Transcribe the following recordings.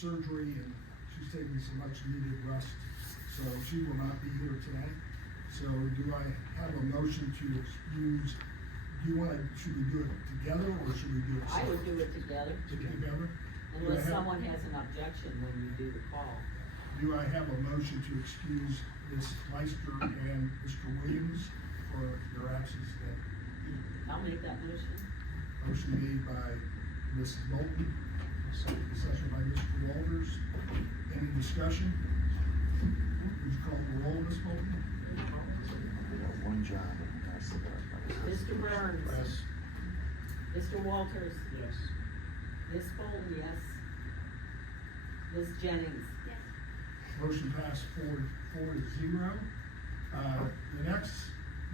surgery and she's taking some much needed rest, so she will not be here tonight. So do I have a motion to excuse, should we do it together or should we do it I separate? would do it together, Together? unless have- someone has an objection when you do the call. Do I have a motion to excuse Ms. Meister and Mr. Williams for their absence today? I'll make that motion. Motion made by Mrs. Bolton, second by Mr. Walters. Any discussion? Would you call the roll, Ms. Bolton? We got one job, and that's the Mr. Burns. Yes. Mr. Walters. Yes. Ms. Bolton, yes. Ms. Jennings. Motion passed 4-0. The next,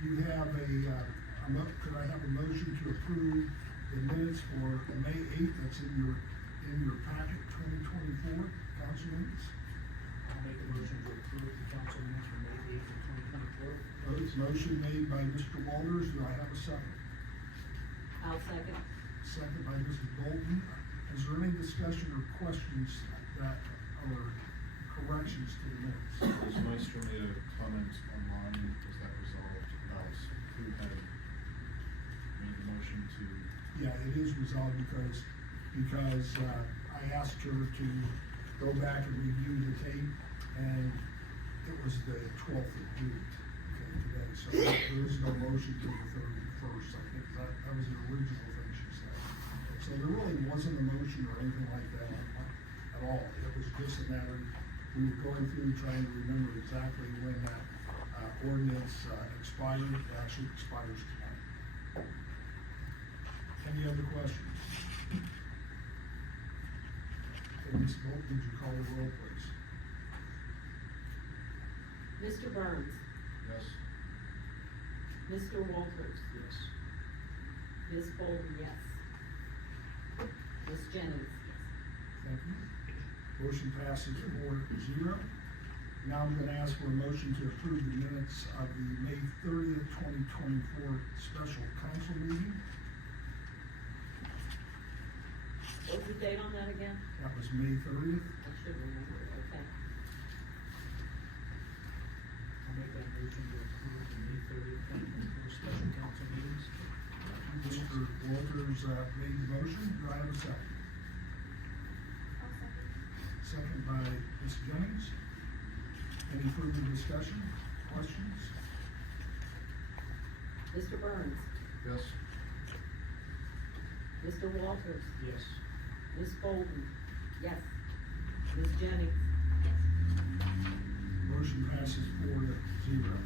you have could I have a motion to approve the minutes for May 8th, that's in your packet, 2024 council minutes? I'll make a motion to approve the council minutes from May 8th of 2024. Motion made by Mr. Walters, do I have a second? I'll second. Second by Mrs. Bolton. Is there any discussion or questions that are corrections to the minutes? Was Meister made a comment online, was that resolved about who had made the motion to? Yeah, it is resolved because I asked her to go back and review the tape, and it was the 12th of June, okay, today, so there is no motion to the 31st, I think that was the original thing she said. So there really wasn't a motion or anything like that at all, it was just a matter, we were going through trying to remember exactly when that ordinance expired, it actually expires tonight. Any other questions? Okay, Ms. Bolton, would you call the roll, please? Mr. Burns. Yes. Mr. Walters. Yes. Ms. Bolton, yes. Ms. Jennings. Thank you. Motion passes 4-0. Now I'm gonna ask for a motion to approve the minutes of the May 30th, 2024 special council meeting. What's the date on that again? That was May 30th. I should remember, okay. I'll make that motion to approve the May 30th, 2024 special council meetings. Mr. Walters made the motion. Do I have a second? Second by Ms. Jennings. Any further discussion, questions? Mr. Burns. Yes. Mr. Walters. Yes. Ms. Bolton, yes. Ms. Jennings. Motion passes 4-0.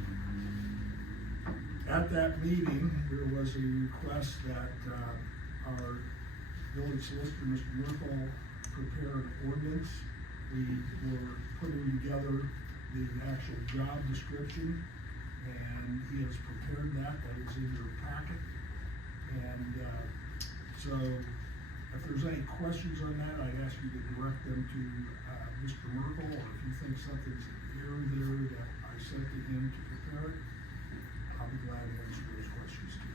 At that meeting, there was a request that our village solicitor, Mr. Merkel, prepare an ordinance. We were putting together the actual job description, and he has prepared that. That is in your packet. And so if there's any questions on that, I'd ask you to direct them to Mr. Merkel, or if you think something's here or there that I sent to him to prepare it, I'll be glad to answer those questions too.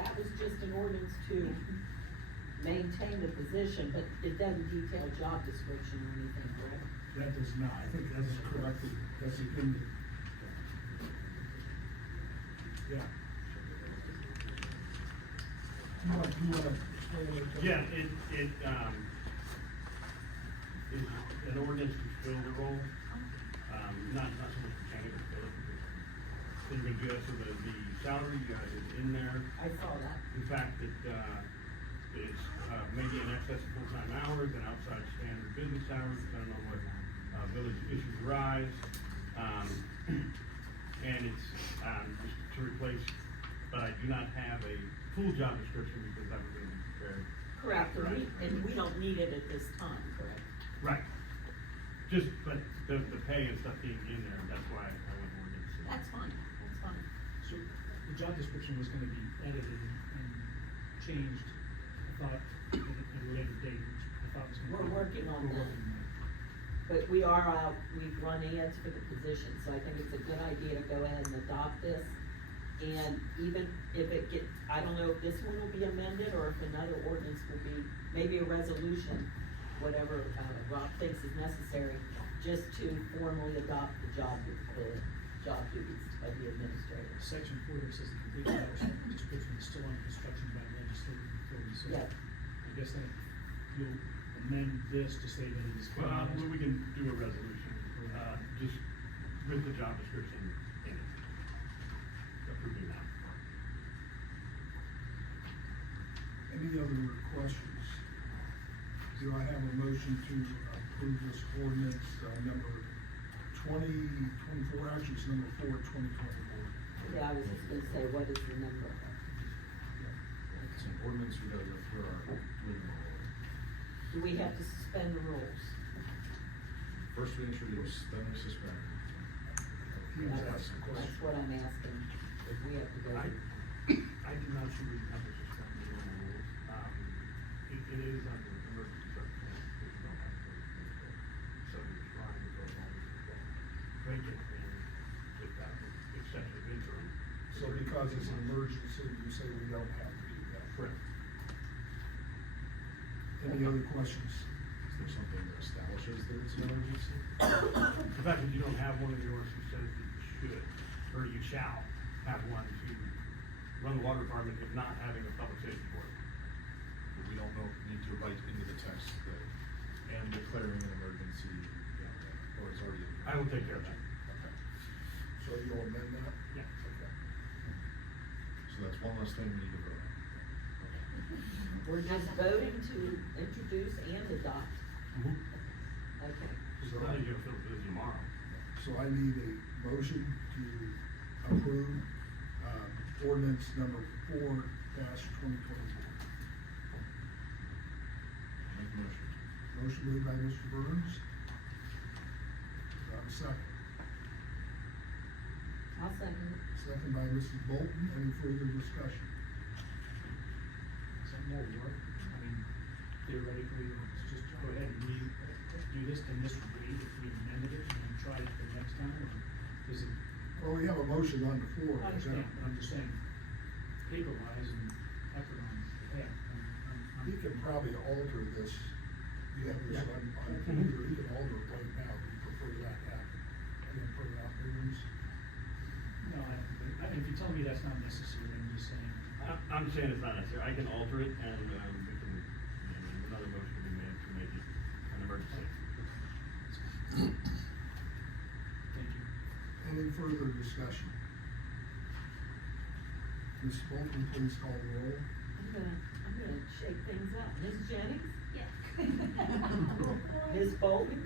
That was just an ordinance to maintain the position, but it doesn't detail job description or anything, correct? That does not, I think that is corrected, that's in. Yeah. You want to explain it? Yeah, it is an ordinance to fill the role, not so much to change it, fill it. It's been good, so the salary is in there. I saw that. In fact, it's maybe in excess of full-time hours and outside standard business hours, depending on what village issues arise. And it's just to replace, but I do not have a full job description because that was going to be prepared. Correct, after I- and we don't need it at this time, correct? Right. Just, but the pay and stuff being in there, that's why I went ordinance. That's fine, that's fine. So the job description was gonna be edited and changed, I thought, at a later date, which I thought was gonna be. We're working on we're that. working on that. But we are out, we've run ads for the position, so I think it's a good idea to go ahead and adopt this. And even if it gets, I don't know if this one will be amended or if another ordinance will be, maybe a resolution whatever, Rob thinks is necessary, just to formally adopt the job duties of the administrator. Section 4 there says the complete job description is still under construction by legislative authority, so Yeah. I guess that you'll amend this to say that it is. Well, we can do a resolution, just with the job description in it. Approving that. Any other questions? Do I have a motion to approve this ordinance, number 2024, actually it's number 4, 2024? Yeah, I was just gonna say, what is the number? It's an ordinance, we gotta go through our rigmarole. Do we have to suspend the rules? First we introduce, then we suspend. He was That's asking a question. what I'm asking, if we have to go. I do not see we have to suspend the normal rules. It is under emergency circumstances, which you don't have to. So you're trying to go along with that. Break it and with that exception of interim. So because it's an emergency, you say we don't have to do that? Correct. Any other questions? Is there something that establishes that it's an emergency? The fact that you don't have one of the ordinance that says that you should, or you shall, have one to run the water department if not having a public safety board. But we don't know, need to write into the text that, and declaring an emergency, or it's already. I will take care of that. Okay, So you'll amend that? Yeah. Okay. so that's one less thing we need to vote on. Okay. We're just voting to introduce and adopt. Okay. So, Now you're gonna feel busy tomorrow. so I need a motion to approve, ordinance number 4-2024. Make a motion. Motion made by Mr. Burns. Do I have a second? I'll second it. Second by Mrs. Bolton. Any further discussion? Some more work, I mean, theoretically, let's just go ahead and do this, then this would read if we amended it and then try it the next time, or is it? Well, we have a motion on the floor. I understand, but I'm just saying, paper-wise and effort-wise, yeah, He can probably alter this. You have this on computer, he can alter it right now. Do you prefer that happen? Can you put it out there? no, if you tell me that's not necessary, I'm just saying. I'm saying it's not necessary, I can alter it and, we can, another motion can be made to make it an emergency. Thank you. Any further discussion? Ms. Bolton, please call the roll. I'm gonna shake things up. Ms. Jennings? Yes. Ms. Bolton?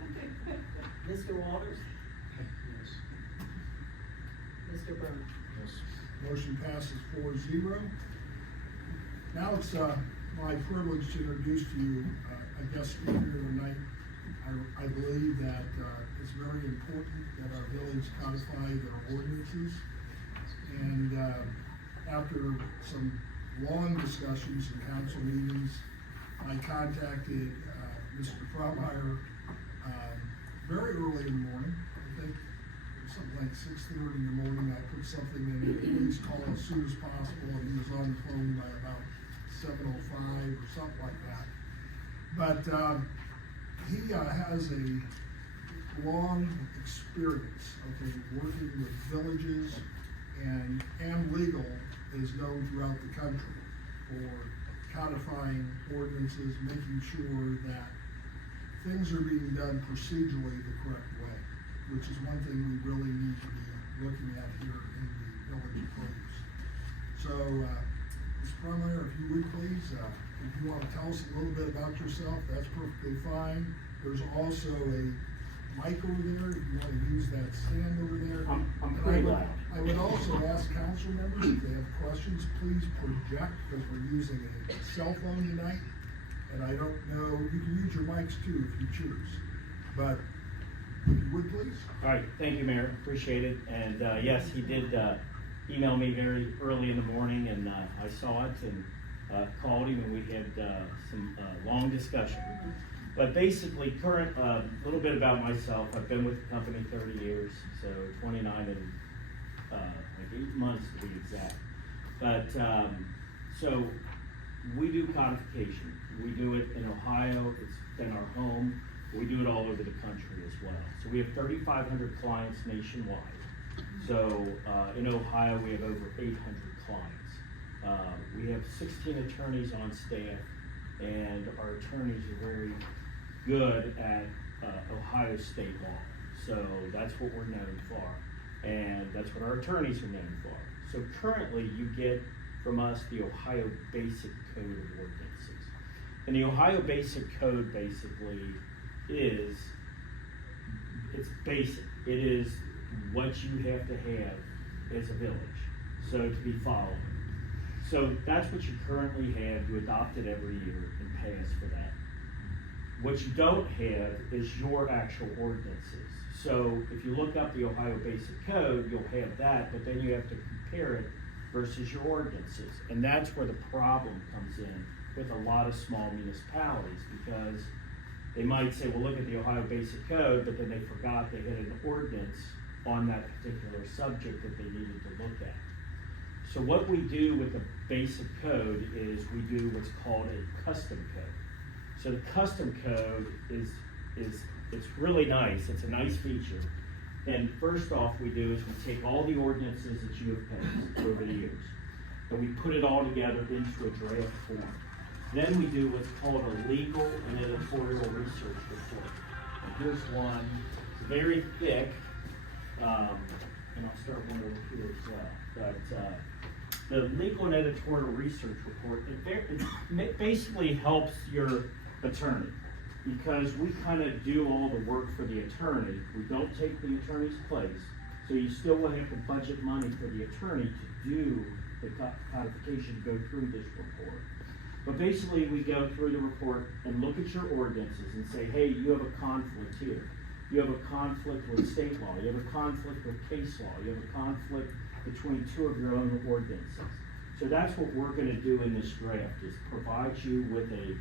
Mr. Walters? Yes. Mr. Burns? Yes. Motion passes 4-0. Now it's my privilege to introduce to you a guest speaker tonight. I believe that it's very important that our village codify their ordinances. And after some long discussions in council meetings, I contacted Mr. Frommeyer very early in the morning. I think it was something like 6:30 in the morning. I put something in, please call as soon as possible, and he was on the phone by about 7:05 or something like that. But he has a long experience, okay, working with villages, and legal is known throughout the country for codifying ordinances, making sure that things are being done procedurally the correct way, which is one thing we really need to be looking at here in the village of Clovis. So, Ms. Brummeyer, if you would please, if you want to tell us a little bit about yourself, that's perfectly fine. There's also a mic over there, if you want to use that stand over there. I'm And pretty I would- loud. I would also ask council members, if they have questions, please project, because we're using a cell phone tonight. And I don't know, you can use your mics too if you choose, but if you would please. All right, thank you, Mayor, appreciate it, and, yes, he did, email me very early in the morning, and, I saw it and, called him, and we had, some, long discussion. But basically, little bit about myself, I've been with the company 30 years, so 29 and, like 8 months to be exact. But, so, we do codification. We do it in Ohio, it's been our home. We do it all over the country as well. So we have 3,500 clients nationwide. So in Ohio, we have over 800 clients. We have 16 attorneys on staff, and our attorneys are very good at Ohio state law. So that's what we're known for, and that's what our attorneys are known for. So currently, you get from us the Ohio Basic Code of Ordinances. And the Ohio Basic Code basically is, it's basic. It is what you have to have as a village, so to be followed. So that's what you currently have. You adopt it every year and pay us for that. What you don't have is your actual ordinances. So if you look up the Ohio Basic Code, you'll have that, but then you have to compare it versus your ordinances. And that's where the problem comes in with a lot of small municipalities, because they might say, well, look at the Ohio Basic Code, but then they forgot they had an ordinance on that particular subject that they needed to look at. So what we do with the basic code is we do what's called a custom code. So the custom code is it's really nice. It's a nice feature. And first off, we do is we take all the ordinances that you have passed over the years, and we put it all together into a draft form. Then we do what's called a legal and editorial research report. And here's one, it's very thick, and I'll start one over here as well. But the legal and editorial research report, it basically helps your attorney, because we kind of do all the work for the attorney. We don't take the attorney's place, so you still will have to budget money for the attorney to do the codification, to go through this report. But basically, we go through the report and look at your ordinances and say, hey, you have a conflict here. You have a conflict with state law. You have a conflict with case law. You have a conflict between two of your own ordinances. So that's what we're going to do in this draft, is provide you with a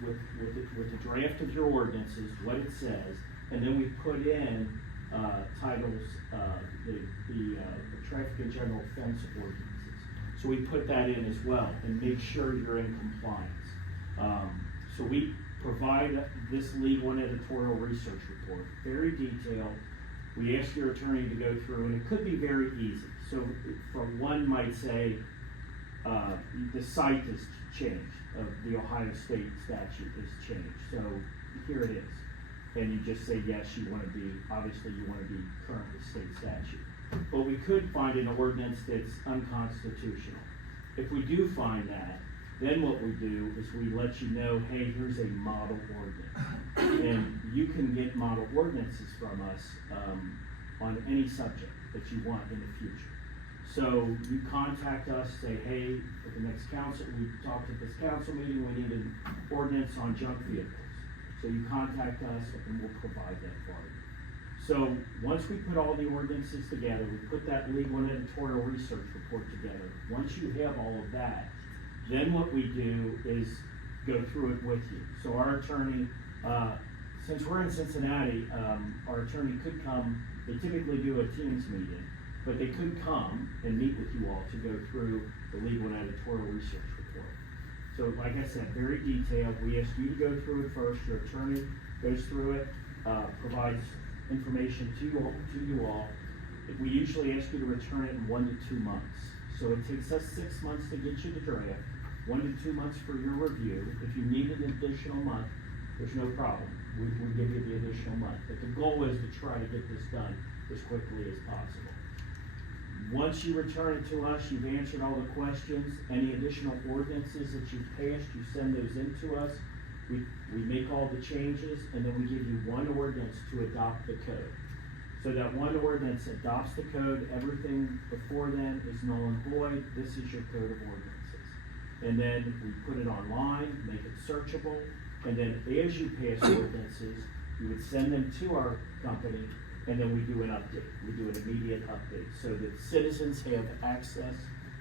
with the draft of your ordinances, what it says, and then we put in titles, the traffic and general offense ordinances. So we put that in as well and make sure you're in compliance. So we provide this legal and editorial research report, very detailed. We ask your attorney to go through, and it could be very easy. So for one might say, the site has changed, the Ohio state statute has changed. So here it is. And you just say, yes, you want to be, obviously you want to be current with state statute. But we could find an ordinance that's unconstitutional. If we do find that, then what we do is we let you know, hey, here's a model ordinance. And you can get model ordinances from us on any subject that you want in the future. So you contact us, say, hey, at the next council, we talked at this council meeting, we need an ordinance on junk vehicles. So you contact us and we'll provide that for you. So once we put all the ordinances together, we put that legal and editorial research report together. Once you have all of that, then what we do is go through it with you. So our attorney, since we're in Cincinnati, our attorney could come. They typically do a Teams meeting, but they could come and meet with you all to go through the legal and editorial research report. So like I said, very detailed. We ask you to go through it first. Your attorney goes through it, provides information to you all. We usually ask you to return it in 1 to 2 months. So it takes us 6 months to get you the draft, 1 to 2 months for your review. If you need an additional month, there's no problem. We'll give you the additional month. But the goal is to try to get this done as quickly as possible. Once you return it to us, you've answered all the questions. Any additional ordinances that you've passed, you send those in to us. We make all the changes, and then we give you one ordinance to adopt the code. So that one ordinance adopts the code. Everything before then is null and void. This is your code of ordinances. And then we put it online, make it searchable, and then as you pass ordinances, you would send them to our company, and then we do an update. We do an immediate update so that citizens have access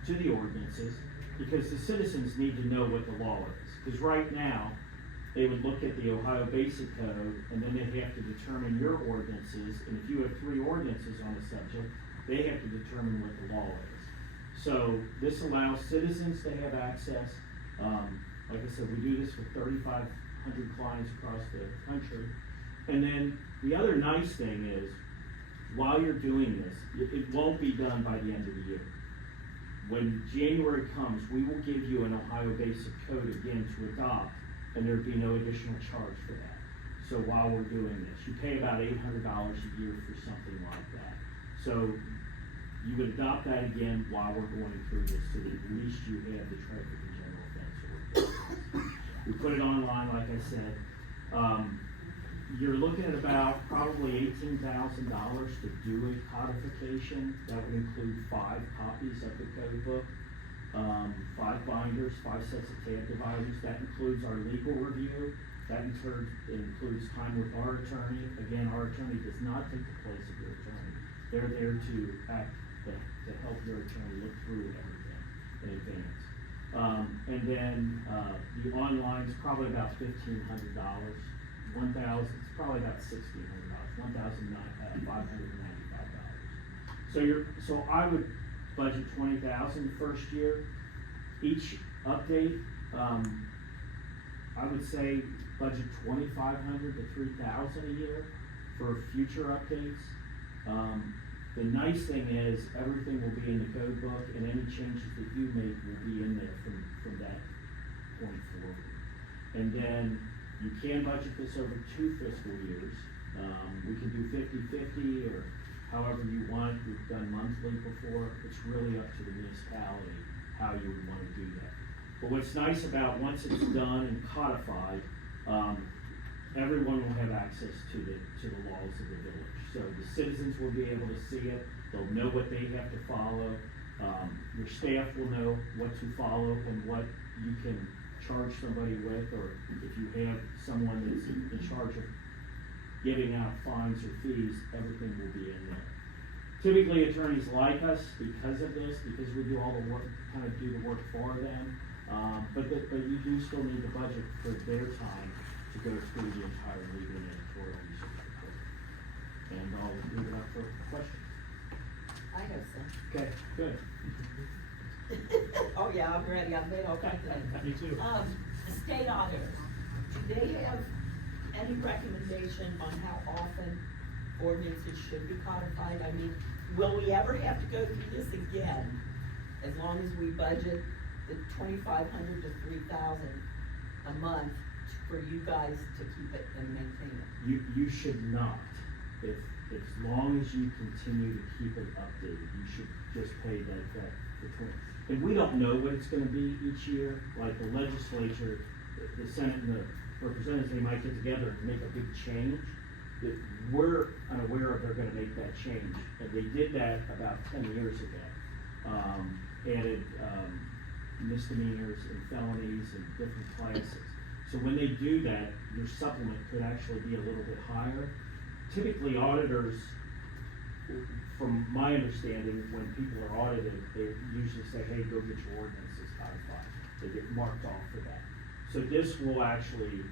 to the ordinances, because the citizens need to know what the law is. Because right now, they would look at the Ohio Basic Code, and then they have to determine your ordinances, and if you have 3 ordinances on a subject, they have to determine what the law is. So this allows citizens to have access. Like I said, we do this for 3,500 clients across the country. And then the other nice thing is, while you're doing this, it won't be done by the end of the year. When January comes, we will give you an Ohio Basic Code again to adopt, and there'd be no additional charge for that. So while we're doing this, you pay about $800 a year for something like that. So you would adopt that again while we're going through this, so that at least you have the traffic and general offense ordinance. We put it online, like I said. You're looking at about probably $18,000 to do a codification. That would include 5 copies of the code book, 5 binders, 5 sets of tab dividers. That includes our legal review. That includes time with our attorney. Again, our attorney does not take the place of your attorney. They're there to act, to help your attorney look through everything in advance. And then the online is probably about $1,500. 1,000, it's probably about $1,600, $1,595. So I would budget $20,000 the first year. Each update, I would say budget $2,500 to $3,000 a year for future updates. The nice thing is everything will be in the code book, and any changes that you make will be in there from that point forward. And then you can budget this over 2 fiscal years. We can do 50-50 or however you want. We've done monthly before. It's really up to the municipality how you would want to do that. But what's nice about once it's done and codified, everyone will have access to the laws of the village. So the citizens will be able to see it. They'll know what they have to follow. Your staff will know what to follow and what you can charge somebody with, or if you have someone that's in charge of giving out fines or fees, everything will be in there. Typically, attorneys like us because of this, because we do all the work, kind of do the work for them. But you do still need the budget for their time to go through the entire legal and editorial research report. And I'll leave it up for questions. I have some. Okay, good. Oh, yeah, I'm ready, I've made all kinds of things. Me too. The state auditors, do they have any recommendation on how often ordinances should be codified? I mean, will we ever have to go through this again, as long as we budget the $2,500 to $3,000 a month for you guys to keep it and maintain it? You should not. As long as you continue to keep it updated, you should just pay that for 20. And we don't know what it's gonna be each year. Like the legislature, the Senate and the representatives, they might get together and make a big change. That we're unaware of they're gonna make that change. And they did that about 10 years ago. Added misdemeanors and felonies and different classes. So when they do that, your supplement could actually be a little bit higher. Typically auditors, from my understanding, when people are audited, they usually say, hey, go get your ordinances codified. They get marked off for that. So this will actually,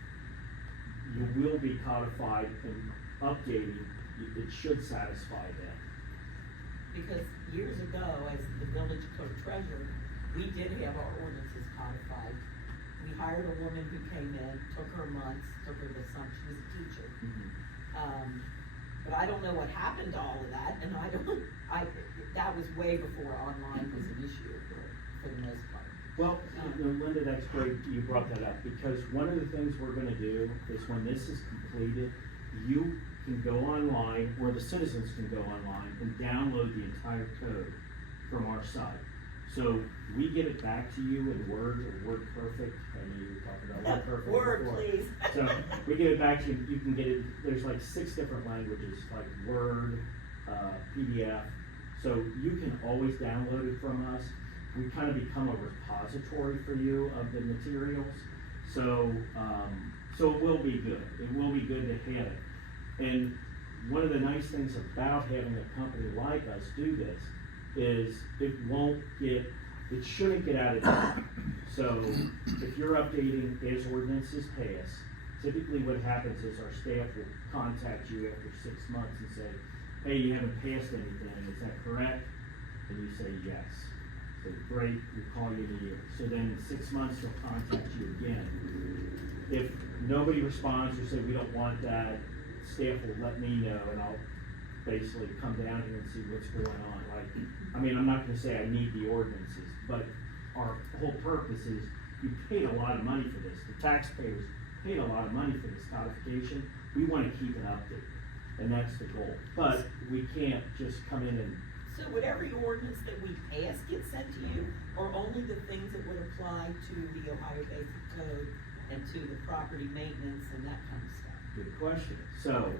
you will be codified and updated. It should satisfy that. Because years ago, as the village clerk treasurer, we did have our ordinances codified. We hired a woman who came in, took her months, took her the summer, she was a teacher. But I don't know what happened to all of that, and that was way before online was an issue for the most part. Well, Linda, that's great you brought that up, because one of the things we're gonna do is when this is completed, you can go online, or the citizens can go online and download the entire code from our site. So we give it back to you in Word or Word Perfect. I know you were talking about Word Perfect Word, before. please. So we give it back to you. You can get it. There's like 6 different languages, like Word, PDF. So you can always download it from us. We kind of become a repository for you of the materials. So it will be good. It will be good to have it. And one of the nice things about having a company like us do this is it shouldn't get out of date. So if you're updating as ordinances pass, typically what happens is our staff will contact you after 6 months and say, hey, you haven't passed anything, is that correct? And you say yes. basically, great, we'll call you in a year. So then in 6 months, they'll contact you again. If nobody responds or say, we don't want that, staff will let me know and I'll basically come down here and see what's going on. Like, I mean, I'm not gonna say I need the ordinances, but our whole purpose is, you paid a lot of money for this. The taxpayers paid a lot of money for this codification. We wanna keep it updated, and that's the goal. But we can't just come in and, So would every ordinance that we pass get sent to you, or only the things that would apply to the Ohio Basic Code and to the property maintenance and that kind of stuff? good question. So,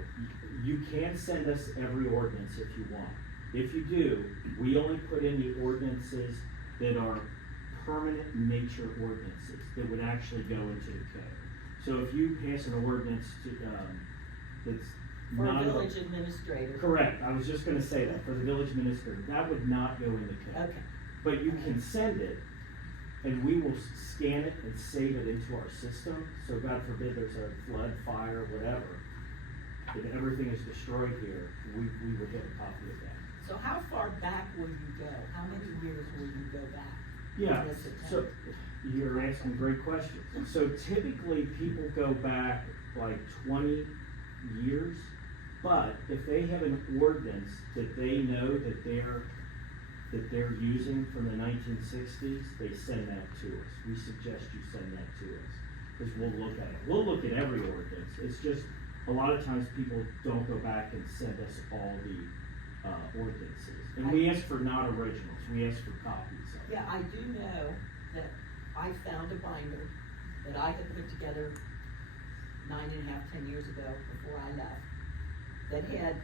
you can send us every ordinance if you want. If you do, we only put in the ordinances that are permanent nature ordinances, that would actually go into the code. So if you pass an ordinance to, that's For a not. village administrator? Correct, I was just gonna say that, for the village administrator, that would not go in the code. Okay, But you can send it, and we will scan it and save it into our system, so God forbid there's a flood, fire, whatever. If everything is destroyed here, we would get a copy of that. so how far back will you go? How many years will you go back? Yeah, Yes, it so, can. you're asking great questions. So typically, people go back like 20 years, but if they have an ordinance that they know that they're using from the 1960s, they send that to us. We suggest you send that to us, because we'll look at it. We'll look at every ordinance. It's just, a lot of times people don't go back and send us all the ordinances. And we ask for not originals, we ask for copies of them. Yeah, I do know that I found a binder that I had put together 9.5, 10 years ago, before I left, that had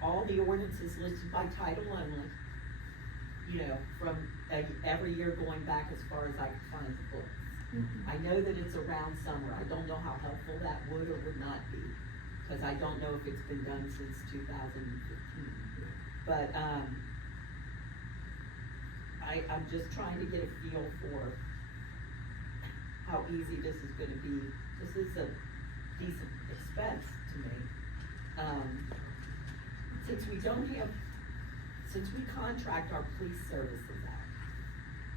all the ordinances listed by title only, you know, from every year going back as far as I could find the books. Mhm. I know that it's around somewhere. I don't know how helpful that would or would not be, because I don't know if it's been done since 2015. But, I'm just trying to get a feel for how easy this is gonna be. This is a decent expense to me. Since we contract our police services out,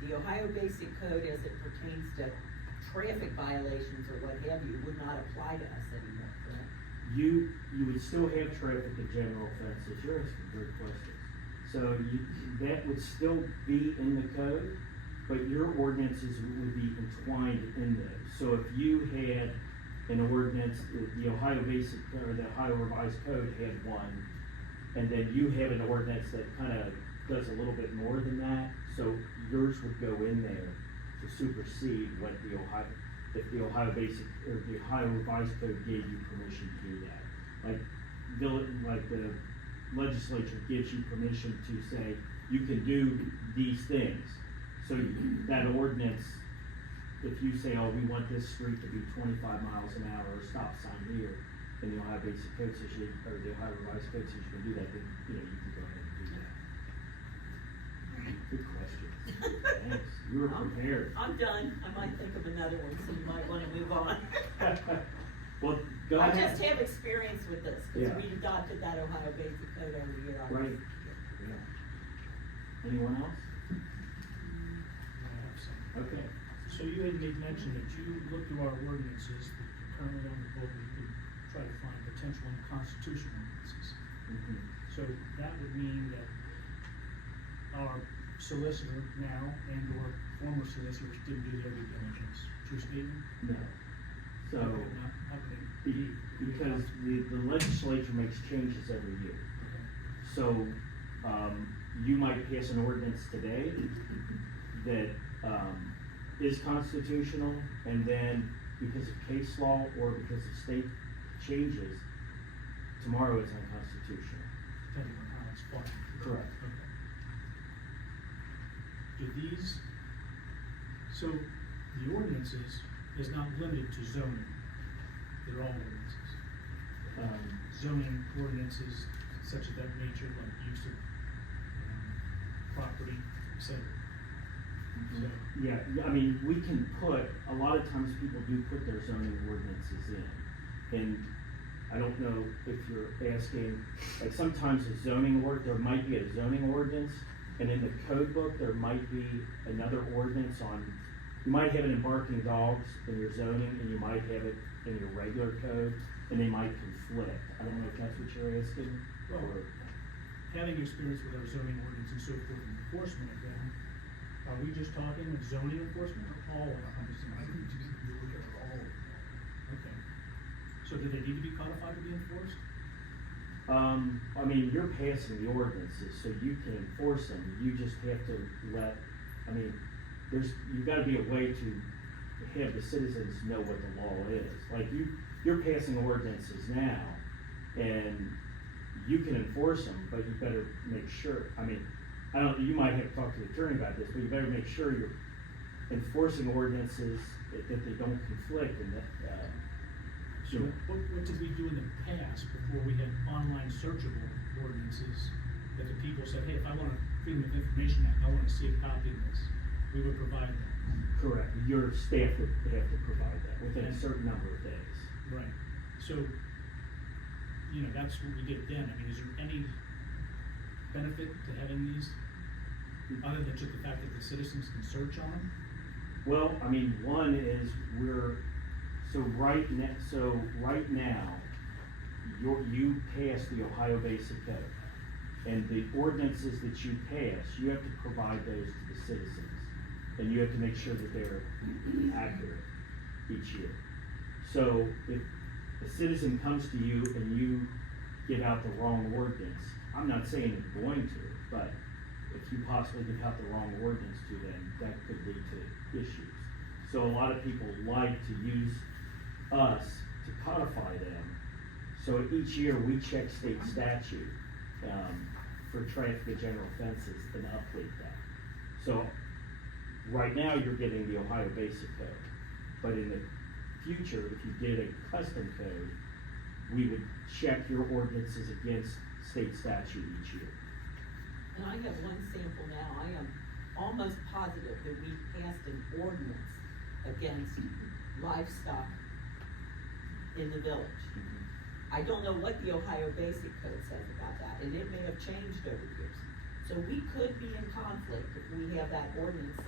the Ohio Basic Code as it pertains to traffic violations or what have you would not apply to us anymore, correct? You would still have traffic and general offenses. You're asking great questions. So that would still be in the code, but your ordinances would be entwined in those. So if you had an ordinance, the Ohio Basic, or the Ohio Revised Code had one, and then you have an ordinance that kind of does a little bit more than that, so yours would go in there to supersede what the Ohio, if the Ohio Basic, or the Ohio Revised Code gave you permission to do that. Like the legislature gives you permission to say, you can do these things. So that ordinance, if you say, oh, we want this street to be 25 miles an hour, or stop sign here, and the Ohio Basic Code says you, or the Ohio Revised Code says you can do that, then, you can go ahead and do that. Good questions. Thanks. You were prepared. I'm done. I might think of another one, so you might wanna move on. Well, go I ahead. just have experience with this, cause Yeah. we adopted that Ohio Basic Code every year. Right. Yeah. Anyone else? I have some. Okay. So you had made mention that you looked through our ordinances that are currently on the book, and you could try to find potential unconstitutional ordinances. Mhm. So that would mean that our solicitor now and or former solicitors didn't do their due diligence. True statement? No. So, How could it be? because the legislature makes changes every year. Okay. So, you might pass an ordinance today that, is constitutional, and then because of case law or because of state changes, tomorrow it's unconstitutional. Depending on how it's applied. Correct. Okay. Do these, so the ordinances is not limited to zoning, they're all ordinances. Zoning ordinances such of that nature, like use of, property, et cetera. So, Yeah, I mean, we can put, a lot of times people do put their zoning ordinances in. And I don't know if you're asking, like sometimes there might be a zoning ordinance, And in the code book, there might be another ordinance on, you might have it in barking dogs in your zoning, and you might have it in your regular code, and they might conflict. I don't know if that's what you're asking, Well, or, having experience with our zoning ordinance and so forth and enforcement of them, are we just talking of zoning enforcement or all of I them? think you need to be looking at all of them. Okay. So do they need to be codified to be enforced? I mean, you're passing the ordinances, so you can enforce them, you just have to let, I mean, you've gotta be a way to have the citizens know what the law is. Like, you're passing ordinances now, and you can enforce them, but you better make sure, I mean, you might have to talk to the attorney about this, but you better make sure you're enforcing ordinances that they don't conflict and that, So what did we do in the past before we had online searchable ordinances that the people said, hey, if I want a Freedom of Information Act, I wanna see a copy of this, we would provide that. correct, your staff would have to provide that within a certain number of days. Right. So, you know, that's what we did then. I mean, is there any benefit to having these, other than just the fact that the citizens can search on them? Well, I mean, one is right now, you pass the Ohio Basic Code. And the ordinances that you pass, you have to provide those to the citizens. And you have to make sure that they're accurate each year. So if a citizen comes to you and you give out the wrong ordinance, I'm not saying you're going to, but if you possibly give out the wrong ordinance to them, that could lead to issues. So a lot of people like to use us to codify them. So each year we check state statute, for traffic and general offenses and update that. So right now you're getting the Ohio Basic Code, but in the future, if you did a custom code, we would check your ordinances against state statute each year. And I have one sample now, I am almost positive that we passed an ordinance against livestock in the village. I don't know what the Ohio Basic Code says about that, and it may have changed over years. So we could be in conflict if we have that ordinance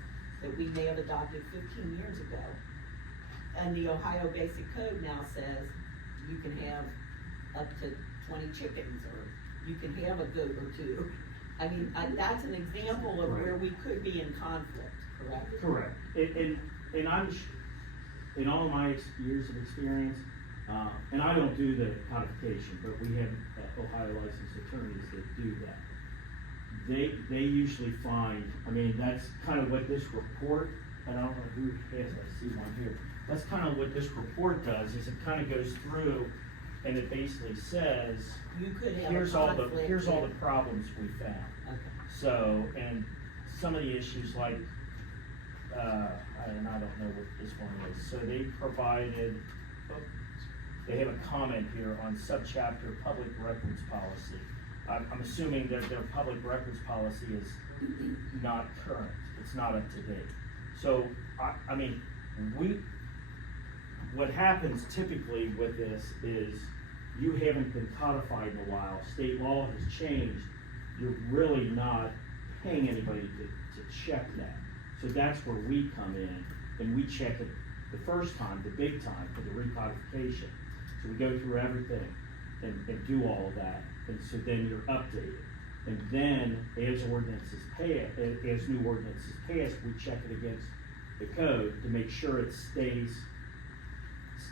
that we may have adopted 15 years ago. And the Ohio Basic Code now says you can have up to 20 chickens, or you can have a goat or two. I mean, that's an example of where we could be in conflict, correct? Correct. And in all of my years of experience, and I don't do the codification, but we have Ohio licensed attorneys that do that. They usually find, I mean, that's kind of what this report, and I don't know who has, I see one here. That's kind of what this report does, is it kind of goes through and it basically says, You could have a here's all the conflict. problems we found. Okay. So, and some of the issues like, and I don't know what this one is, so they provided, they have a comment here on subchapter public records policy. I'm assuming that their public records policy is not current, it's not up to date. So, I mean, what happens typically with this is you haven't been codified in a while, state law has changed, you're really not paying anybody to check that. So that's where we come in and we check it the first time, the big time, for the recodification. So we go through everything and do all of that, and so then you're updated. And then as ordinances pass, as new ordinances pass, we check it against the code to make sure it stays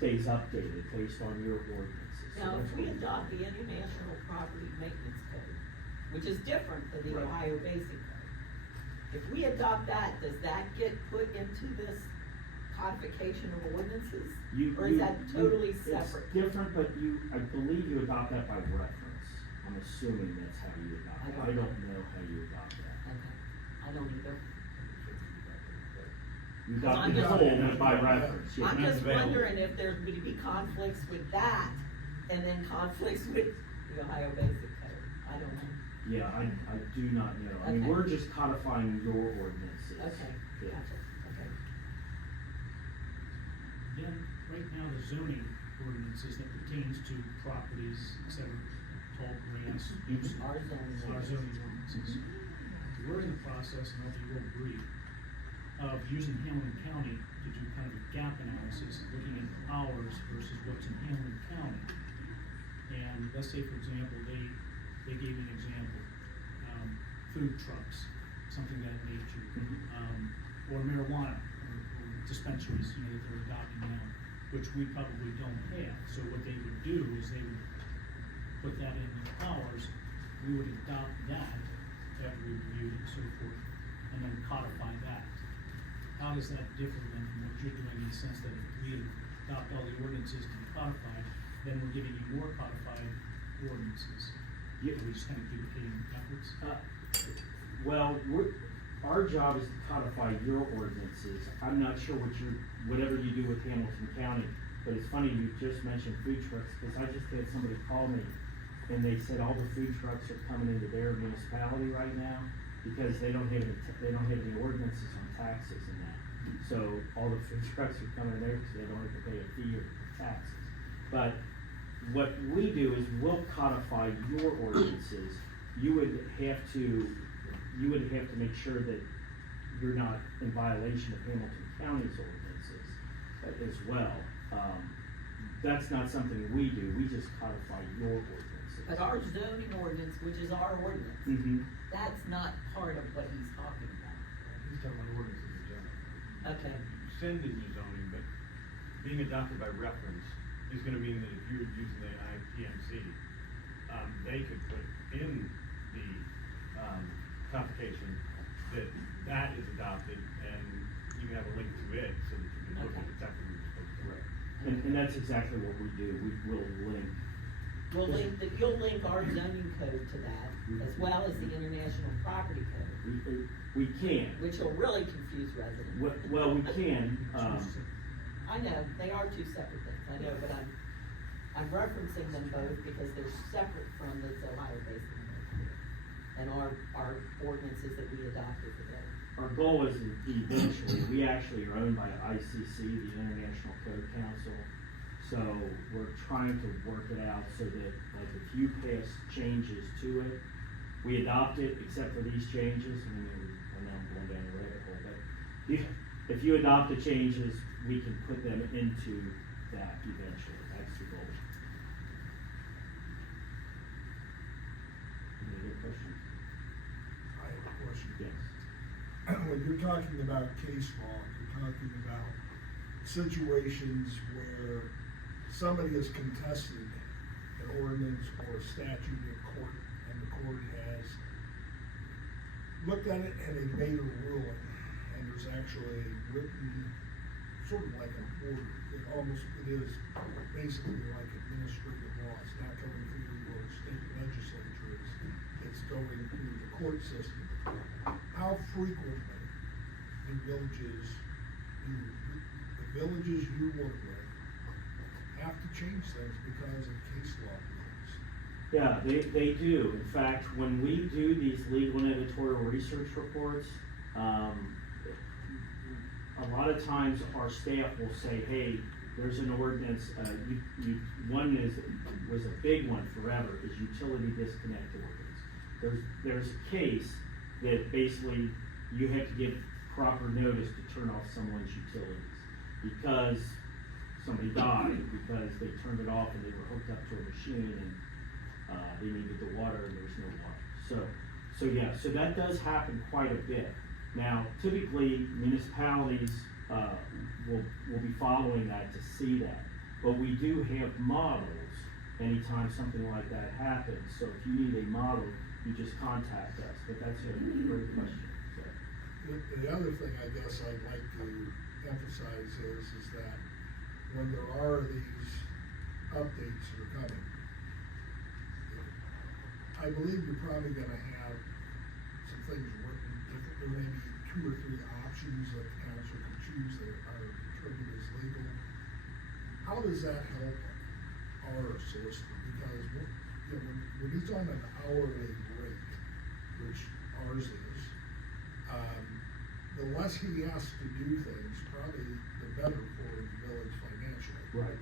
updated based on your ordinances. So Now, that's if we what do. adopt the International Property Maintenance Code, which is different than the Right. Ohio Basic Code, if we adopt that, does that get put into this codification of ordinances? Or is that totally separate? It's different, but I believe you adopt that by reference. I'm assuming that's how you adopt it. I don't know how you adopt that. Okay, I don't either. You I'm adopt the just- whole by reference, yeah. I'm that's just available. wondering if there would be conflicts with that, and then conflicts with the Ohio Basic Code, I don't know. Yeah, I do not know. I mean, Okay. we're just codifying your ordinances. Okay, Yeah. gotcha, okay. Again, right now, the zoning ordinances that pertains to properties, et cetera, tall grass, use, Our zoning. our zoning ordinances. we're in the process, and I'll be real brief, of using Hamilton County to do kind of a gap analysis, looking at ours versus what's in Hamilton County. And let's say, for example, they gave me an example, food trucks, something of that nature, or marijuana, or dispensaries, you know, that they're adopting now, which we probably don't have. So what they would do is they would put that in ours, we would adopt that after we reviewed it and so forth, and then codify that. How does that differ then from what you're doing in the sense that if we adopt all the ordinances to be codified, then we're giving you more codified ordinances? Yeah. Are we just kind of duplicating efforts? Well, our job is to codify your ordinances. I'm not sure whatever you do with Hamilton County, but it's funny you just mentioned food trucks, because I just had somebody call me, and they said all the food trucks are coming into their municipality right now, because they don't have any ordinances on taxes and that. So all the food trucks are coming there because they don't have to pay a fee or taxes. But what we do is we'll codify your ordinances. You would have to make sure that you're not in violation of Hamilton County's ordinances as well. That's not something we do, we just codify your ordinances. But our zoning ordinance, which is our ordinance, Mhm. that's not part of what he's talking about. He's talking about ordinances in general. Okay, Send in your zoning, but being adopted by reference is gonna mean that if you're using the IPMC, they could put in the, complication that is adopted, and you can have a link to it, so that you can look at Okay. exactly what you're supposed to do. Right. And that's exactly what we do, we will link. you'll link our zoning code to that, as well as the International Property Code, We can, which will really confuse residents. well, we can, I know, they are two separate things, I know, but I'm referencing them both because they're separate from this Ohio Basin and our ordinances that we adopted today. our goal is eventually, we actually are owned by ICC, the International Code Council. So we're trying to work it out so that, like, if you pass changes to it, we adopt it except for these changes, I know I'm going down the rabbit hole, but if you adopt the changes, we can put them into that eventually, that's the goal. Any other questions? I have a question. Yes. When you're talking about case law, you're talking about situations where somebody has contested an ordinance or a statute in court, and the court has looked at it and they made a ruling, and there's actually a written, sort of like an order. It is basically like administrative law. It's not coming through your state legislatures, it's going through the court system. How frequently do the villages you work with have to change things because of case law rulings? Yeah, they do. In fact, when we do these legal and editorial research reports, a lot of times our staff will say, hey, there's an ordinance, one was a big one forever, is utility disconnect ordinance. There's a case that basically you have to give proper notice to turn off someone's utilities because somebody died, because they turned it off and they were hooked up to a machine and they needed the water and there was no water. So that does happen quite a bit. Now, typically municipalities will be following that to see that, but we do have models anytime something like that happens. So if you need a model, you just contact us. But that's a great question. So. The other thing I guess I'd like to emphasize is that when there are these updates that are coming, I believe you're probably gonna have some things written different. There may be 2 or 3 options that the council can choose that are determined as legal. How does that help our solicitor? Because when he's on an hourly rate, which ours is, the less he has to do things, probably the better for the village financially. Right.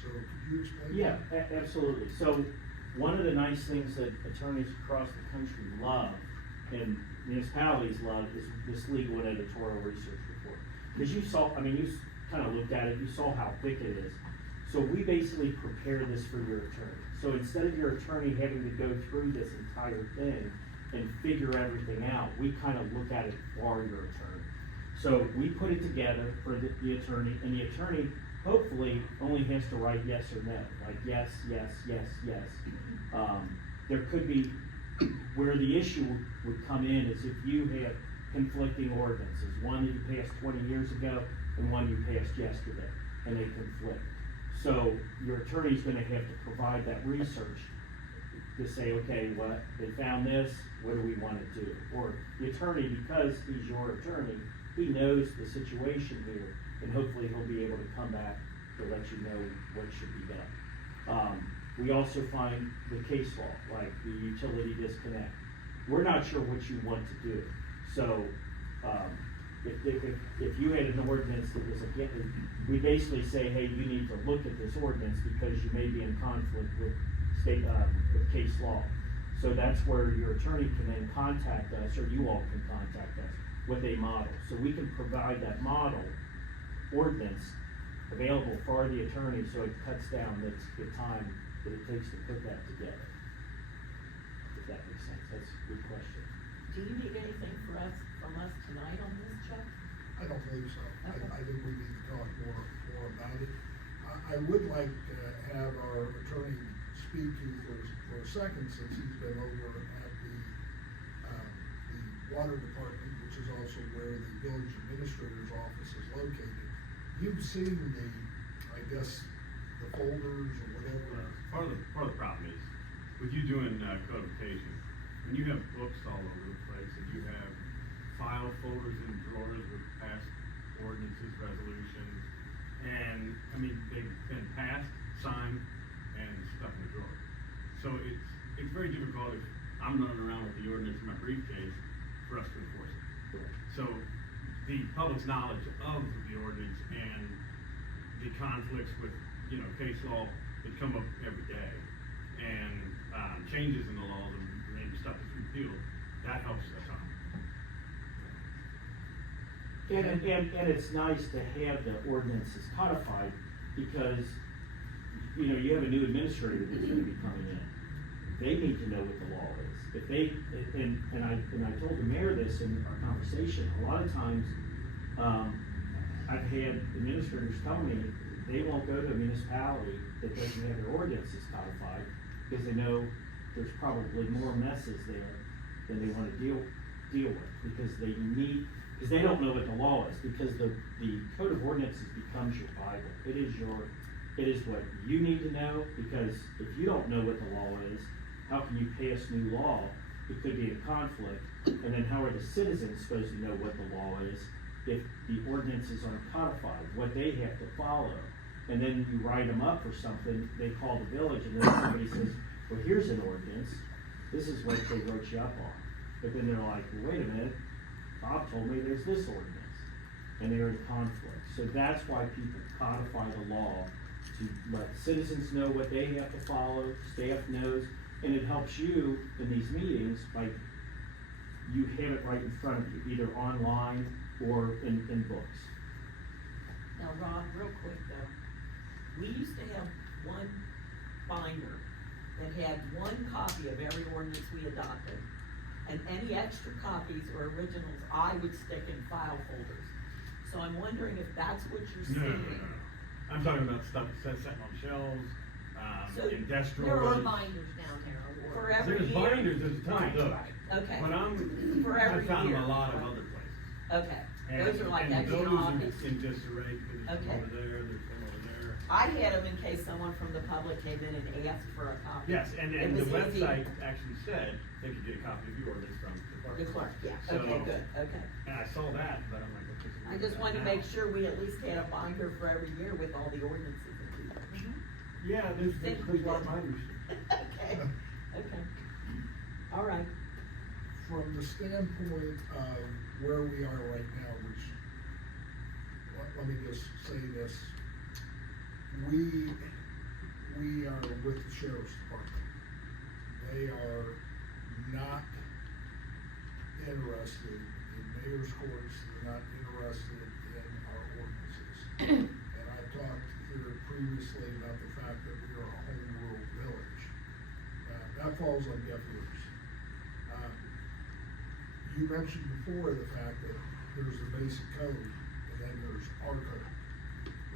So could you explain? Yeah, that? absolutely. So one of the nice things that attorneys across the country love, and municipalities love is this legal and editorial research report. Because you saw, I mean, you kind of looked at it, you saw how thick it is. So we basically prepare this for your attorney. So instead of your attorney having to go through this entire thing and figure everything out, we kind of look at it for your attorney. So we put it together for the attorney, and the attorney hopefully only has to write yes or no, like yes, yes, yes, yes. There could be, where the issue would come in is if you have conflicting ordinances, one that you passed 20 years ago and one you passed yesterday, and they conflict. So your attorney's gonna have to provide that research to say, okay, what, they found this, what do we wanna do? Or the attorney, because he's your attorney, he knows the situation here, and hopefully he'll be able to come back to let you know what should be done. We also find the case law, like the utility disconnect. We're not sure what you want to do. So, if you had an ordinance that was again, we basically say, hey, you need to look at this ordinance because you may be in conflict with state, with case law. So that's where your attorney can then contact us, or you all can contact us with a model. So we can provide that model ordinance available for the attorney, so it cuts down the time that it takes to put that together. If that makes sense, that's a good question. Do you need anything from us tonight on this, Chuck? I don't believe so. Okay. I think we need to talk more about it. I would like to have our attorney speak to you for a second, since he's been over at the water department, which is also where the village administrator's office is located. You've seen I guess, the folders or whatever. Part of the problem is, with you doing codification, when you have books all over the place and you have file folders and drawers with past ordinances, resolutions, and, I mean, they've been passed, signed, and stuck in the drawer. So it's very difficult if I'm running around with the ordinance in my briefcase for us to enforce it. So the public's knowledge of the ordinance and the conflicts with, case law that come up every day, and changes in the laws and stuff that's repealed, that helps a ton. And it's nice to have the ordinances codified, because, you have a new administrator that's gonna be coming in. They need to know what the law is. If they, and I told the mayor this in our conversation, a lot of times, I've had administrators tell me they won't go to a municipality that doesn't have their ordinances codified, because they know there's probably more messes there than they wanna deal with, because they don't know what the law is, because the code of ordinances becomes your Bible. It is what you need to know, because if you don't know what the law is, how can you pass new law? It could be a conflict, and then how are the citizens supposed to know what the law is if the ordinances aren't codified, what they have to follow? And then you write them up for something, they call the village, and then somebody says, well, here's an ordinance, this is what they wrote you up on. But then they're like, well, wait a minute, Bob told me there's this ordinance, and they're in conflict. So that's why people codify the law, to let citizens know what they have to follow, staff knows, and it helps you in these meetings by, you have it right in front of you, either online or in books. Now, Rob, real quick though, we used to have one binder that had one copy of every ordinance we adopted, and any extra copies or originals I would stick in file folders. So I'm wondering if that's what you're seeing. No. I'm talking about stuff that's sitting on shelves, So industrial. There are binders down there. For every There's year? binders, there's a ton of those. Okay, But For I every found them year. a lot of other places. okay, And- those are like and extra those are copies. in disarray, because there's Okay. some over there, there's some over there. I had them in case someone from the public came in and asked for a copy. Yes, and It the was easy. website actually said they could get a copy of your ordinance from the The clerk. clerk, yeah, So- okay, good, okay. And I saw that, but I'm like, what is I just wanted to make sure we at least had a binder for every year with all the ordinances in it. Yeah, there's Think we a lot of did. binders. Okay, okay. All right, From the standpoint of where we are right now, which, let me just say this. We are with the sheriff's department. They are not interested in mayor's courts, they're not interested in our ordinances. And I talked here previously about the fact that we are a home rule village. That falls on deaf ears. You mentioned before the fact that there's the basic code, and then there's our code,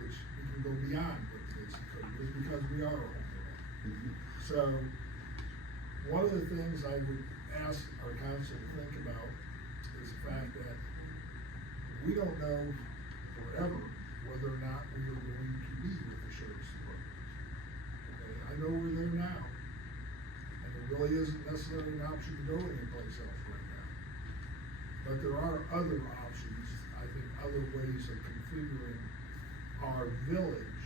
which we can go beyond what the basic code is, because we are a home rule. So, one of the things I would ask our council to think about is the fact that we don't know forever whether or not we are going to be with the sheriff's department. Okay, I know we're there now, and there really isn't necessarily an option to go anyplace else right now. But there are other options, I think, other ways of configuring our village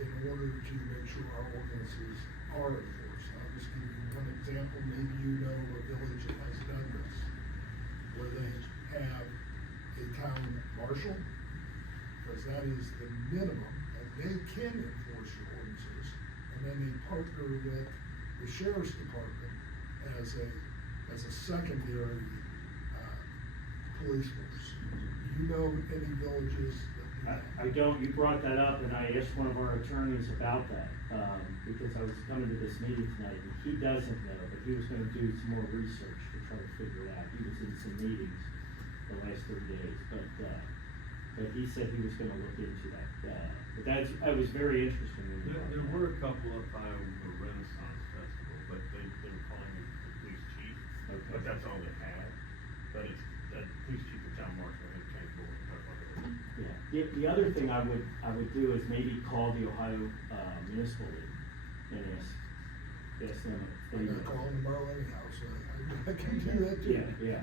in order to make sure our ordinances are enforced. I'll just give you one example. Maybe you know a village that has done this, where they have a town marshal, because that is the minimum, and they can enforce your ordinances, and then they partner with the sheriff's department as a secondary, police force. Do you know any villages that do that? I don't, you brought that up, and I asked one of our attorneys about that, because I was coming to this meeting tonight, and he doesn't know, but he was gonna do some more research to try to figure it out. He was in some meetings the last 3 days, but he said he was gonna look into that. But that was very interesting. when you brought There that were up. a couple up by the Renaissance Festival, but they were calling it the police chief. Okay. But that's all they had. But it's, that police chief and town marshal had changed over and talked about it. Yeah, the other thing I would do is maybe call the Ohio Municipal League and ask them if I'm they. not calling tomorrow anyhow, so I can do that too. Yeah.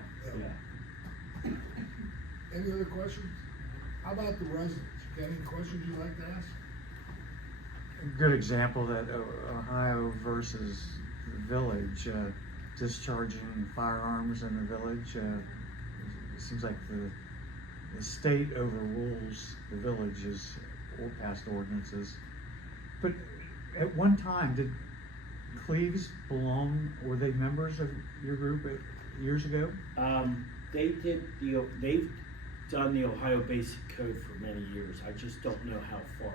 Any other questions? How about the residents? You got any questions you'd like to ask? A good example that Ohio versus the village, discharging firearms in the village, it seems like the state overrules the village's or past ordinances. But at one time, did Cleves belong, were they members of your group years ago? They've done the Ohio Basic Code for many years. I just don't know how far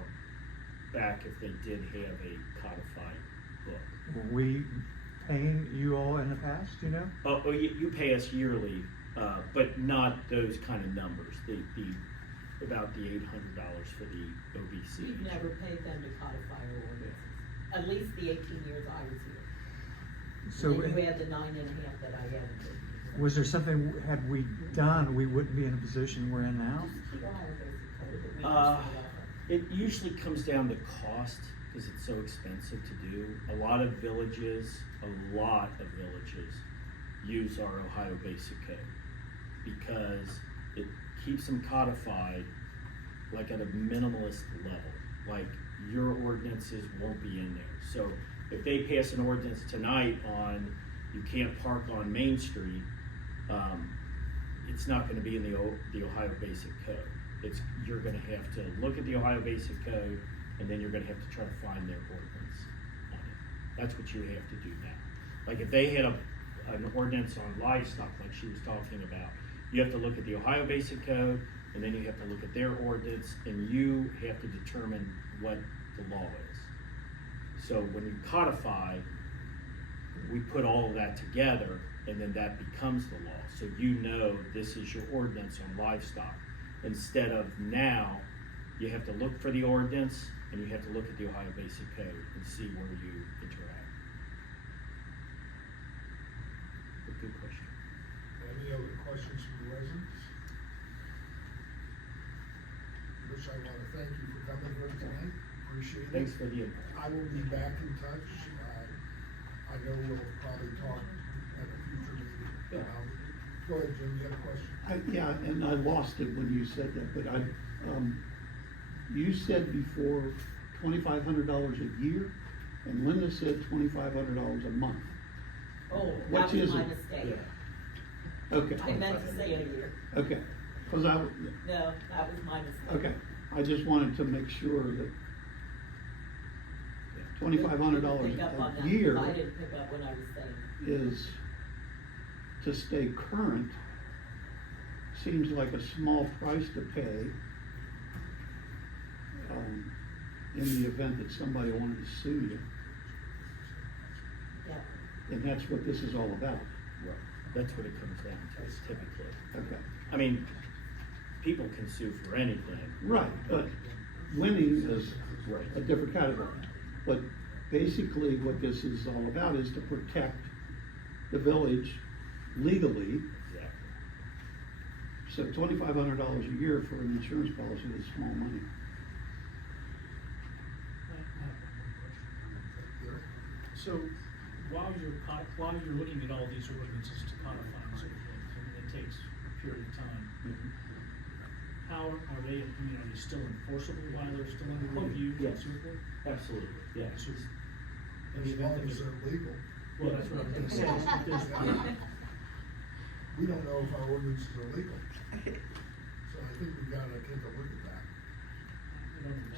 back, if they did have a codified book. Were we paying you all in the past, you know? Oh, you pay us yearly, but not those kind of numbers. About the $800 for the OBC. We've never paid them to codify our ordinances, at least the 18 years I was here. So And then you add the 9.5 that I haven't been. was there something, had we done, we wouldn't be in a position we're in now? Just the Ohio Basic Code that we Uh, used to have. It usually comes down to cost, because it's so expensive to do. A lot of villages use our Ohio Basic Code, because it keeps them codified like at a minimalist level. Like, your ordinances won't be in there. So if they pass an ordinance tonight on you can't park on Main Street, it's not gonna be in the Ohio Basic Code. You're gonna have to look at the Ohio Basic Code, and then you're gonna have to try to find their ordinance on it. That's what you have to do now. Like, if they had an ordinance on livestock, like she was talking about, you have to look at the Ohio Basic Code, and then you have to look at their ordinance, and you have to determine what the law is. So when you codify, we put all of that together, and then that becomes the law. So you know this is your ordinance on livestock. Instead of now, you have to look for the ordinance, and you have to look at the Ohio Basic Code and see where you interact. But good question. Any other questions from the residents? Rich, I want to thank you for coming here tonight. Appreciate it. Thanks for the input. I will be back in touch. I know we'll probably talk at a future meeting. Yeah. Go ahead, Jim, you had a question? Yeah, and I lost it when you said that, but you said before $2,500 a year, and Linda said $2,500 a month. Oh, Which that was is my it? mistake. Okay. I meant to say a year. Okay, because No, that was my mistake. okay, I just wanted to make sure that $2,500 Pick up on a that, year I didn't pick up what I was saying. is to stay current seems like a small price to pay, in the event that somebody wanted to sue you, Yeah, and that's what this is all about. Right. That's what it comes down to, is typically. Okay. I mean, people can sue for anything. Right, but winning is Right. a different category. But basically, what this is all about is to protect the village legally. Exactly. So $2,500 a year for an insurance policy is small money. So while you're looking at all these ordinances to codify and so forth, and it takes a period of time, how are they, are they still enforceable while they're still under review and Yes. so forth? Absolutely, yeah. So, in As the event long that as it- they're legal. Well, that's what I'm gonna say, if there's- We don't know if our ordinances are legal. So I think we gotta take a look at that.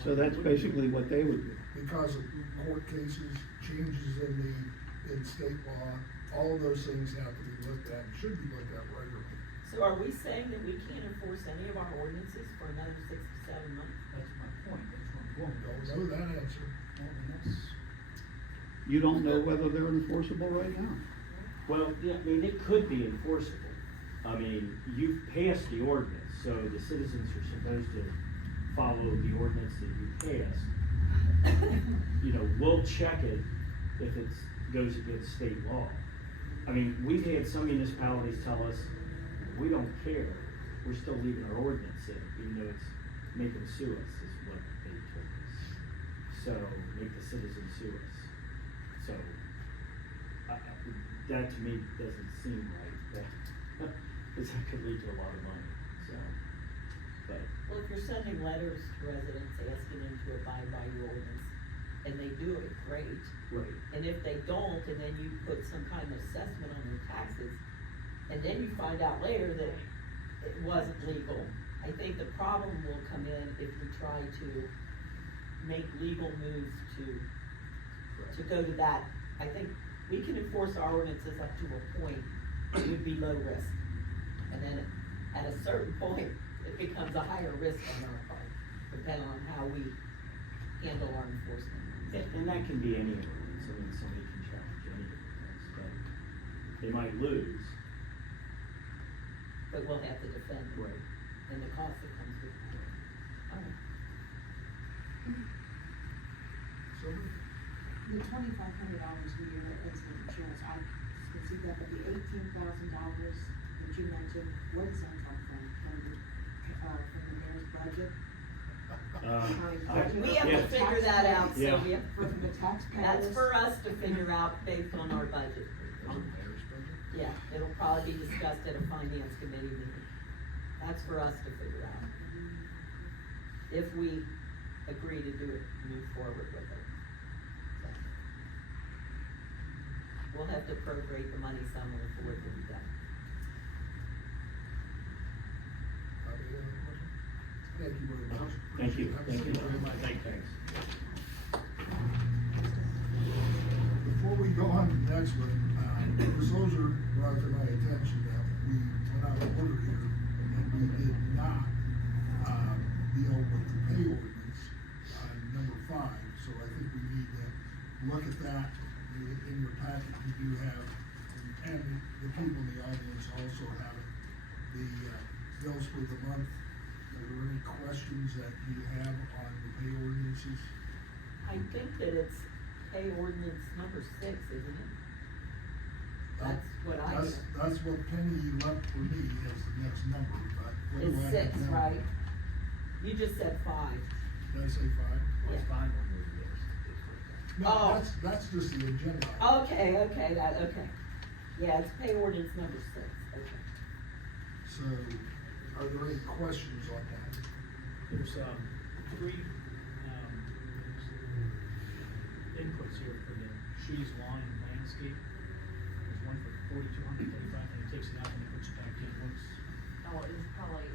So that's basically what they would do. Because of court cases, changes in state law, all of those things have to be looked at, and should be looked at regularly. so are we saying that we can't enforce any of our ordinances for another 6 to 7 months? That's my point, that's where I'm going with this. Don't know that answer. Well, and that's, You don't know whether they're enforceable right now. Well, yeah, I mean, it could be enforceable. I mean, you've passed the ordinance, so the citizens are supposed to follow the ordinance that you passed. We'll check it if it goes against state law. I mean, we've had some municipalities tell us, we don't care, we're still leaving our ordinance in, even though it's make them sue us, is what they told us. So, make the citizens sue us. So, that to me doesn't seem right, because that could lead to a lot of money, so, but. Well, if you're sending letters to residents asking them to abide by your ordinance, and they do it, great. Right. And if they don't, and then you put some kind of assessment on their taxes, and then you find out later that it wasn't legal, I think the problem will come in if we try to make legal moves to go to that. I think we can enforce our ordinances up to a point, it would be low risk. And then at a certain point, it becomes a higher risk on our part, depending on how we handle our enforcement. And that can be any ordinance, I mean, somebody can challenge any ordinance, but they might lose. But we'll have to defend it. Right. And the cost that comes with it. All right. So, The $2,500 a year is the insurance, I can see that, but the $18,000 that you mentioned, where does that come from? From the mayor's budget? We have to figure that out, Yeah. Sylvia. From the taxpayers? That's for us to figure out based on our budget. Yeah, it'll probably be discussed at a finance committee meeting. That's for us to figure out. If we agree to do it, move forward with it. So. We'll have to appropriate the money somewhere for it to be done. any other questions? Thank you very much. Thank you, Have a thank you safe very day. much. Thanks. Before we go on to the next one, Ms. Ozer brought to my attention that we went out of order here, and we did not, deal with the pay ordinance, number 5, so I think we need to look at that. In your packet, you do have, and the people in the audience also have it, the, bills for the month. Are there any questions that you have on the pay ordinances? I think that it's pay ordinance number 6, isn't it? That's what I That's, know. that's what Penny left for me as the next number, but what do It's I 6, have now? right? You just said 5. Did I say 5? Yeah. It's fine when we're this, it's No, Oh. that's just the agenda. Okay, okay. Yeah, it's pay ordinance number 6, okay. So, are there any questions on that? there's, 3, inputs here for the She's Lawn and Landscape. There's one for $4,235, and he takes it out and he puts it back in. What's Oh, it was probably,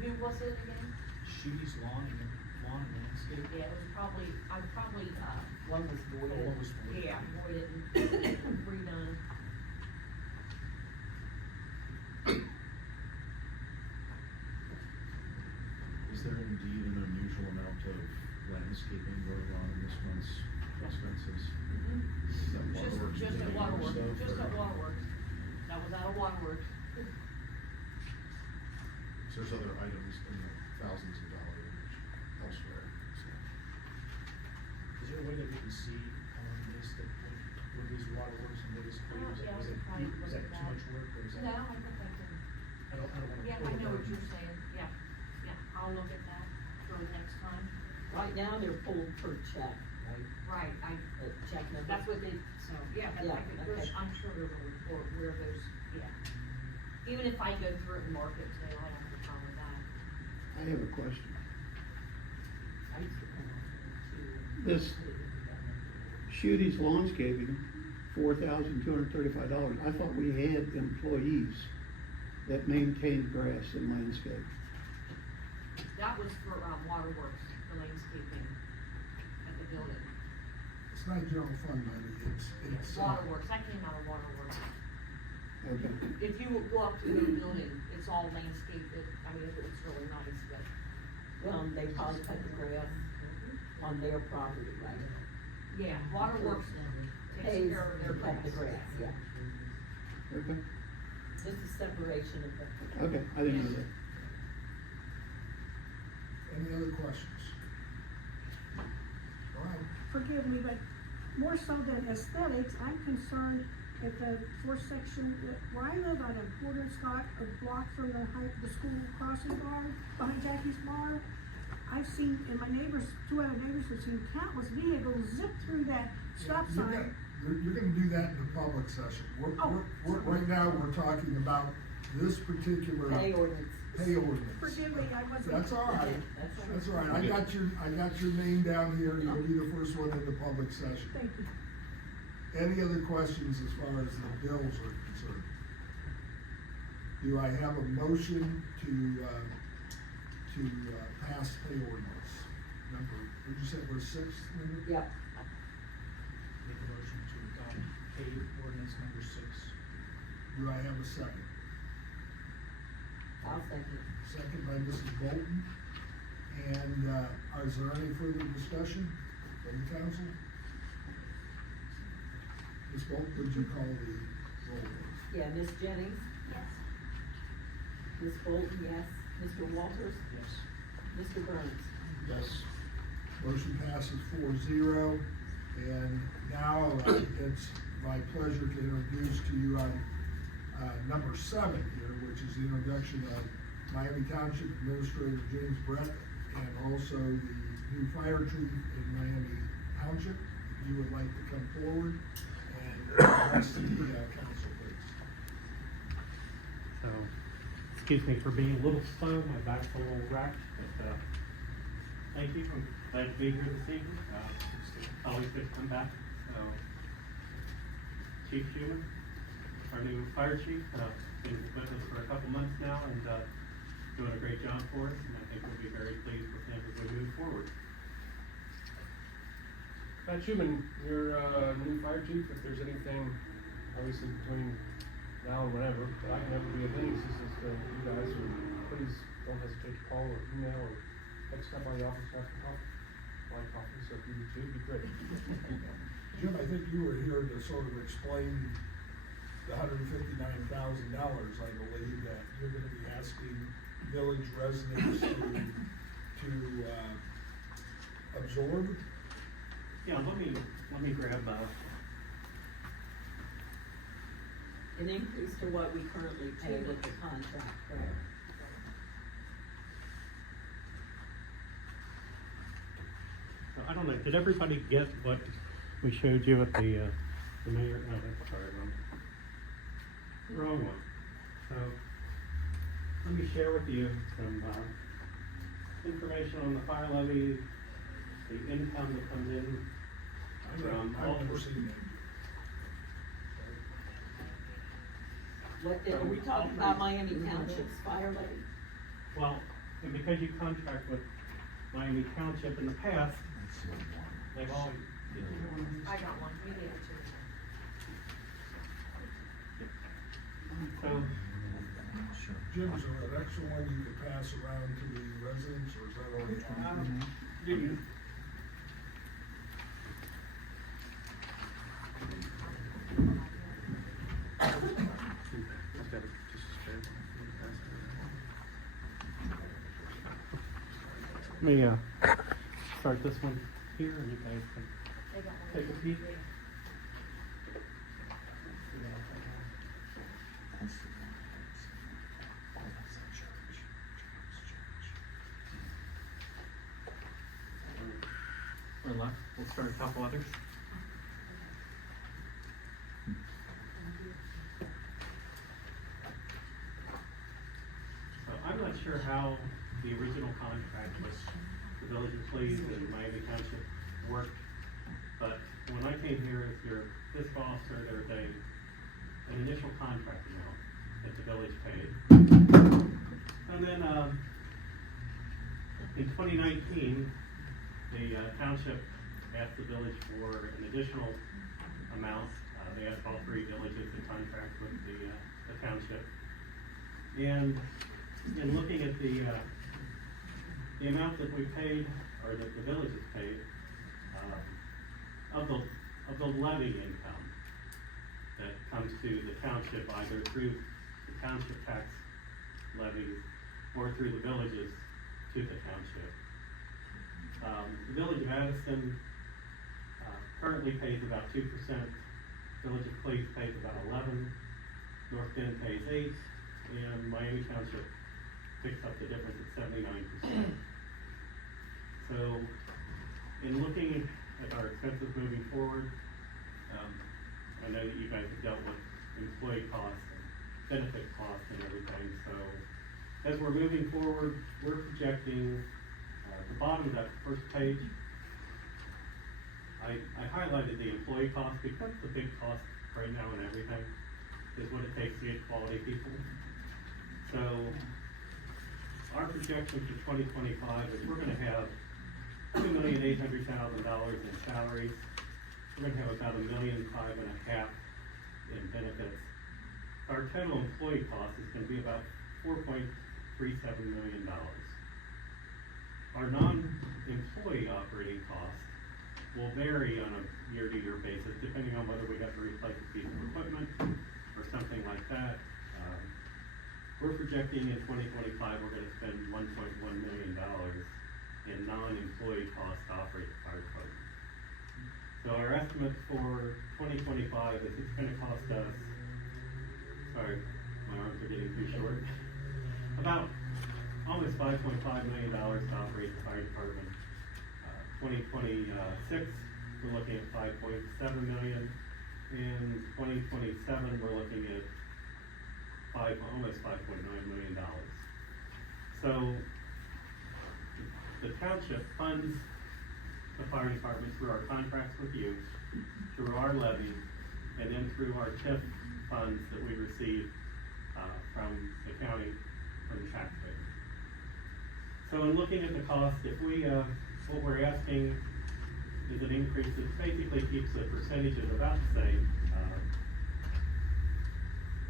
who was it again? She's Lawn and Landscape? Yeah, it was probably, One was Oh, voided. what was for? yeah, voided and redone. amount of landscaping going on in this month's expenses? Mhm. Is that waterworks Just at paying for Waterworks, stuff, just or- at Waterworks. That was out of Waterworks. So there's other items in the thousands of dollars elsewhere, so. Is there a way that we can see on this, that, where these waterworks and latest clears, Yeah, was we it, could probably was look that at too that. much work, or is that? No, I think I can, I don't wanna. yeah, I know what you're saying, yeah, I'll look at that for next time. Right now, they're pulled per check, right? Right, Check number. that's what they, so, yeah, but Yeah, I could, there's, okay. I'm sure there's a report where there's, yeah. Even if I go through it and mark it today, I don't have a problem with that. I have a question. I used to come up with two. This Shooty's Lawnscaping, $4,235. I thought we had employees that maintained grass and landscape. That was for, Waterworks, for landscaping at the building. It's not general fund money, it's. Waterworks, that came out of Waterworks. Okay. If you go up to the building, it's all landscaped, I mean, it's really nice, but. Well, they probably cut the grass on their property, right? Yeah, Waterworks takes Pays care of to their cut the grass. grass, yeah. Okay, Just a separation of the. okay, I didn't know that. Any other questions? All right, Forgive me, but more so than aesthetics, I'm concerned at the fourth section, where I live on a Gordon Scott, a block from the school crossing guard, behind Jackie's Bar. I've seen, and my neighbors, two other neighbors have seen countless vehicles zip through that stop You're sign. gonna- You're gonna do that in the public session. Oh. Right now, we're talking about this particular Pay ordinance. pay ordinance. Forgive me, I wasn't. That's all right, That's all right. that's all right. I got your name down here, you'll be the first one in the public session. Thank you. Any other questions as far as the bills are concerned? Do I have a motion to pass pay ordinance? Number, what'd you say, was 6, Linda? Yep. Make a motion to adopt pay ordinance number 6. Do I have a second? I'll second. Second by Mrs. Bolton. And, is there any further discussion from the council? Ms. Bolton, would you call the roll, please? Yeah, Ms. Jennings, Yes. Ms. Bolton, yes, Mr. Walters, Yes. Mr. Burns. Yes. Motion passes 4-0, and now it's my pleasure to introduce to you number 7 here, which is the introduction of Miami Township Administrator James Brett, and also the new fire chief in Miami Township. If you would like to come forward and address the council, please. So, excuse me for being a little slow, my back's a little racked, but, thank you, I'm glad to be here this evening, always good to come back, so. Chief Schuman, our new fire chief, been with us for a couple months now, and, doing a great job for us, and I think we'll be very pleased with him as we move forward. Pat Schuman, you're new fire chief. If there's anything, obviously between now and whenever, that I can ever be of any assistance to you guys, please don't hesitate to call or email or text up by the office after coffee. So if you do too, it'd be great. Jim, I think you were here to sort of explain the $159,000, I believe, that you're gonna be asking village residents to absorb. Yeah, let me grab, An increase to what we currently pay with the contract, correct? I don't know, did everybody get what we showed you at the mayor, no, that's sorry, wrong one. So, let me share with you some, information on the fire levy, the income that comes in from all. I've never seen What, are we talking about Miami Township's fire levy? Well, and because you contract with Miami Township in the past, they've all, I got one, you gave it to me. so, that. Jim, is there an extra one you could pass around to the residents, or is that already? evening. Let me start this one here, and you guys can take a peek. Or left, we'll start a couple others. So I'm not sure how the original contract with the Village of Pleas and Miami Township worked, but when I came here as your fiscal officer, there was an initial contract amount that the village paid. And then, in 2019, the township asked the village for an additional amount. They asked all three villages to contract with the township. And in looking at the amount that we paid, or that the villages paid, of the levy income that comes to the township either through the township tax levies or through the villages to the township. The Village of Addison currently pays about 2%, Village of Cleves pays about 11%, North Bend pays 8%, and Miami Township picks up the difference at 79%. So, in looking at our expenses moving forward, I know that you guys have dealt with employee costs and benefit costs and everything, so as we're moving forward, we're projecting the bottom of that first page. I highlighted the employee cost because the big cost right now and everything is what it takes to get quality people. So our projection for 2025 is we're gonna have $2,800,000 in salaries. We're gonna have about $1.5 million in benefits. Our total employee cost is gonna be about $4.37 million. Our non-employee operating costs will vary on a year-to-year basis, depending on whether we have to replace a piece of equipment or something like that. We're projecting in 2025, we're gonna spend $1.1 million in non-employee costs to operate the fire department. So our estimate for 2025 is it's gonna cost us, sorry, my arms are getting too short, about almost $5.5 million to operate the fire department. 2026, we're looking at $5.7 million. In 2027, we're looking at almost $5.9 million. So the township funds the fire department through our contracts with you, through our levy, and then through our TIF funds that we receive from the county, from the taxpayer. So in looking at the cost, if we, what we're asking is an increase that basically keeps the percentages about the same.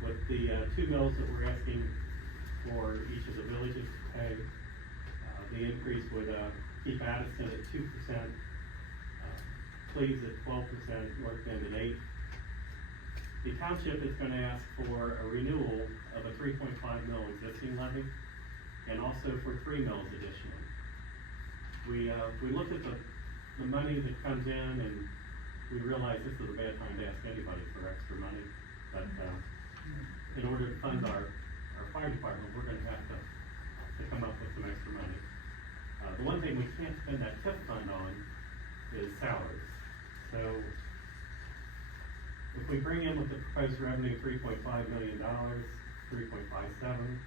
With the 2 mills that we're asking for each of the villages to pay, the increase would keep Addison at 2%, Cleves at 12%, North Bend at 8%. The township is going to ask for a renewal of a 3.5 mil existing levy, and also for 3 mills additionally. We looked at the money that comes in, and we realized this is a bad time to ask anybody for extra money, but in order to fund our fire department, we're gonna have to come up with some extra money. The one thing we can't spend that TIF fund on is salaries. So if we bring in with the proposed revenue $3.5 million, 3.57,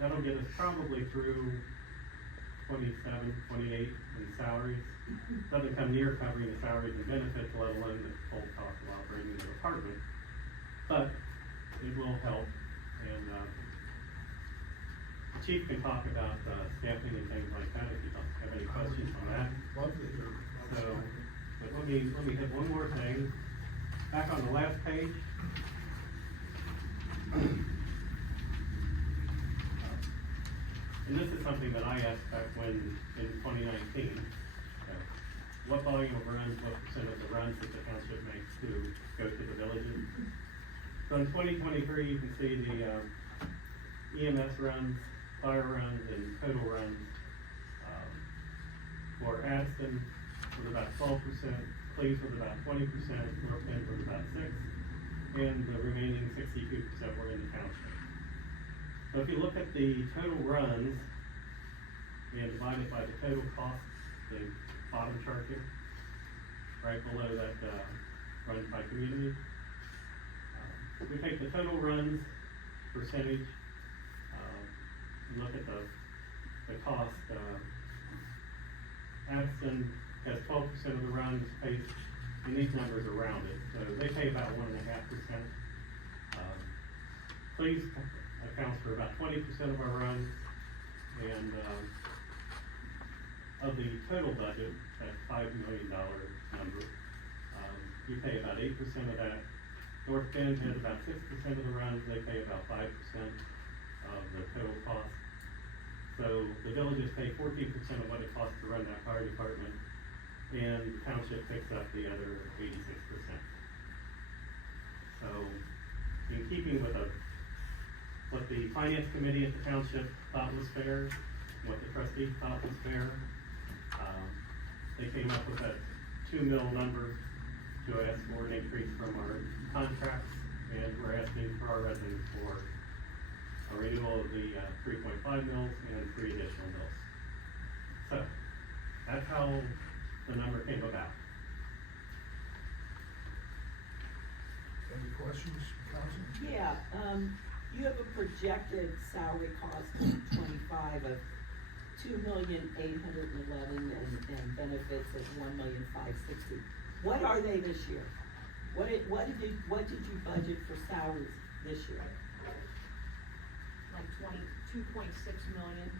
that'll get us probably through 27, 28 in salaries. Doesn't come near covering the salaries and benefits, let alone the full cost of operating the department, but it will help. And the chief can talk about staffing and things like that if you don't have any questions on that. Love to hear. So, but let me hit one more thing. Back on the last page. and this is something that I asked back when, in 2019, what volume of runs, what percent of the runs that the township makes to go to the villages? So in 2023, you can see the EMS runs, fire runs, and total runs. For Addison was about 12%, Cleves was about 20%, North Bend was about 6%, and the remaining 62% were in the township. So if you look at the total runs and divide it by the total cost, the bottom chart here, right below that runs by community, we take the total runs percentage, and look at the cost. Addison has 12% of the runs paid, and these numbers are rounded, so they pay about 1.5%. Cleves accounts for about 20% of our runs, and of the total budget, that $5 million number, you pay about 8% of that. North Bend has about 6% of the runs, they pay about 5% of the total cost. So the villages pay 14% of what it costs to run that fire department, and the township picks up the other 86%. So, in keeping with what the finance committee at the township thought was fair, what the trustees thought was fair, they came up with that 2 mil number to ask for an increase from our contracts, and we're asking for our residents for a renewal of the 3.5 mils and 3 additional mils. So, that's how the number came about. Any questions, Council? Yeah, you have a projected salary cost in 25 of 2,811,000 and benefits of 1,560,000. What are they this year? What did you budget for salaries this year? Like 2.6 million.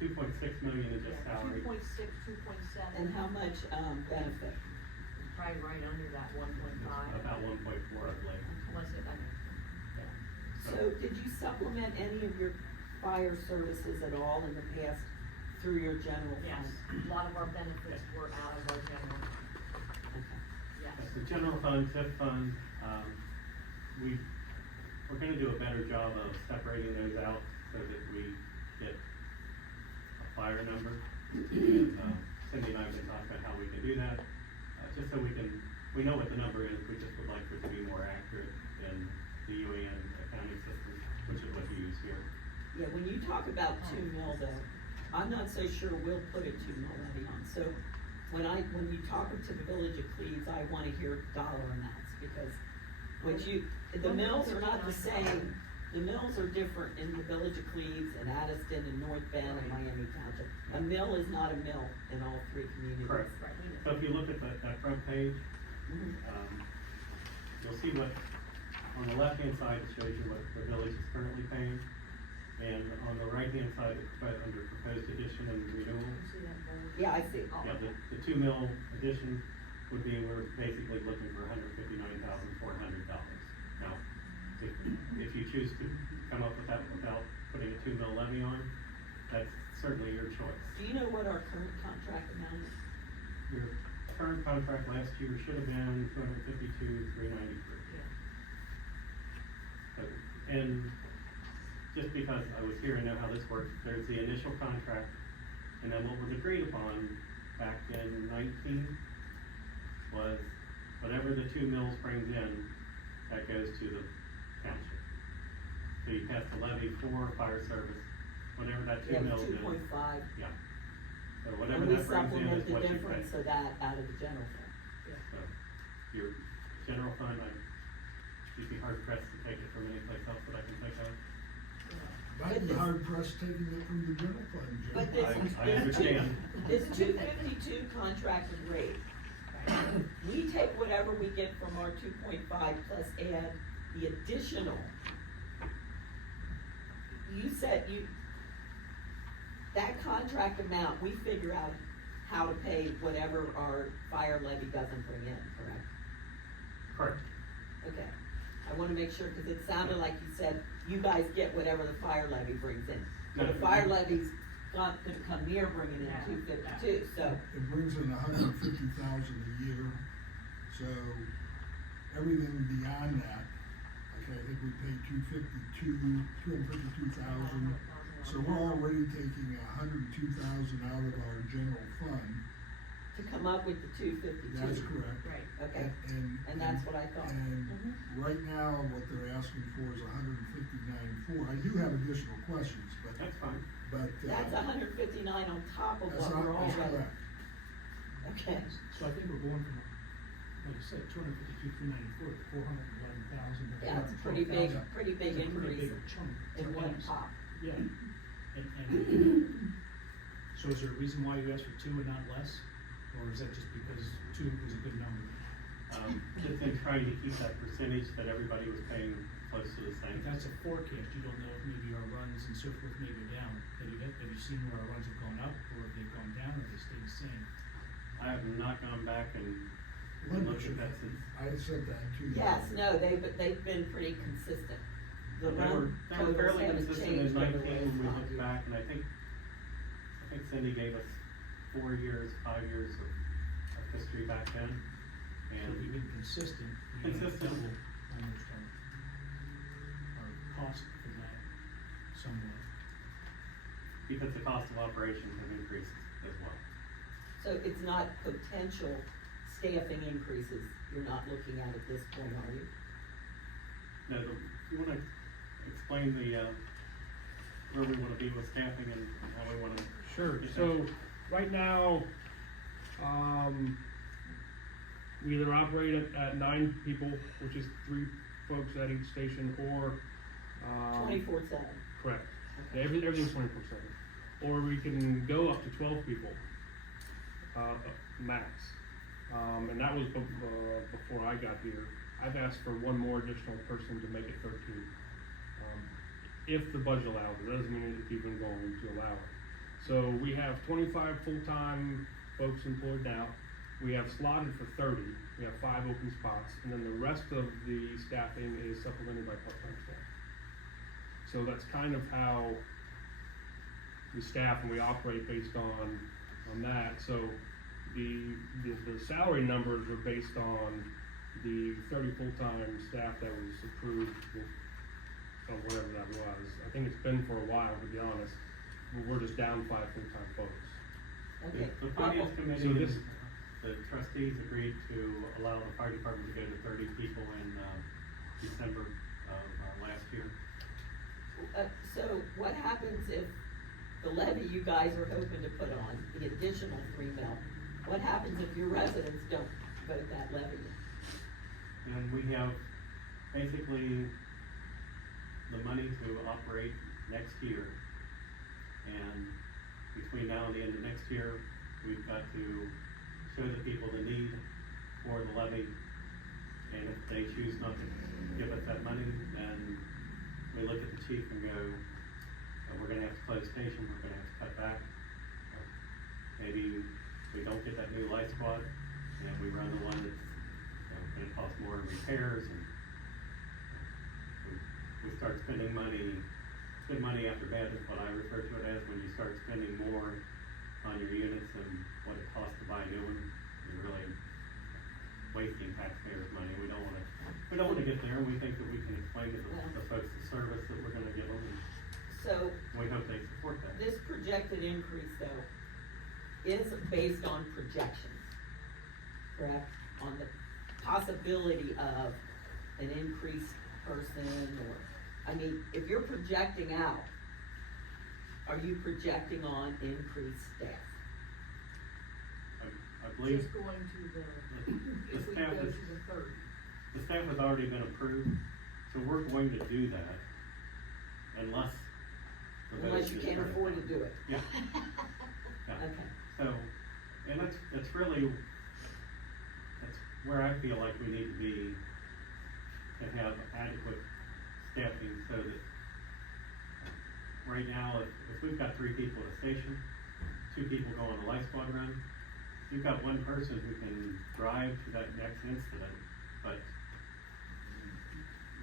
2.6 million is just salary. 2.6, 2.7. And how much, benefit? Probably right under that 1.5. About 1.4, I believe. Was it, I mean, So did you supplement any of your fire services at all in the past through your general yes, fund? a lot of our benefits were out of our general, Okay. yes. The general fund, TIF fund, we're gonna do a better job of separating those out so that we get a fire number. And Cindy and I have been talking about how we can do that, just so we know what the number is, we just would like for it to be more accurate than the UAN accounting system, which is what you use here. Yeah, when you talk about 2 mil though, I'm not so sure we'll put a 2 mil levy on. So when you talk to the village of Cleves, I wanna hear dollar amounts, because the mills are not the same. The mills are different in the village of Cleves and Addison and North Bend and Miami Township. A mill is not a mill in all 3 communities. Correct. Right, we know. So if you look at that front page, Mhm. you'll see what, on the left-hand side, it shows you what the village is currently paying. And on the right-hand side, under proposed addition and renewal, You see that board? Yeah, I see. Oh. yeah, the 2 mil addition would be, we're basically looking for $159,400. Now, if you choose to come up with that without putting a 2 mil levy on, that's certainly your choice. Do you know what our current contract amount is? Your current contract last year should have been $252,393. And just because I was here and know how this works, there's the initial contract, and then what was agreed upon back in 19 was whatever the 2 mills brings in, that goes to the township. So you pass the levy for fire service, whatever that 2 Yeah, mills is. 2.5. Yeah. So whatever And we that brings in supplement is the what you pay. difference of that out of the general fund. So, your general fund, you'd be hard pressed to take it from any place else that I can think of. I'd be hard pressed taking it from the general fund, Jim. But this, I understand. This 252 contracted rate, we take whatever we get from our 2.5 plus add the additional. You said that contract amount, we figure out how to pay whatever our fire levy doesn't bring in, correct? Correct. Okay, I wanna make sure, cause it sounded like you said, you guys get whatever the fire levy brings in. So the fire levy's not gonna come near bringing in 252, so. It brings in 150,000 a year, so everything beyond that, okay, I think we pay 252,000. So we're already taking 102,000 out of our general fund. To come up with the 252. That's correct. Right. Okay, and that's what I thought. And Mhm. right now, what they're asking for is 159,400. I do have additional questions, but. That's fine. But. That's 159 on top of That's what we're not, that's already. correct. Okay, So I think we're going from, like you said, 252, 394 to 411,000. yeah, it's a pretty big increase chunk. in one pop. Yeah, and, so is there a reason why you asked for 2 and not less? Or is that just because 2 was a good number? Just in trying to keep that percentage that everybody was paying close to the same. If that's a forecast, you don't know if maybe our runs and so forth may go down. Have you seen where our runs have gone up, or have they gone down, or have they stayed the same? I have not gone back and Linda looked should at have, that since. I said that to you. Yes, no, they've been pretty consistent. The They were run totals fairly haven't consistent changed in over the 19, we last 5 looked years. back, and I think Cindy gave us 4 years, 5 years of history back then. So if we've And been consistent, we have Consistent. double almost our cost for that somewhat. because the cost of operations have increased as well. So it's not potential staffing increases you're not looking at this point, are you? Now, you wanna explain where we wanna be with staffing and how we wanna? Sure, get so, that? right now, we either operate at 9 people, which is 3 folks at each station, or, 24/7. correct. Okay. Everything's 24/7. Or we can go up to 12 people, max. And that was before I got here. I've asked for 1 more additional person to make it 13. If the budget allows it, doesn't mean it's even going to allow it. So we have 25 full-time folks employed now. We have slotted for 30. We have 5 open spots, and then the rest of the staffing is supplemented by part-time staff. So that's kind of how we staff and we operate based on that. So the salary numbers are based on the 30 full-time staff that was approved on whatever that was. I think it's been for a while, to be honest. We're just down 5 full-time folks. Okay. The finance So committee this- and the trustees agreed to allow the fire department to go to 30 people in, December of last year. So what happens if the levy you guys are hoping to put on, the additional 3 mil, what happens if your residents don't vote that levy? And we have basically the money to operate next year. And between now and the end of next year, we've got to show the people the need for the levy. And if they choose not to give us that money, then we look at the chief and go, we're gonna have to close station, we're gonna have to cut back. Maybe we don't get that new light squad, and we run the one that's, gonna cost more in repairs, and we start spending money, good money after bad is what I refer to it as, when you start spending more on your units than what it costs to buy a new one, you're really wasting taxpayers' money. We don't wanna get there, and we think that we can explain to the folks the service that we're gonna give them, and So we hope they support that. this projected increase though is based on projections, correct? On the possibility of an increased person or, I mean, if you're projecting out, are you projecting on increased staff? I believe Just going to the, the if we staff go to is, the 30. the staff has already been approved, so we're going to do that unless. the vote Unless you is can't certified. afford to do it. Yeah. Yeah. Okay. So, and that's really, that's where I feel like we need to be, to have adequate staffing so that, right now, if we've got 3 people at a station, 2 people go on a light squad run, you've got 1 person who can drive to that next incident, but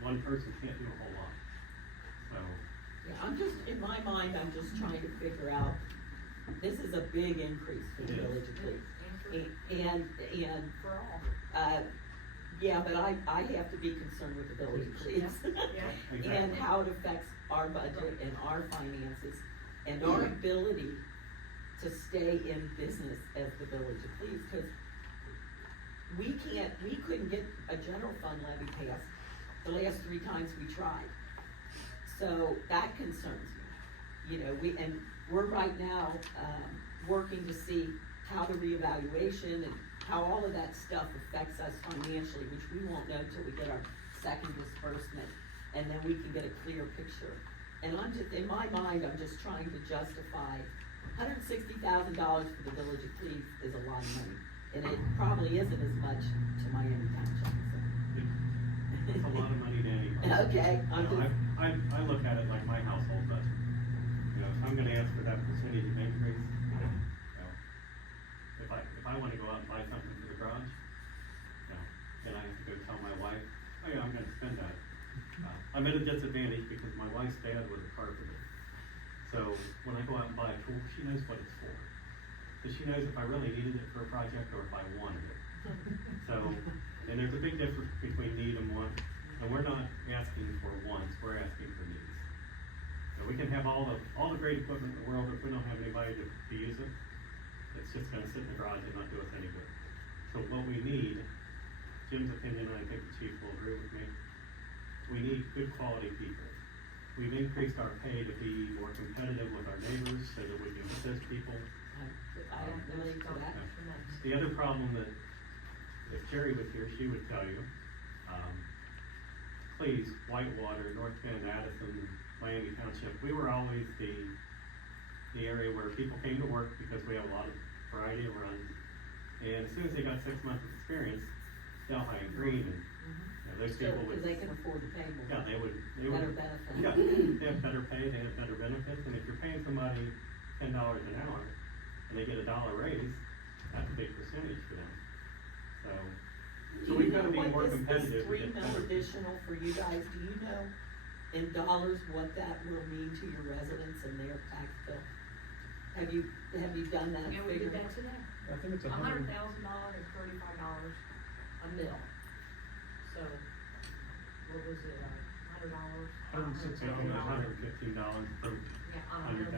1 person can't do a whole lot. So, Yeah, I'm just, in my mind, I'm just trying to figure out, this is a big increase for the It is. village of Cleveland. And, For all. yeah, but I have to be concerned with the village of Cleveland. Yeah. And Exactly. how it affects our budget and our finances and our ability to stay in business as the village of Cleveland. Cause we couldn't get a general fund levy passed the last 3 times we tried. So that concerns me. You know, we're right now, working to see how the reevaluation and how all of that stuff affects us financially, which we won't know till we get our second disbursement, and then we can get a clear picture. And I'm just, in my mind, I'm just trying to justify $160,000 for the village of Cleves is a lot of money, and it probably isn't as much to Miami Township, It's a lot of money to anybody. so. Okay, I'm You know, just, I look at it like my household budget. You know, if I'm gonna ask for that percentage of increase, you know, if I wanna go out and buy something for the garage, you know, then I have to go tell my wife, oh yeah, I'm gonna spend that. I'm at a disadvantage because my wife's dad was a carpenter. So when I go out and buy a tool, she knows what it's for. So she knows if I really needed it for a project or if I wanted it. So, and there's a big difference between need and want, and we're not asking for wants, we're asking for needs. So we can have all the great equipment in the world, if we don't have anybody to use it, it's just gonna sit in the garage and not do us any good. So what we need, Jim's opinion, and I think the chief will agree with me, we need good quality people. We've increased our pay to be more competitive with our neighbors so that we can assist people. I don't relate to that. The other problem that, if Jerry was here, she would tell you, Cleves, Whitewater, North Bend, Addison, Miami Township, we were always the area where people came to work because we have a lot of variety of runs. And as soon as they got 6 months of experience, Delhi and Green, and you know, those people would. Because they can afford to pay more. Yeah, they would. Better benefits. Yeah, they have better pay, they have better benefits, and if you're paying somebody $10 an hour and they get a $1 raise, that's a big percentage for them. So we've gotta be more competitive. Do you know what this 3 mil additional for you guys, do you know in dollars what that will mean to your residents and their tax bill? Have you done that And we figure? did that today. I think it's $100,000 is $35 a mil. So, what was it, $100? $115 per. Yeah, on $100,000. $100,000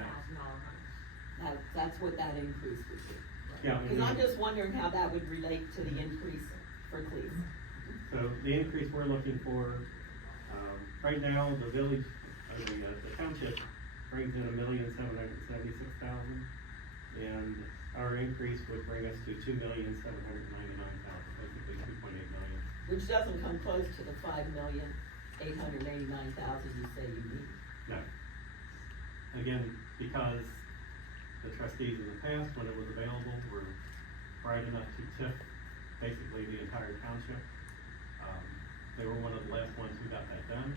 house. That's what that increase would be. Yeah. Cause I'm just wondering how that would relate to the increase for Cleveland. So the increase we're looking for, right now, the village, the township brings in $1,776,000. And our increase would bring us to $2,799,000, basically $2.8 million. Which doesn't come close to the $5,889,000 you say you need. No. Again, because the trustees in the past, when it was available, were bright enough to tip basically the entire township. They were one of the last ones who got that done,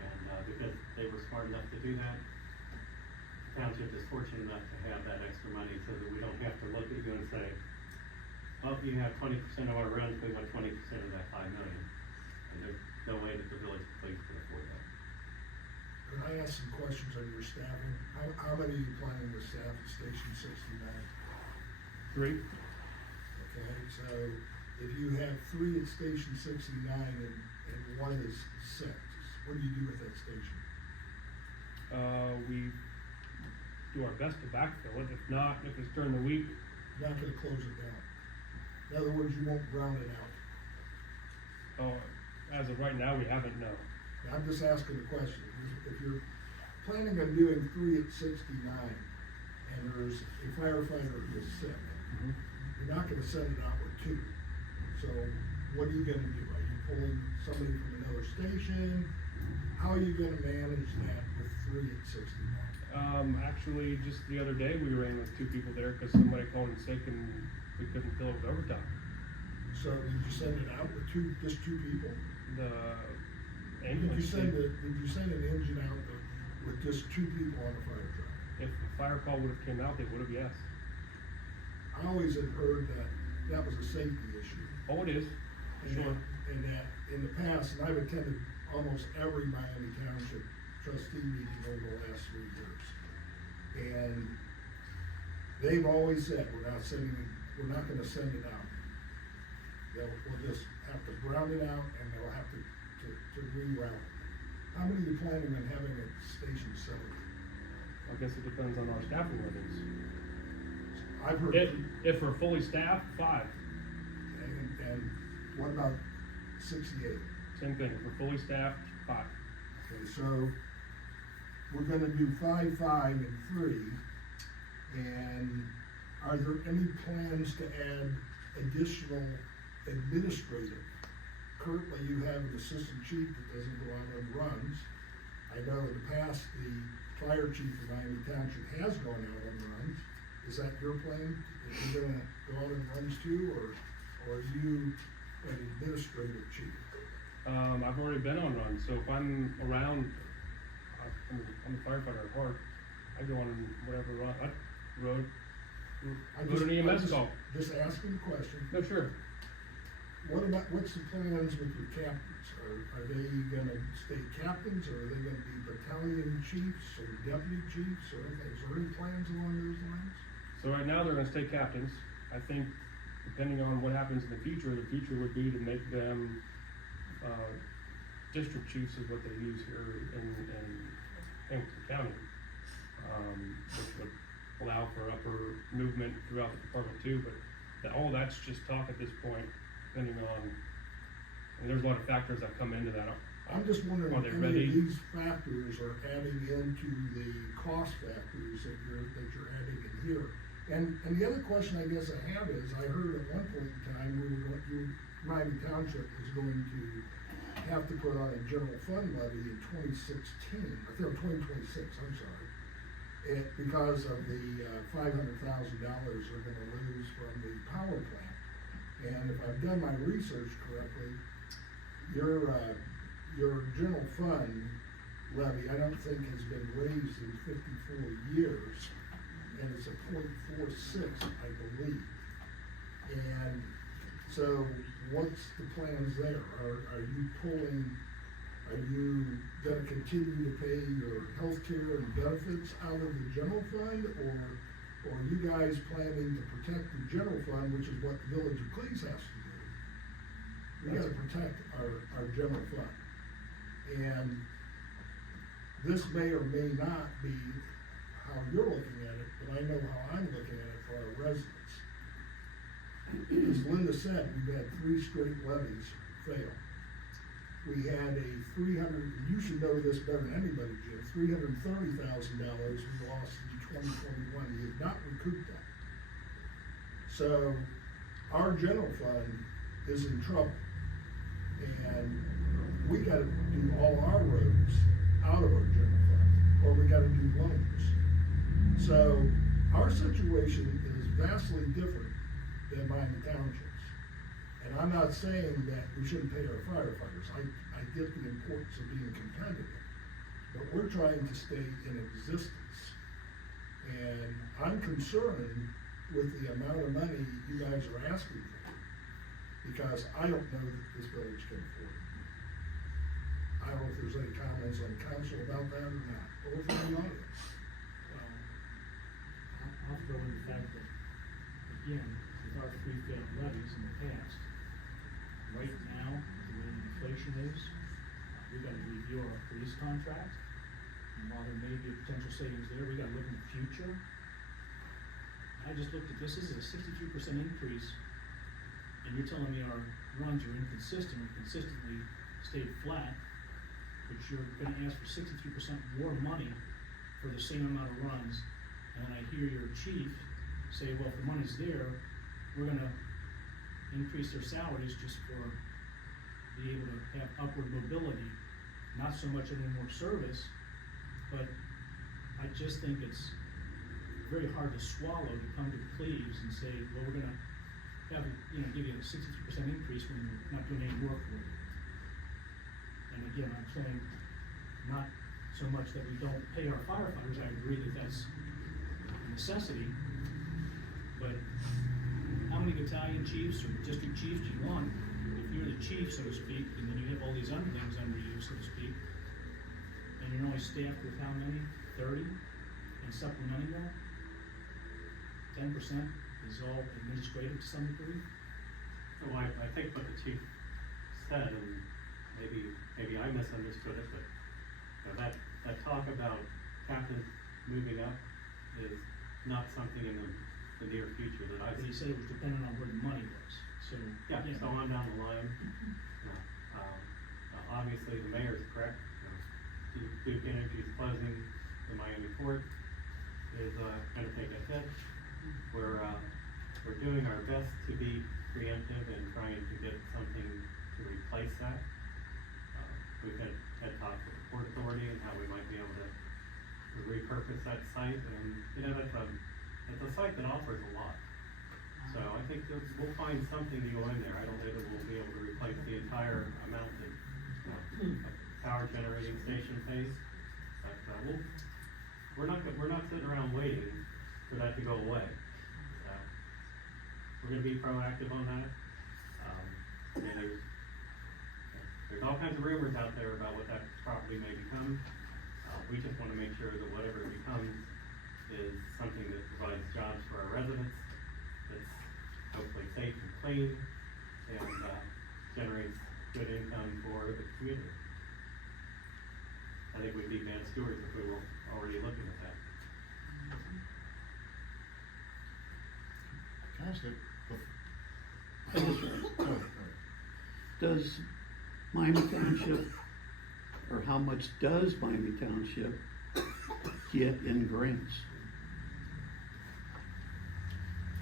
and, because they were smart enough to do that, the township is fortunate enough to have that extra money so that we don't have to look at you and say, well, you have 20% of our runs, we want 20% of that $5 million. And there's no way that the village police can afford that. Can I ask some questions on your staffing? How many are you planning to staff at Station 69? 3. Okay, so if you have 3 at Station 69 and 1 is sick, what do you do with that station? We do our best to backfill it. If not, if it's during the week, You're not gonna close it down. In other words, you won't ground it out. as of right now, we haven't, no. I'm just asking a question. If you're planning on doing 3 at 69 and there's a firefighter who is sick, you're not gonna send it out with 2. So what are you gonna do? Are you pulling somebody from another station? How are you gonna manage that with 3 at 69? Actually, just the other day, we ran with 2 people there because somebody called in sick and we couldn't fill it with overtime. So did you send it out with just 2 people? The Did ambulance. you send an engine out with just 2 people on a fire truck? If the fire call would have came out, they would have, yes. I always had heard that was a safety issue. Oh, it is, And sure. that in the past, and I've attended almost every Miami Township trustee meeting over the last 3 years. And they've always said, we're not gonna send it out. We'll just have to ground it out and they'll have to reroute it. How many are you planning on having at Station 7? I guess it depends on our staffing levels. I've heard. If we're fully staffed, 5. And what about 68? Same thing, if we're fully staffed, 5. Okay, so we're gonna do 5, 5, and 3. And are there any plans to add additional administrative? Currently, you have an assistant chief that doesn't go out and runs. I know in the past, the fire chief of Miami Township has gone out on runs. Is that your plan? Is he gonna go out on runs too, or are you an administrative chief? I've already been on runs, so if I'm around, I'm a firefighter at heart, I go on whatever run, road, go to an EMS call. Just asking a question. No, sure. What's the plans with your captains? Are they gonna stay captains, or are they gonna be battalion chiefs or deputy chiefs or anything? Is there any plans along those lines? So right now, they're gonna stay captains. I think, depending on what happens in the future would be to make them, district chiefs is what they use here in Hamilton County. Which would allow for upper movement throughout the department too, but all that's just talk at this point, depending on, and there's a lot of factors that come into that. I'm just wondering Are if they any ready? of these factors are adding into the cost factors that you're adding in here. And the other question I guess I have is, I heard at one point in time, Miami Township was going to have to put on a general fund levy in 2016, I think 2026, I'm sorry. Because of the $500,000 they're gonna lose from the power plant. And if I've done my research correctly, your general fund levy, I don't think has been raised in 54 years, and it's a 0.46, I believe. And so, what's the plans there? Are you gonna continue to pay your health care and benefits out of the general fund, or are you guys planning to protect the general fund, which is what the Village of Cleves has to do? We gotta protect our general fund. And this may or may not be how you're looking at it, but I know how I'm looking at it for our residents. As Linda said, we've had 3 straight levies fail. We had you should know this better than anybody, Jim, $330,000 we lost in 2021, we have not recouped that. So, our general fund is in trouble. And we gotta do all our roads out of our general fund, or we gotta do loans. So, our situation is vastly different than Miami Township's. And I'm not saying that we shouldn't pay our firefighters, I get the importance of being competitive, but we're trying to stay in existence. And I'm concerned with the amount of money you guys are asking for, because I don't know that this village can afford it. I don't know if there's any comments on council about that or not, or from the audience. Well, I'll throw in the fact that, again, with our 3 failed levies in the past, right now, the way inflation is, we gotta review our police contract. And while there may be a potential savings there, we gotta look in the future. I just looked at this is a 63% increase, and you're telling me our runs are inconsistent or consistently stayed flat, but you're gonna ask for 63% more money for the same amount of runs. And then I hear your chief say, well, if the money's there, we're gonna increase their salaries just for be able to have upward mobility, not so much any more service, but I just think it's very hard to swallow to come to Cleves and say, well, we're gonna have, give you a 63% increase when you're not doing any work for it. And again, I'm saying not so much that we don't pay our firefighters, I agree that that's a necessity, but how many battalion chiefs or district chiefs do you want? If you're the chief, so to speak, and then you have all these underlings under you, so to speak, and you're only staffed with how many? 30? And supplementing that? 10% is all administrative to some degree? So I think what the chief said, and maybe I misunderstood it, but you know, that talk about captains moving up is not something in the near future that I But you see. said it was dependent on where the money was, so. Yeah, so on down the line, obviously the mayor is correct. Duke Energy's closing the Miami port is gonna take a hit. We're doing our best to be preemptive and trying to get something to replace that. We've had talks with the Port Authority and how we might be able to repurpose that site, and, you know, it's a site that offers a lot. So I think that we'll find something to go in there. I don't know that we'll be able to replace the entire amount that, power generating station pays, but, we're not sitting around waiting for that to go away. So, we're gonna be proactive on that. And there's all kinds of rumors out there about what that property may become. We just wanna make sure that whatever it becomes is something that provides jobs for our residents, that's hopefully safe and clean, and, generates good income for the community. I think we'd be bad stewards if we were already looking at that. Can I ask you, I just- go ahead. Does Miami Township, or how much does Miami Township get in grants?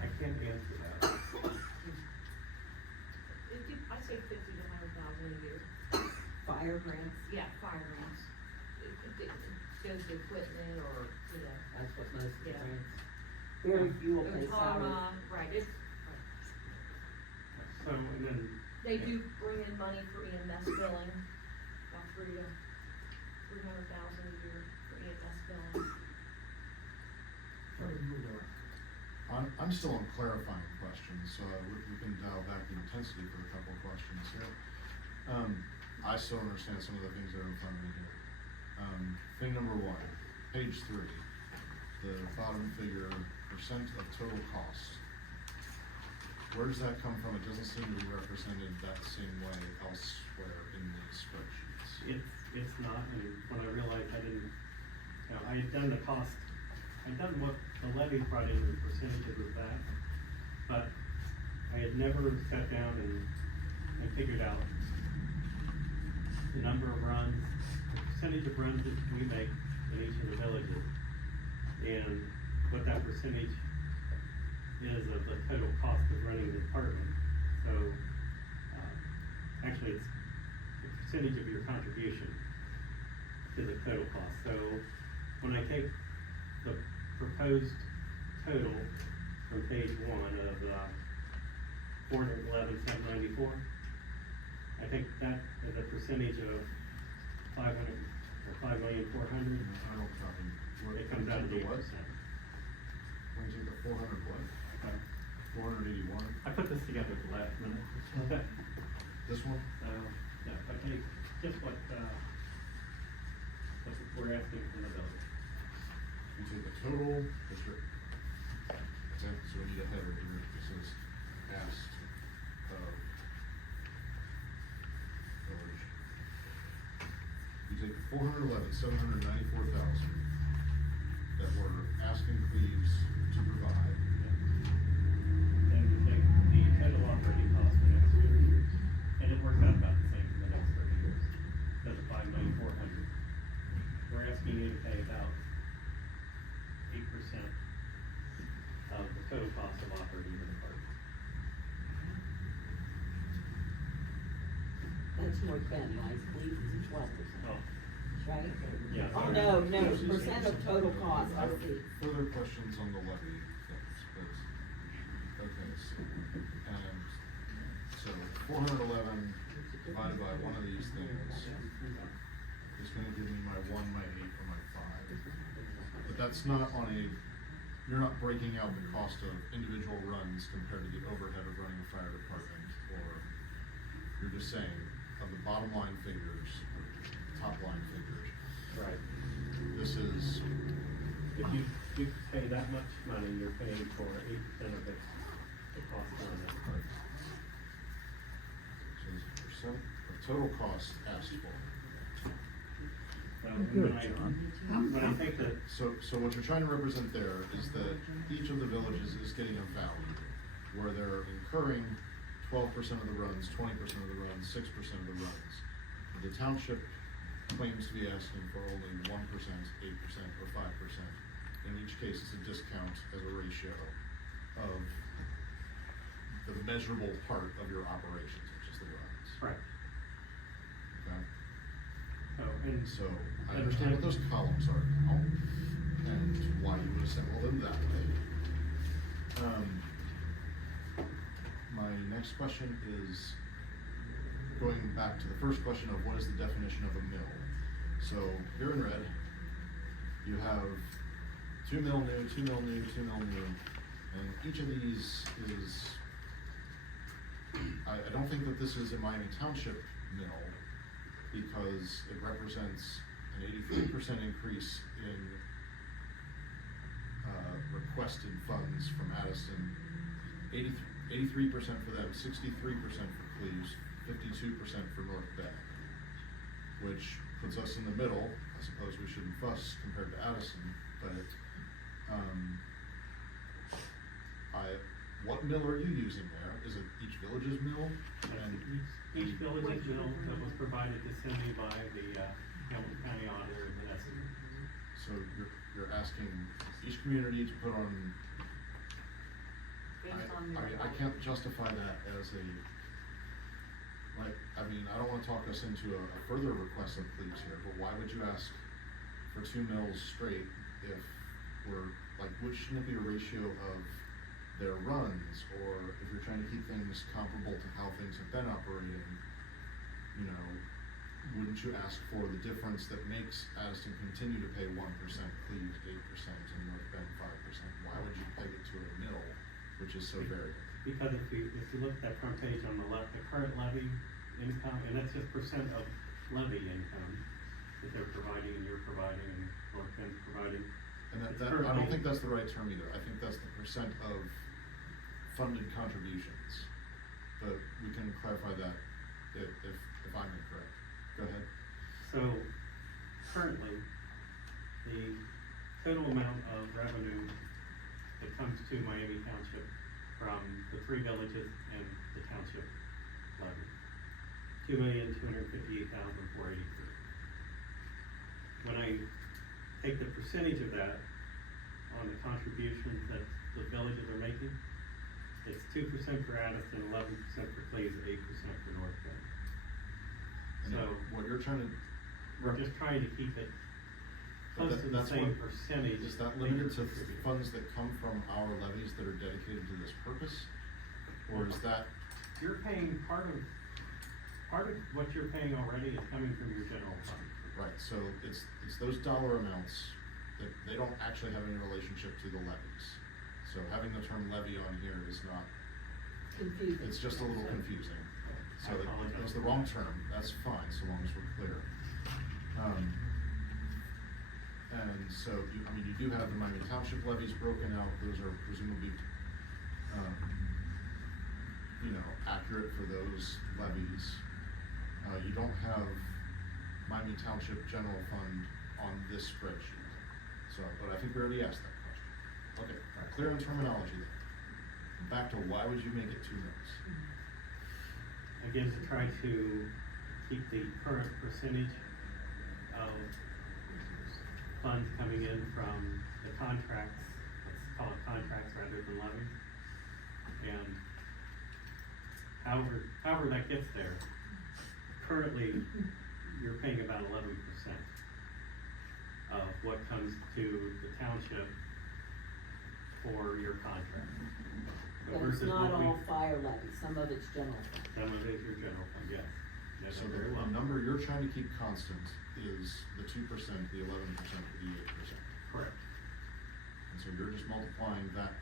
I can't answer that. I'd say 50 to 100,000 a year. Fire grants, Yeah, fire grants. It goes to equipment or, you know. that's what most of the Yeah. grants. Very few will pay salaries. Right, it's, So, and then. they do bring in money for EMS billing, about 300,000 a year for EMS billing. I'm still on clarifying questions, so we can dial back the intensity for a couple of questions here. I still don't understand some of the things that are in front of me here. Thing number one, page 3, the bottom figure, percent of total cost. Where does that come from? It doesn't seem to be represented that same way elsewhere in these spreadsheets. It's not, and when I realized I didn't, you know, I had done the cost, I'd done what the levy brought in, the percentages of that, but I had never sat down and figured out the number of runs, the percentage of runs that we make in each of the villages, and what that percentage is of the total cost of running the department. So, actually, it's the percentage of your contribution to the total cost. So, when I take the proposed total from page 1 of, 411,794, I think that is a percentage of 500, or 5,400,000. I don't copy. It comes out to The 8%. what? When you take the 400 what? 481? I put this together at the last minute. This one? Yeah, okay, just what we're asking from the village. You take the total district. Okay, so we need a header here. This is asked of village. You take the 411,794,000 that we're asking Cleves to provide. And you take the total operating cost for the next 30 years, and it works out about the same for the next 30 years. That's a 5,400,000. We're asking you to pay about 8% of the total cost of operating the department. That's North Bend, I believe it's 12%, Oh, right? yeah. Oh, no, percent of total cost, I see. Further questions on the levy things, but, okay, so 411 divided by one of these things is gonna give me my 1, my 8, or my 5. But that's not on a, you're not breaking out the cost of individual runs compared to the overhead of running a fire department, or you're just saying, of the bottom line figures, top line figures, Right. This is, If you pay that much money, you're paying for 8% of the cost on that part. so this is percent of total cost asked for. Well, Good, when I, John. when I think that, So what you're trying to represent there is that each of the villages is getting a value where they're incurring 12% of the runs, 20% of the runs, 6% of the runs. The township claims to be asking for only 1%, 8%, or 5%. In each case, it's a discount as a ratio of the measurable part of your operations, which is the runs. right, Okay? and So I understand what those columns are now, and why you would assemble them that way. My next question is going back to the first question of what is the definition of a mill? So here in red, you have 2 mil new, 2 mil new, 2 mil new, and each of these is, I don't think that this is a Miami Township mill, because it represents an 83% increase in requested funds from Addison, 83% for them, 63% for Cleves, 52% for North Bend, which puts us in the middle. I suppose we shouldn't fuss compared to Addison, but what mill are you using there? Is it each village's mill? And each village's bill that was provided to Cindy by the, Hamilton County Auditor and Vanessa. so you're asking each community to put on, Based on I mean, I can't justify that as a, like, I mean, I don't wanna talk us into a further request of Cleves here, but why would you ask for 2 mills straight if we're, like, shouldn't it be a ratio of their runs, or if you're trying to keep things comparable to how things have been operating, you know, wouldn't you ask for the difference that makes Addison continue to pay 1%, Cleves 8%, and North Bend 5%? Why would you peg it to a mill, which is so variable? Because if you look at that front page on the left, the current levy income, and that's just percent of levy income that they're providing and you're providing and North Bend's providing. And It's I don't currently- think that's the right term either. I think that's the percent of funded contributions. But we can clarify that if I'm incorrect. Go ahead. So currently, the total amount of revenue that comes to Miami Township from the 3 villages and the township levy, $2,258,483. When I take the percentage of that on the contributions that the villages are making, it's 2% for Addison, 11% for Cleves, 8% for North Bend. And So what you're trying to, we're just trying to keep it close to the that's same what- percentage. is that you're limited to contributing. funds that come from our levies that are dedicated to this purpose? Or is that, You're paying part of what you're paying already is coming from your general fund. right, so it's those dollar amounts that they don't actually have any relationship to the levies. So having the term levy on here is not, Confusing. it's just a little confusing. So I apologize. it's the wrong term, that's fine, so long as we're clear. And so, you do have the Miami Township levies broken out, those are presumably, accurate for those levies. You don't have Miami Township General Fund on this spreadsheet, so, but I think we already asked that question. Okay, clear on terminology then. Back to why would you make it 2 mills? Again, to try to keep the current percentage of funds coming in from the contracts, let's call it contracts rather than levies. And however that gets there, currently, you're paying about 11% of what comes to the township for your contract. So But it's versus not what we- all fire levy, some of it's general fund. Some of it is your general fund, yes. That's So very the well. number you're trying to keep constant is the 2%, the 11%, the 8%. Correct. And so you're just multiplying that,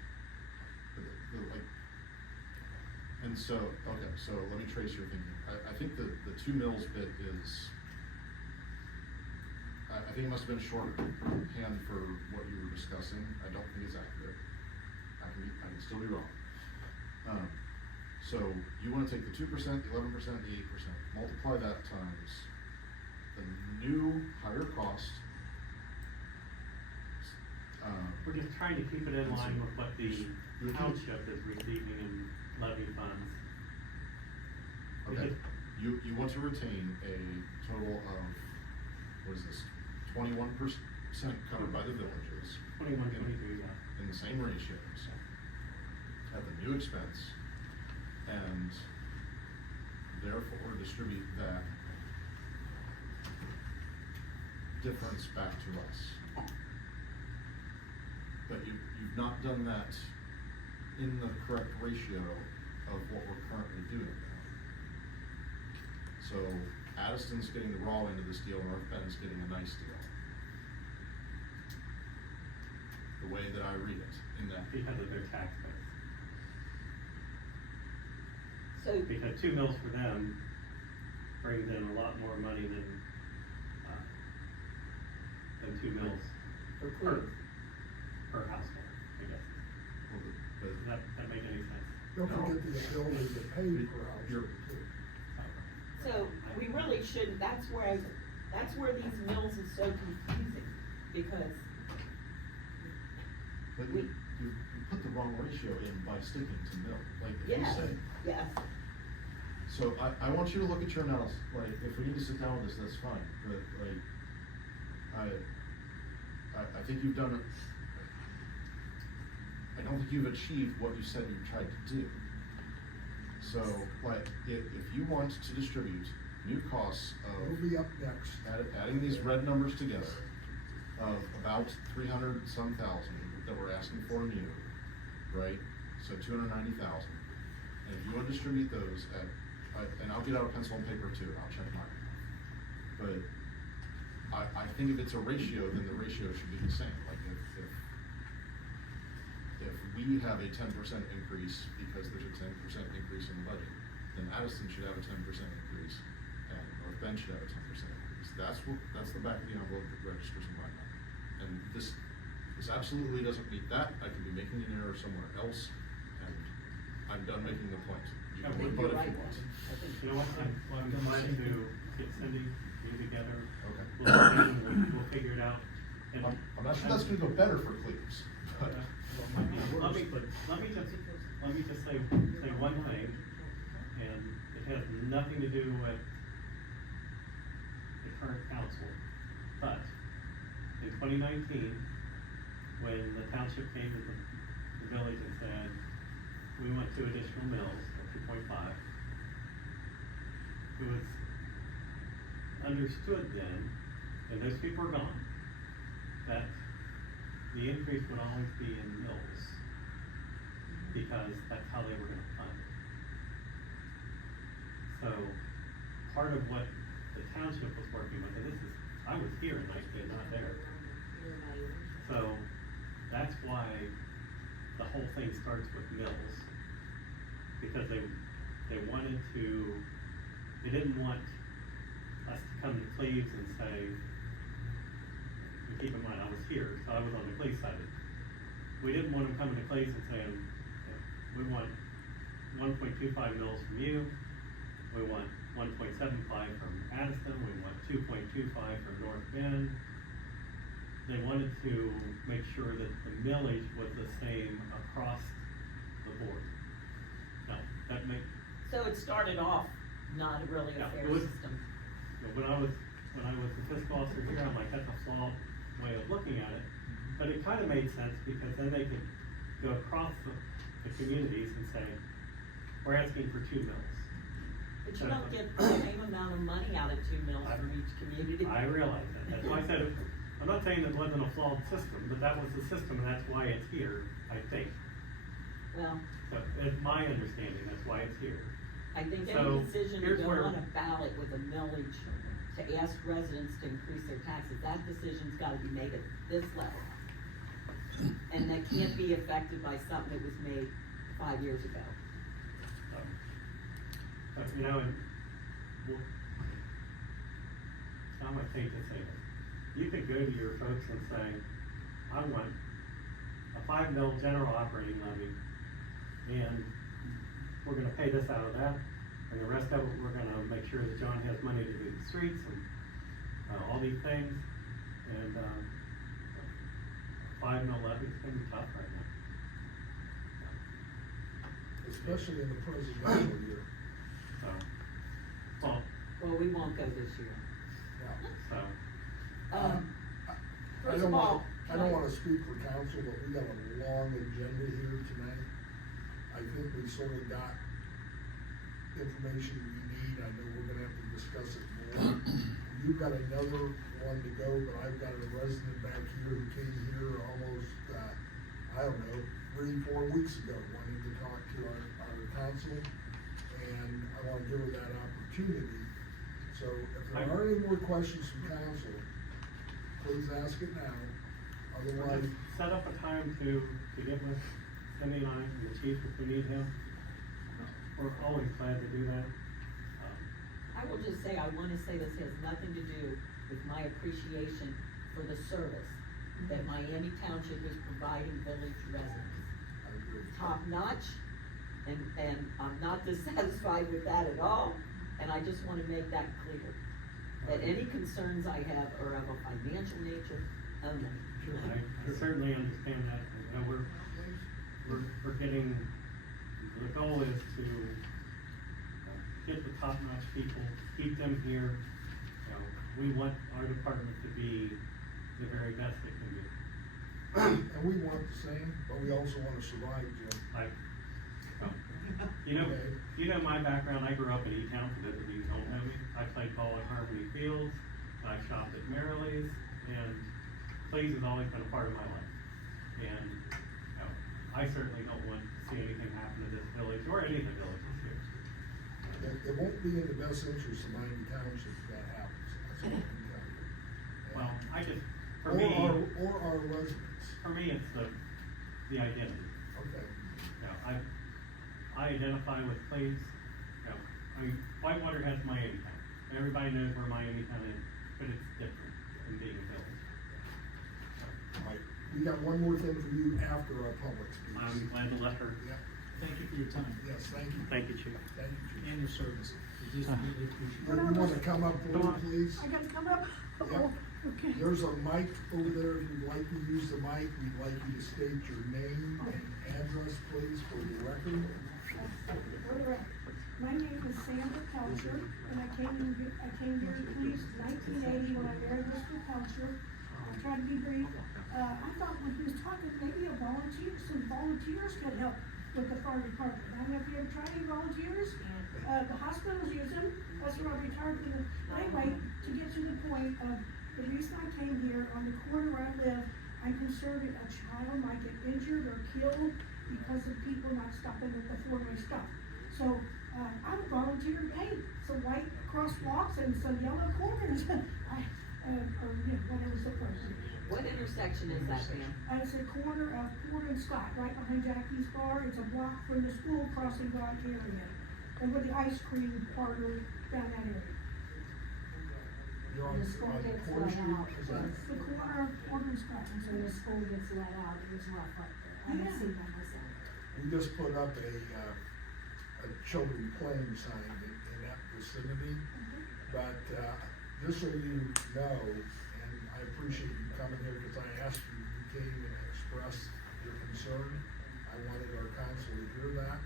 and so, okay, so let me trace your thinking. I think the 2 mills bit is, I think it must have been shorthand for what you were discussing. I don't think it's accurate. I can still be wrong. So you wanna take the 2%, the 11%, the 8%, multiply that times the new higher cost. We're just trying to keep it in line with what the You're- township is receiving in levy funds. Okay, you want to retain a total of, what is this, 21% covered by the villages. 21, in- 22, yeah. In the same ratios, at the new expense, and therefore distribute that difference back to us. But you've not done that in the correct ratio of what we're currently doing now. So Addiston's getting the raw end of this deal, North Bend's getting a nice deal. The way that I read it, in that. Because of their tax base. So, Because 2 mills for them brings in a lot more money than 2 mills for per, Queens, per household, I guess. But Does that make any sense? Don't No. forget the ability to pay per household too. so we really shouldn't, that's where these mills is so confusing, because But We- you put the wrong ratio in by sticking to mill, like, if you yes, say. yes, So I want you to look at your analysis, like, if we need to sit down with this, that's fine, but like, I think you've done, I don't think you've achieved what you said you tried to do. So, like, if you want to distribute new costs We'll of be up next. adding these red numbers together of about 300 some thousand that we're asking for new, right? So 290,000. And if you want to distribute those and I'll get out a pencil and paper too, and I'll check mine. But I think if it's a ratio, then the ratio should be the same. Like if we have a 10% increase because there's a 10% increase in the budget, then Addison should have a 10% increase and North Bend should have a 10% increase. That's the back of the envelope that registers in my mind. And this absolutely doesn't meet that. I could be making an error somewhere else, and I'm done making the point. You I can think rebut you're if right, you want. I think. You know what, I'm trying to get Cindy, you together. Okay. We'll figure it out. And I'm not sure that's gonna go better for Cleves, but. Let me just say one thing, and it has nothing to do with the current council. But in 2019, when the township came to the village and said, we want 2 additional mills, or 2.5, it was understood then, and those people are gone, that the increase would always be in mills, because that's how they were gonna fund it. So, part of what the township was working with, and I was here in 19, not there. So, that's why the whole thing starts with mills, because they wanted to, they didn't want us to come to Cleves and say, and keep in mind, I was here, so I was on the Cleves side of it. We didn't want them coming to Cleves and saying, we want 1.25 mils from you, we want 1.75 from Addison, we want 2.25 from North Bend. They wanted to make sure that the millage was the same across the board. Now, that may, So it started off not really a Yeah, fair it was- system. when I was the fiscal officer here, I'm like, that's a flawed way of looking at it. But it kind of made sense, because then they could go across the communities and say, we're asking for 2 mills. But you don't get the same amount of money out of 2 mills from each community. I realize that, that's why I said, I'm not saying it wasn't a flawed system, but that was the system, and that's why it's here, I think. Well, So, it's my understanding, that's why it's here. I think So, any decision to here's go where- on a ballot with a millage to ask residents to increase their taxes, that decision's gotta be made at this level. And that can't be affected by something that was made 5 years ago. But, you know, and, well, I'm gonna take this, you could go to your folks and say, I want a $5 million general operating levy, and we're gonna pay this out of that, and the rest of it, we're gonna make sure that John has money to do the streets and, all these things, and, $5 million levy's gonna be tough right now. Especially in the presidential year. So, well, Well, we won't go this year. Yeah. so, I First don't of all, I don't wanna speak for council, but we got a long agenda here tonight. I think we sort of got information we need. I know we're gonna have to discuss it more. You've got another one to go, but I've got a resident back here who came here almost, I don't know, 3-4 weeks ago, wanting to talk to our council, and I wanna give her that opportunity. So if there are any more questions from council, please ask it now. Otherwise, set up a time to get with Cindy and I, and the chief, if we need him. We're always glad to do that. I will just say, I wanna say this has nothing to do with my appreciation for the service that Miami Township is providing village residents. I agree. Top notch, and I'm not dissatisfied with that at all, and I just wanna make that clear. That any concerns I have are of a financial nature only. I certainly understand that, and, we're getting, the goal is to get the top-notch people, keep them here. You know, we want our department to be the very best it can be. And we want the same, but we also wanna survive, Jim. You know my background, I grew up in E-Town, for those of you who don't know me. I played ball at Harmony Fields, I shopped at Merrill's, and Plays has always been a part of my life. And, you know, I certainly don't want to see anything happen to this village, or any of the villages here. It won't be in the best interest of Miami Township if that happens, that's what I can tell you. Well, I just, for Or me, our residents. for me, it's the identity. Okay. You know, I identify with Plays, you know, I mean, Whitewater has Miami Town. Everybody knows where Miami Town is, but it's different than being a village. Right. We got one more thing for you after our public speech. I'm glad to let her. Yeah, Thank you for your time yes, thank you. Thank you, Chief. Thank you, Chief. and your service. We just really appreciate You it. wanna come up forward, please? I gotta come up? Yeah. Okay. There's a mic over there, if you'd like to use the mic, we'd like you to state your name and address, please, for the record. My name is Sandra Pelcher, and I came here to police 1980 when I married Mr. Pelcher. I'll try to be brief. I thought when he was talking, maybe some volunteers could help with the fire department. I don't know if you ever tried any volunteers? The hospitals use them, that's where I retired from. Anyway, to get to the point of, the reason I came here, on the corner where I live, I'm concerned that a child might get injured or killed because of people not stopping at the four-way stop. So, I would volunteer to paint some white crosswalks and some yellow corners, or, whatever's appropriate. What intersection is that, ma'am? It's a corner of Ford and Scott, right behind Jackie's Bar. It's a block from the school crossing guard area. And with the ice cream parlor down that area. You're on, The school on gets Corner let Street, out. is that? It's the corner of Ford and Scott. When the school gets let out, it was rough right there. I Yeah. haven't seen that myself. We just put up a children playing sign in that vicinity. But, just so you know, and I appreciate you coming here, because I asked you, you came and expressed your concern. I wanted our council to hear that.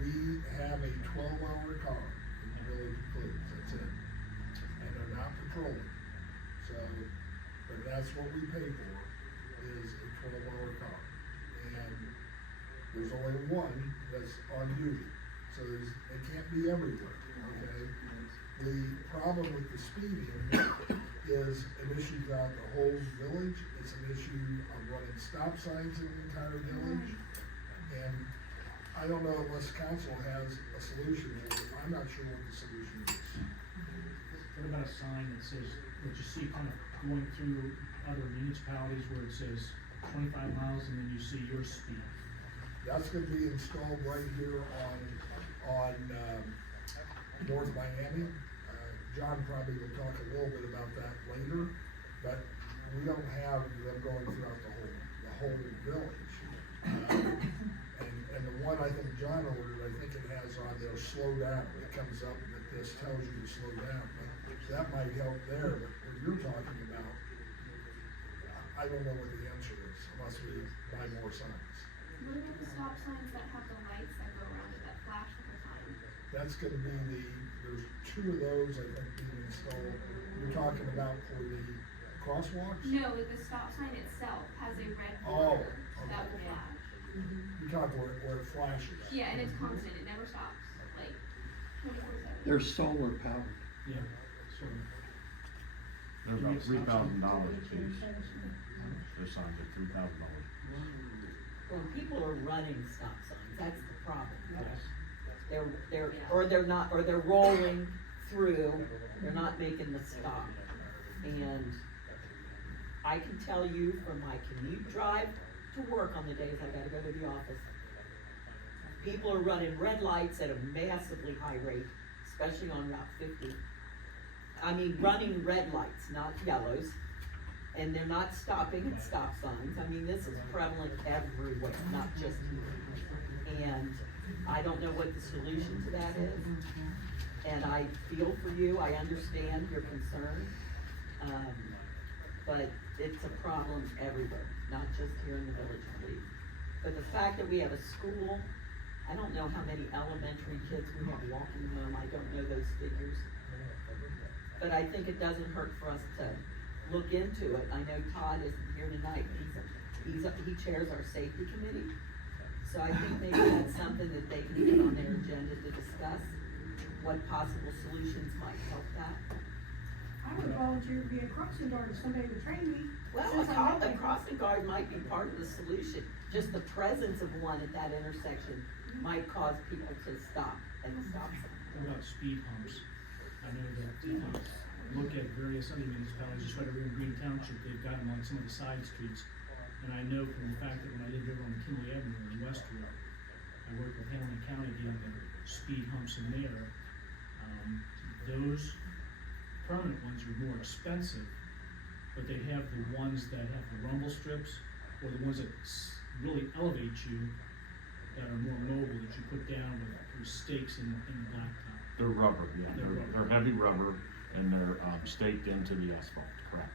We have a 12-hour car in the village of Cleves, that's it. And they're not patrolling. So, but that's what we pay for, is a 12-hour car. And there's only one that's on duty, so they can't be everywhere, okay? The problem with the speeding is an issue throughout the whole village, it's an issue of running stop signs in the entire village. And I don't know unless council has a solution, I'm not sure what the solution is. What about a sign that says, that you see kind of going through other municipalities where it says 25 miles and then you see your speed? That's gonna be installed right here on North Miami. John probably will talk a little bit about that later, but we don't have them going throughout the whole village. And the one I think John ordered, I think it has on there, slow down, it comes up that this tells you to slow down, but that might help there, but what you're talking about, I don't know what the answer is, unless we buy more signs. What about the stop signs that have the lights that go around it that flash the whole time? That's gonna be there's two of those, I think, being installed. You're talking about for the crosswalks? No, the stop sign itself has a red Oh, border that will okay. flash. You're talking where it flashes? Yeah, and it's constant, it never stops, like 24/7. They're solar powered. Yeah, so, They're about $3,000 a piece. Those signs are $3,000. When people are running stop signs, that's the problem. yes. They're rolling through, they're not making the stop. And I can tell you from my commute drive to work on the days I gotta go to the office, people are running red lights at a massively high rate, especially on Route 50. I mean, running red lights, not yellows, and they're not stopping at stop signs. I mean, this is prevalent everywhere, not just here. And I don't know what the solution to that is. And I feel for you, I understand your concern. But it's a problem everywhere, not just here in the village, please. But the fact that we have a school, I don't know how many elementary kids we have walking home, I don't know those figures. But I think it doesn't hurt for us to look into it. I know Todd isn't here tonight, he chairs our safety committee. So I think maybe that's something that they can get on their agenda to discuss, what possible solutions might help that. I would volunteer to be a crossing guard if somebody would train me. Well, Since I'm a open. crossing guard might be part of the solution, just the presence of one at that intersection might cause people to stop at the stop sign. What about speed humps? I know that, if you look at various other municipalities, just right over in Green Township, they've got them on some of the side streets. And I know from the fact that when I lived over on McKinley Avenue in Westwood, I worked with Hamilton County getting the speed humps in there. Those permanent ones are more expensive, but they have the ones that have the rumble strips, or the ones that really elevate you, that are more mobile, that you put down with stakes in the blacktop. They're rubber, yeah, They're rubber. they're heavy rubber, and they're staked into the asphalt, correct.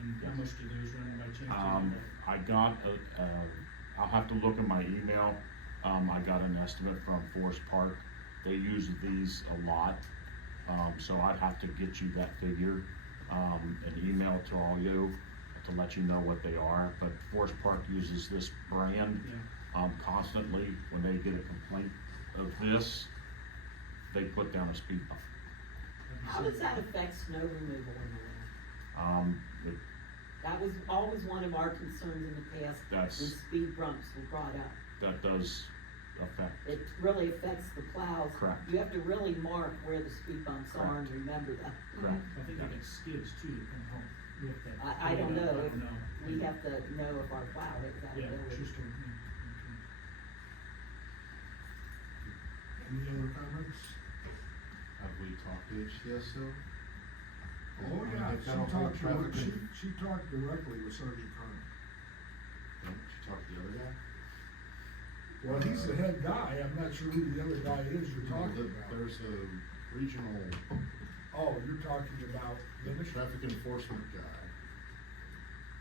And how much do those run by chance? I got I'll have to look in my email, I got an estimate from Forest Park, they use these a lot, so I'd have to get you that figure, an email to all you, to let you know what they are, but Forest Park uses this brand, constantly. When they get a complaint of this, they put down a speed bump. How does that affect snow removal in the winter? It- That was always one of our concerns in the past, when That's- speed bumps were brought up. that does affect, It really affects the plows. Correct. You have to really mark where the speed bumps are and remember that. correct. I think they get skids too that come home with that. I don't know, I if don't know. we have to know if our plow has that Yeah, ability. true story. Any other comments? Have we talked to HCSO? Oh, And yeah, they've she got a whole talked, traffic she talked directly with Sergeant Carter. She talked to the other guy? Well, he's the head guy, I'm not sure who the other guy is you're talking about. There's a regional Oh, you're talking about Minish? traffic enforcement guy.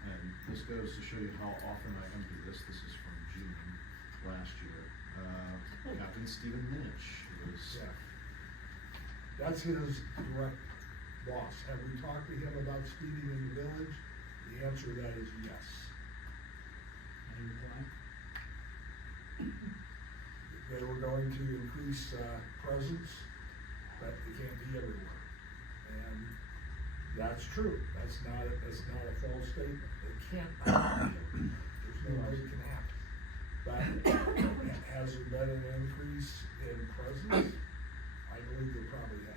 And this goes to show you how often I empty this. This is from June last year. Captain Stephen Minich is, Yeah. That's his direct boss. Have we talked to him about speeding in the village? The answer to that is yes. Any reply? They were going to increase, presence, but they can't be everywhere. And that's true. That's not a false statement. They can't be everywhere. There's no way it can happen. But has there been an increase in presence? I believe there probably has.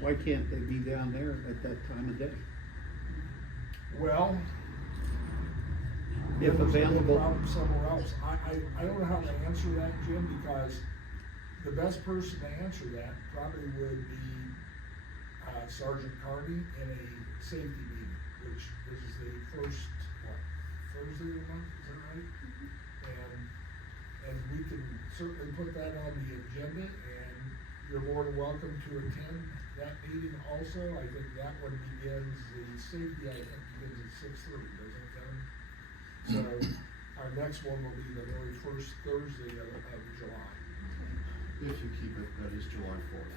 Why can't they be down there at that time of day? Well, If there's a big available. problem somewhere else. I don't know how to answer that, Jim, because the best person to answer that probably would be Sergeant Carney in a safety meeting, which is the first, Thursday of the month, is that right? And we can certainly put that on the agenda, and you're more than welcome to attend that meeting also. I think that one begins, the safety, I think, begins at 6:30, doesn't it, Kevin? So, our next one will be the very first Thursday of July. If you keep it, that is July 4th.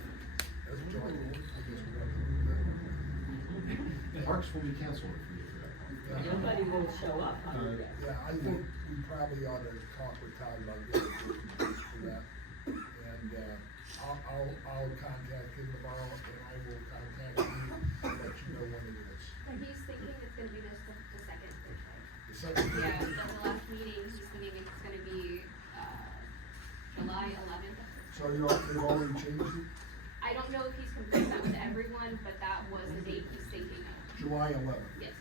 That's July 4th, I guess we got to move that one. Parks will be canceled if we get to that point. Nobody will show up, huh? Yeah, I think we probably ought to talk with Todd about getting dates for that. And, I'll contact him tomorrow, and I will contact you and let you know when it is. But he's thinking it's gonna be the second Thursday. The second. Yeah, at the last meeting, he's thinking it's gonna be, July 11th. So they've already changed it? I don't know if he's confirmed that with everyone, but that was the date he's thinking of. July 11th. Yes.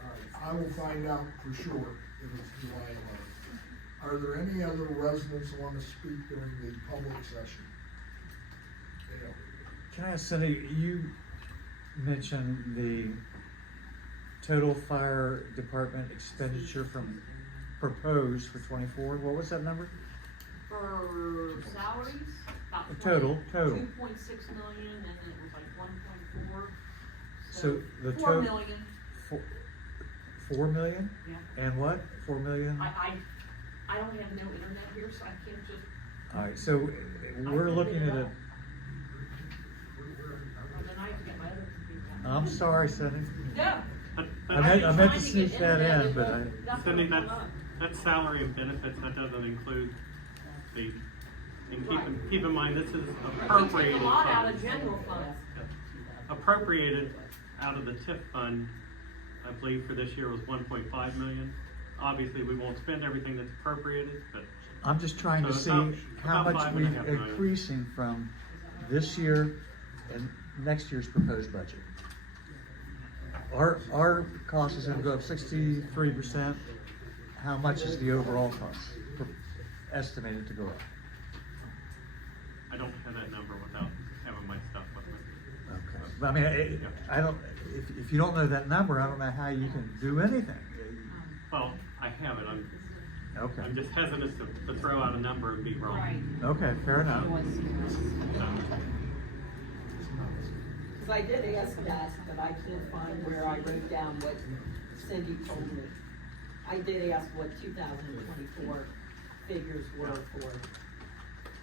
All right, I will find out for sure if it's July 11th. Are there any other residents who want to speak during the public session? Dale? Can I ask Cindy, you mentioned the total fire department expenditure from proposed for 24, what was that number? For salaries, about Total. 2.6 million, and then it was like 1.4. So the 4 total. million, 4 million? yeah. And what? 4 million? I don't have no internet here, so I can't just, Alright, so we're looking at a, and then I have to get my other computer out. I'm sorry, Cindy. No. I meant to sneak that in, but Cindy, that's salary and benefits, that doesn't include the, and keep in mind, this is We take appropriated a lot out of funds. general funds. Appropriated out of the TIF fund, I believe for this year was 1.5 million. Obviously, we won't spend everything that's appropriated, but I'm just trying to So see about- how about much 5.5 we're million. increasing from this year and next year's proposed budget. Our cost is gonna go up 63%. How much is the overall cost estimated to go up? I don't have that number without having my stuff with me. Okay. But I mean, I don't, if you don't know that number, I don't know how you can do anything. Well, I have it, I'm Okay, just hesitant to throw out a number and be wrong. Right. okay, fair enough. Cause I did ask that, but I can't find where I wrote down what Cindy told me. I did ask what 2024 figures were for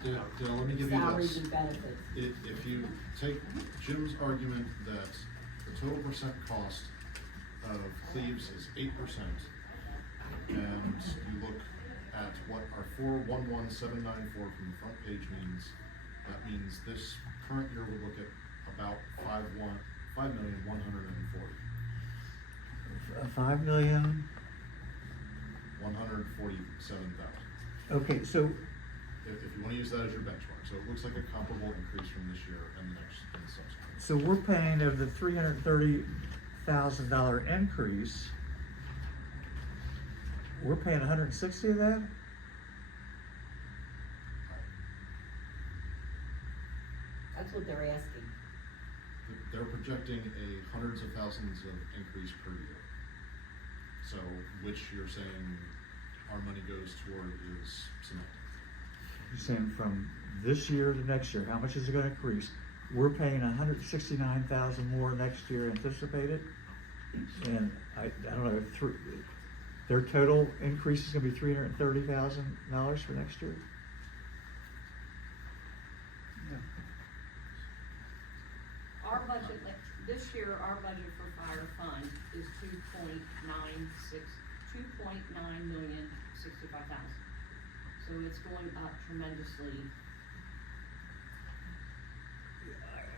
Dale, let me give you salaries this. and benefits. If you take Jim's argument that the total percent cost of Cleves is 8%, and you look at what our 411,794 from the front page means, that means this current year would look at about 5,140,000. 5 million, 147,000. okay, so, If you wanna use that as your benchmark, so it looks like a comparable increase from this year and the next, and the subsequent. so we're paying of the $330,000 increase, we're paying 160 of that? That's what they're asking. They're projecting a hundreds of thousands of increase per year. So, which you're saying our money goes toward is cement. You're saying from this year to next year, how much is it gonna increase? We're paying 169,000 more next year anticipated, and I don't know, their total increase is gonna be $330,000 for next year? Our budget, like, this year, our budget for fire fund is 2.965,000. So it's going up tremendously.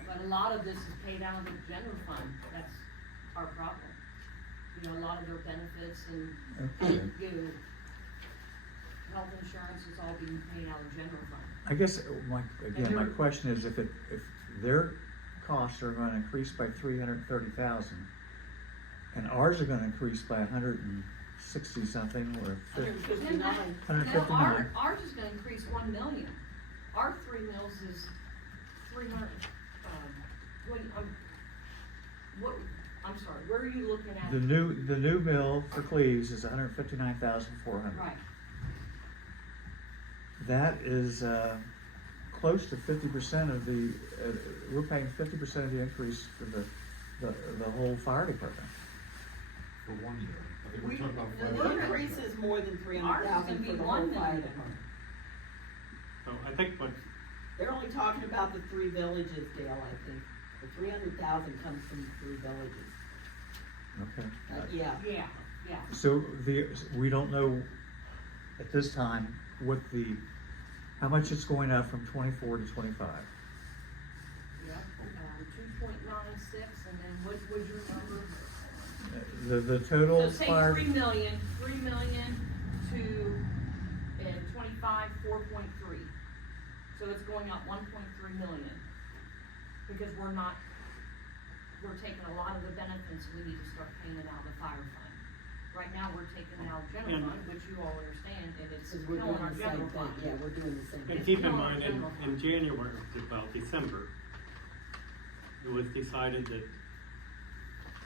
But a lot of this is paid out of the general fund, that's our problem. You know, a lot of their benefits and, Okay. you know, health insurance is all being paid out of general fund. I guess, my question is if their costs are gonna increase by 330,000, and ours are gonna increase by 160 something, or 50. 159. No, 159. ours is gonna increase 1 million. our 3 mills is 300, I'm sorry, where are you looking at? The new mill for Cleves is 159,400. Right, That is, close to 50% of the, we're paying 50% of the increase for the whole fire department. For 1 year. I think We, we're talking about the 5 years. increase is more than three Ours hundred is gonna thousand be for the 1 whole million. fire department. So I think what, They're only talking about the 3 villages, Dale, I think. The 300,000 comes from the 3 villages. Okay. Yeah. yeah. So we don't know at this time what how much it's going up from 24 to 25. Yeah, 2.96, and then what was your number? The total So say fire. 3 million to, in 25, 4.3. So it's going up 1.3 million. Because we're taking a lot of the benefits, we need to start paying it out of the fire fund. Right now, we're taking it out of general And- fund, which you all understand, and it's Because we're killing doing our the same general thing, fund. yeah, we're doing the same thing. and keep in No, mind, general in fund. January, well, December, it was decided that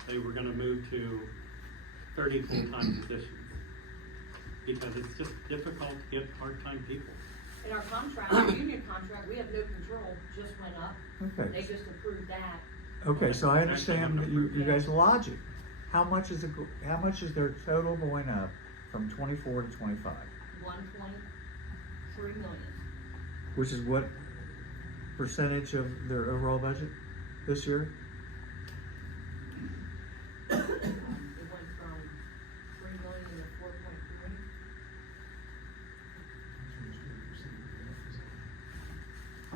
they were gonna move to 30 full-time positions. Because it's just difficult to get part-time people. In our contract, our union contract, we have no control, just went up. Okay. They just approved that. Okay, so I understand that you guys' logic. How much is their total going up from 24 to 25? 1.3 million. Which is what percentage of their overall budget this year? It went from 3 million to 4.3.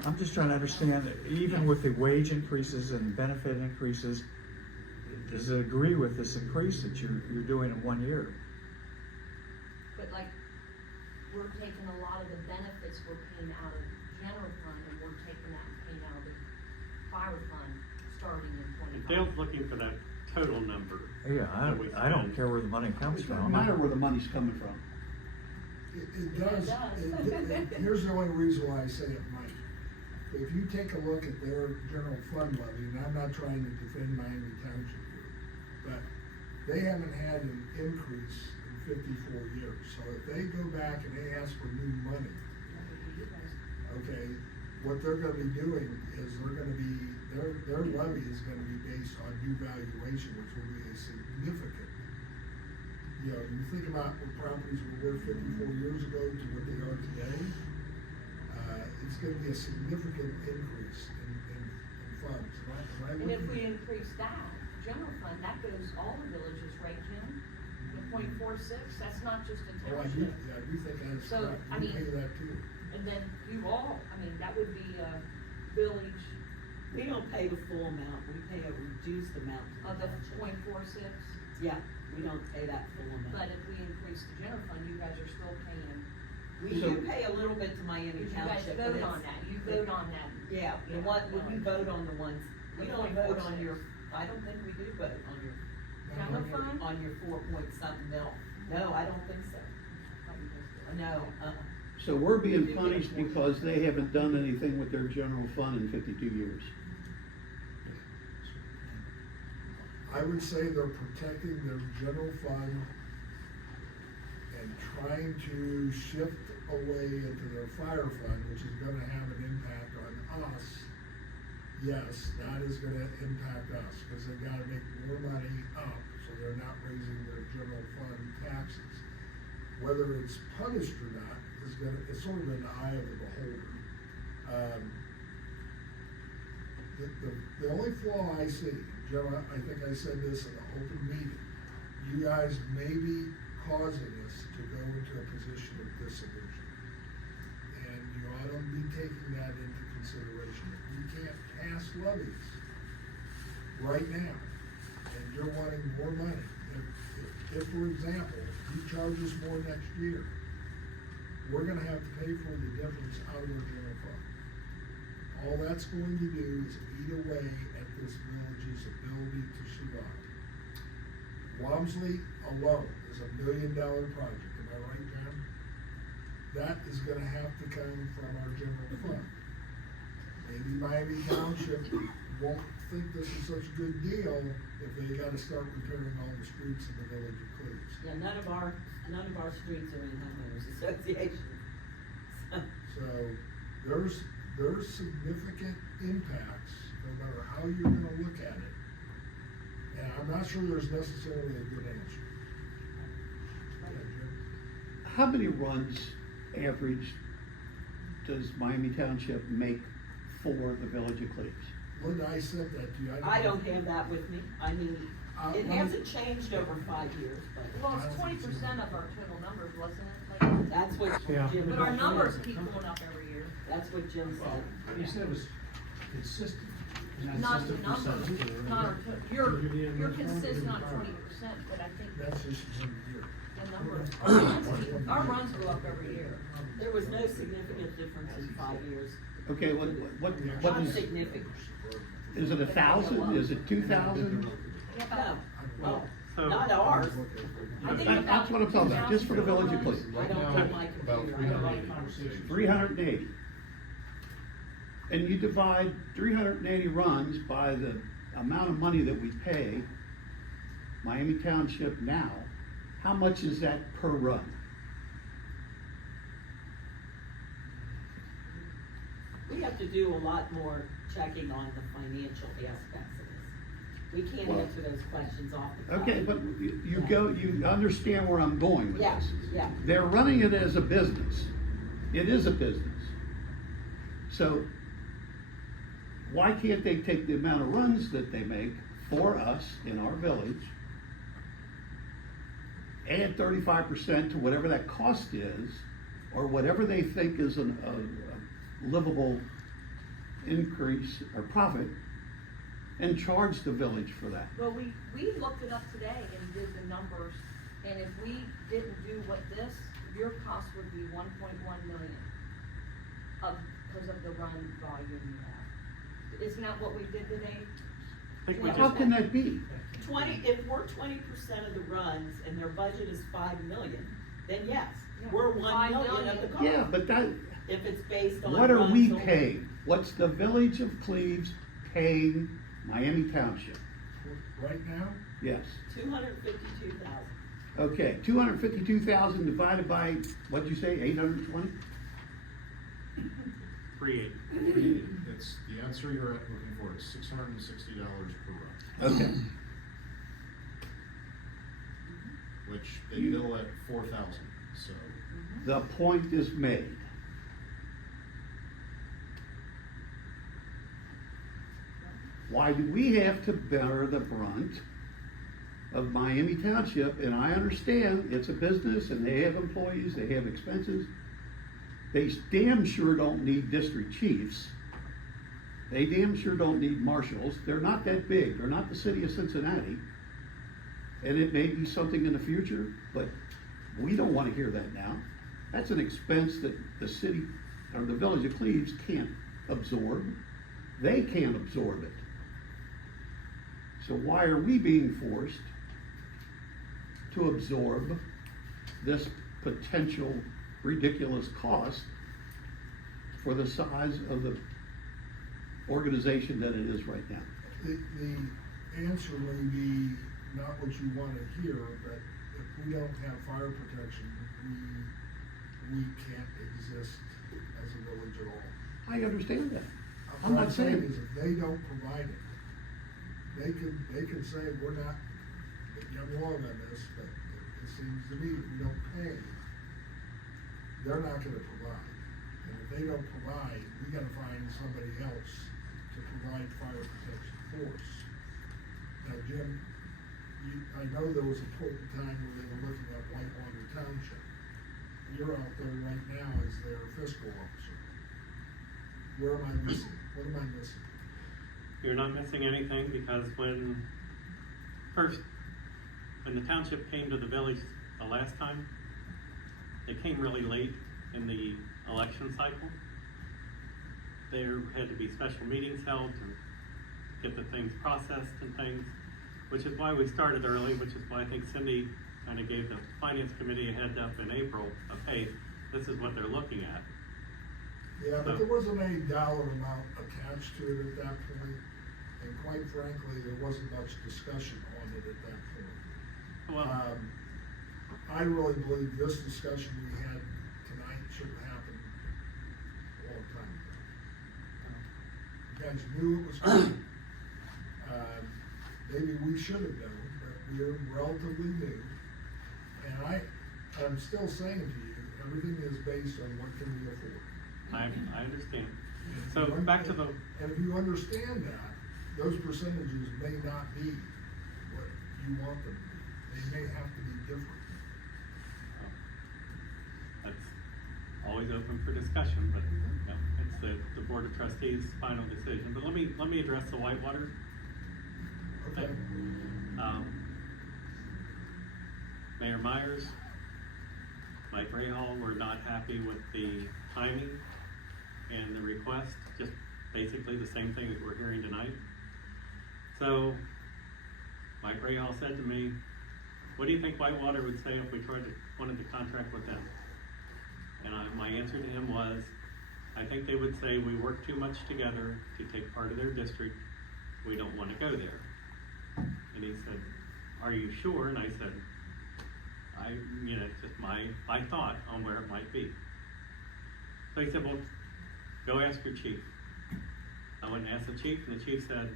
I'm just trying to understand, that even with the wage increases and benefit increases, does it agree with this increase that you're doing in 1 year? But like, we're taking a lot of the benefits we're paying out of general fund, and we're taking that and paying out of the fire fund, starting in And 25. Dale's looking for that total number. Yeah, that we I don't spend. care where the money comes It from. doesn't matter where the money's coming from. It does, does. here's the only reason why I say it might. If you take a look at their general fund levy, and I'm not trying to defend Miami Township here, but they haven't had an increase in 54 years. So if they go back and they ask for new money, okay, what they're gonna be doing is their levy is gonna be based on new valuation, which will be a significant. You know, you think about what properties were worth 54 years ago to what they are today, it's gonna be a significant increase in funds. Am I And if looking we at- increase that, general fund, that goes all the villages, right, Jim? The 0.46, that's not just a Oh, I do, township. yeah, I do think that's So, correct. I We mean- pay that too. And then you all, that would be a village We don't pay the full amount, we pay a reduced amount to of the the township. 0.46. Yeah, we don't pay that full amount. But if we increase the general fund, you guys are still paying, We do pay a little bit to Miami because you guys Township, but vote it's. on that, you vote on that. Yeah, the one, when we vote on the ones, we The don't vote on 0.46. your, I don't think we do vote on your. General on your- fund? On your 4 something mil. No, I don't think so. No, So we're being punished because they haven't done anything with their general fund in 52 years. I would say they're protecting their general fund and trying to shift away into their fire fund, which is gonna have an impact on us. Yes, that is gonna impact us, because they gotta make more money up, so they're not raising their general fund taxes. Whether it's punished or not it's sort of in the eye of the beholder. The only flaw I see, Joe, I think I said this in an open meeting, you guys may be causing us to go into a position of disillusion. And you ought to be taking that into consideration. If we can't pass levies right now, and you're wanting more money, if for example, you charge us more next year, we're gonna have to pay for the difference out of our general fund. All that's going to do is eat away at this village's ability to survive. Wamsley alone is $1 million project, am I right, John? That is gonna have to come from our general fund. Miami Township won't think this is such a good deal if they gotta start repairing all the streets in the village of Cleves. Yeah, none of our streets are in homeowners associations. So there's significant impacts, no matter how you're gonna look at it. And I'm not sure there's necessarily a good answer. Yeah, Jim? How many runs average does Miami Township make for the village of Cleves? Linda, I sent that to you. I don't have that with me, I mean, it well- hasn't changed over 5 years, but Well, it's 20% of our total numbers, wasn't it? Like, that's what Yeah. Jim. but our numbers keep going up every year. That's what Jim said. You said it was consistent. and that's Not just the a numbers, percentage. not our, you're consistent on 20%, but I think That's just one year. the numbers, our runs go up every year. There was no significant difference in 5 years. Okay, what Not is, significant. is it 1,000, is it 2,000? No, well, So- not ours. I think about That's what I'm talking about, just for the village of Cleves. I don't have my About computer. I don't like 380. 380. And you divide 380 runs by the amount of money that we pay Miami Township now, how much is that per run? We have to do a lot more checking on the financial aspects of this. We can't Well- answer those questions off the cuff. Okay, but you understand where I'm going with Yeah, this. yeah. They're running it as a business. It is a business. So why can't they take the amount of runs that they make for us in our village, add 35% to whatever that cost is, or whatever they think is a livable increase or profit, and charge the village for that? Well, we looked it up today and did the numbers, and if we didn't do what this, your cost would be 1.1 million because of the run volume you have. Isn't that what we did today? I think we Yeah. How just, can that be? 20, if we're 20% of the runs and their budget is 5 million, then yes, Yeah. we're 1 5 million of the million. cost. Yeah, but that, If it's based on. what are runs we only. paying? What's the village of Cleves paying Miami Township? Right now, Yes. 252,000. Okay, 252,000 divided by, what'd you say, 820? create. It's, the answer you're looking for is $660 per run, Okay. which they bill at 4,000, so. The point is made. Why do we have to bear the brunt of Miami Township? And I understand it's a business and they have employees, they have expenses. They damn sure don't need district chiefs. They damn sure don't need marshals. They're not that big. They're not the city of Cincinnati. And it may be something in the future, but we don't want to hear that now. That's an expense that the city or the village of Cleves can't absorb. They can't absorb it. So why are we being forced to absorb this potential ridiculous cost for the size of the organization that it is right now? the answer may be not what you want to hear, but if we don't have fire protection, we can't exist as a village at all. I understand that. I'm What not saying, is if they don't provide it, they can say, we're not, I'm wrong on this, but it seems to me if we don't pay, they're not gonna provide. And if they don't provide, we gotta find somebody else to provide fire protection for us. Now, Jim, I know there was a point in time where they were looking at Whitewater Township. You're out there right now as their fiscal officer. Where am I missing? What am I missing? You're not missing anything because when the township came to the village the last time, they came really late in the election cycle. There had to be special meetings held to get the things processed and things, which is why we started early, which is why I think Cindy kind of gave the finance committee a heads up in April of, hey, this is what they're looking at. Yeah, but So- there wasn't any dollar amount attached to it at that point, and quite frankly, there wasn't much discussion on it at that point. Well, I really believe this discussion we had tonight should have happened a long time ago. You guys knew it was coming. Maybe we should have known, but we're relatively new. And I'm still saying to you, everything is based on what can we afford. I understand. So back to the, And if you understand that, those percentages may not be what you want them to be. They may have to be different. that's always open for discussion, but, you know, it's the Board of Trustees' final decision. But let me address the Whitewater Okay? thing. Mayor Myers, Mike Rahal were not happy with the timing and the request, just basically the same thing that we're hearing tonight. So, Mike Rahal said to me, what do you think Whitewater would say if we wanted to contract with them? And my answer to him was, I think they would say we work too much together to take part of their district, we don't wanna go there. And he said, are you sure? And I said, it's just my thought on where it might be. So he said, well, go ask your chief. I went and asked the chief, and the chief said,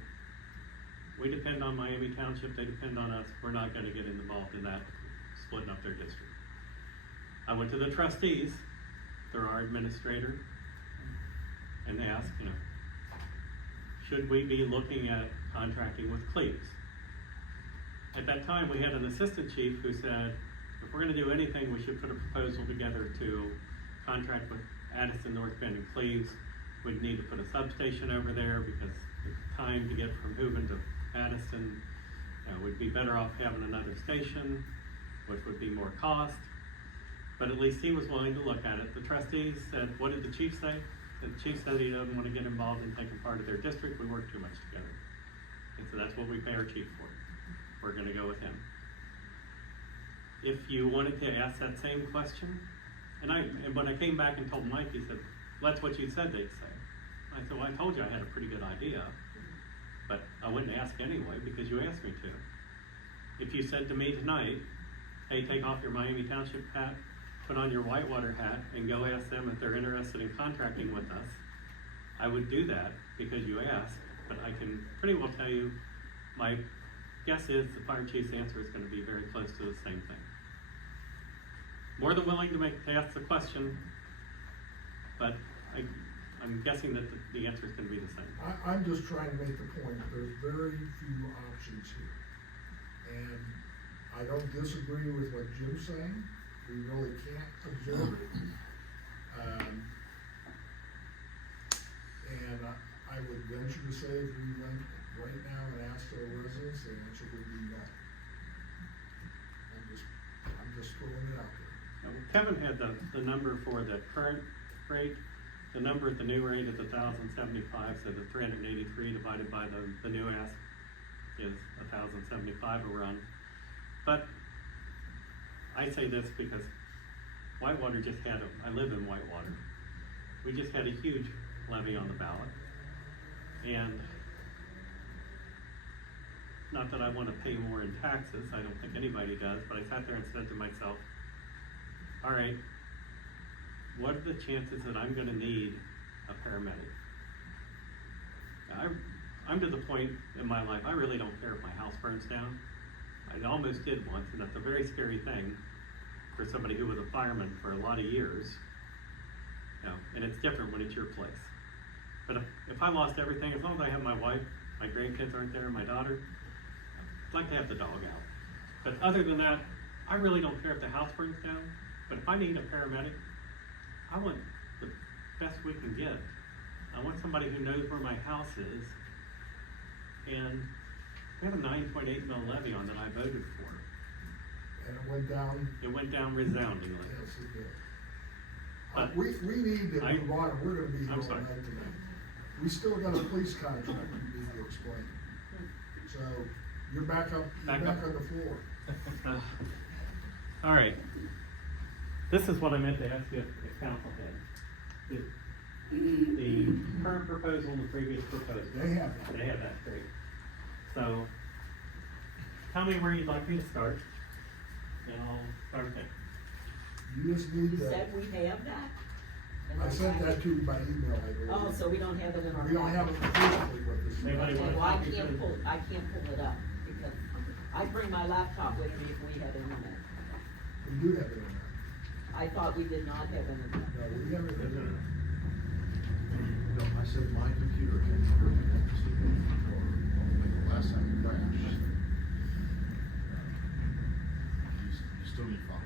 we depend on Miami Township, they depend on us, we're not gonna get involved in that, splitting up their district. I went to the trustees, they're our administrator, and asked, should we be looking at contracting with Cleves? At that time, we had an assistant chief who said, if we're gonna do anything, we should put a proposal together to contract with Addison, North Bend, and Cleves. We'd need to put a substation over there because the time to get from Hooven to Addison, we'd be better off having another station, which would be more cost. But at least he was willing to look at it. The trustees said, what did the chief say? The chief said he doesn't want to get involved in taking part of their district, we work too much together. And so that's what we pay our chief for. We're gonna go with him. If you wanted to ask that same question, and when I came back and told Mike, he said, well, that's what you said they'd say. I said, well, I told you I had a pretty good idea, but I wouldn't ask anyway because you asked me to. If you said to me tonight, hey, take off your Miami Township hat, put on your Whitewater hat, and go ask them if they're interested in contracting with us, I would do that because you asked, but I can pretty well tell you, my guess is the fire chief's answer is gonna be very close to the same thing. More than willing to ask the question, but I'm guessing that the answer is gonna be the same. I'm just trying to make the point, there's very few options here. And I don't disagree with what Jim's saying, we really can't absorb it. And I would venture to say if we went right now and asked our residents, the answer would be no. I'm just throwing it out there. Now, Kevin had the number for the current rate. The number at the new rate is 1,075, so the 383 divided by the new ask is 1,075 a run. But I say this because Whitewater just had I live in Whitewater. We just had a huge levy on the ballot. And not that I want to pay more in taxes, I don't think anybody does, but I sat there and said to myself, all right, what are the chances that I'm gonna need a paramedic? I'm to the point in my life, I really don't care if my house burns down. I almost did once, and that's a very scary thing for somebody who was a fireman for a lot of years. And it's different when it's your place. But if I lost everything, as long as I have my wife, my grandkids aren't there, my daughter, I'd like to have the dog out. But other than that, I really don't care if the house burns down, but if I need a paramedic, I want the best we can get. I want somebody who knows where my house is, and we have a 9.8 mil levy on that I voted for. And it went down. It went down resoundingly. Yes, it did. But We need to move on, we're gonna be here I'm all sorry. night tonight. We still got a police contract we need to explain. So, you're back on the floor. All right. This is what I meant to ask you if council had. the current proposal and the previous proposal. They have that. They have that, great. So, tell me where you'd like me to start, and I'll start there. You just need You to, said we have that? In I our sent that packet? to you by email, I believe. Oh, so we don't have it in our We don't have it packet. physically with us. Anybody Okay, want a well, copy for the- I can't pull it up, because I'd bring my laptop with me if we had internet. We do have it in there. I thought we did not have internet. No, we have it in there. No, I said my computer can never connect to the or like the last time it crashed. You still need phone.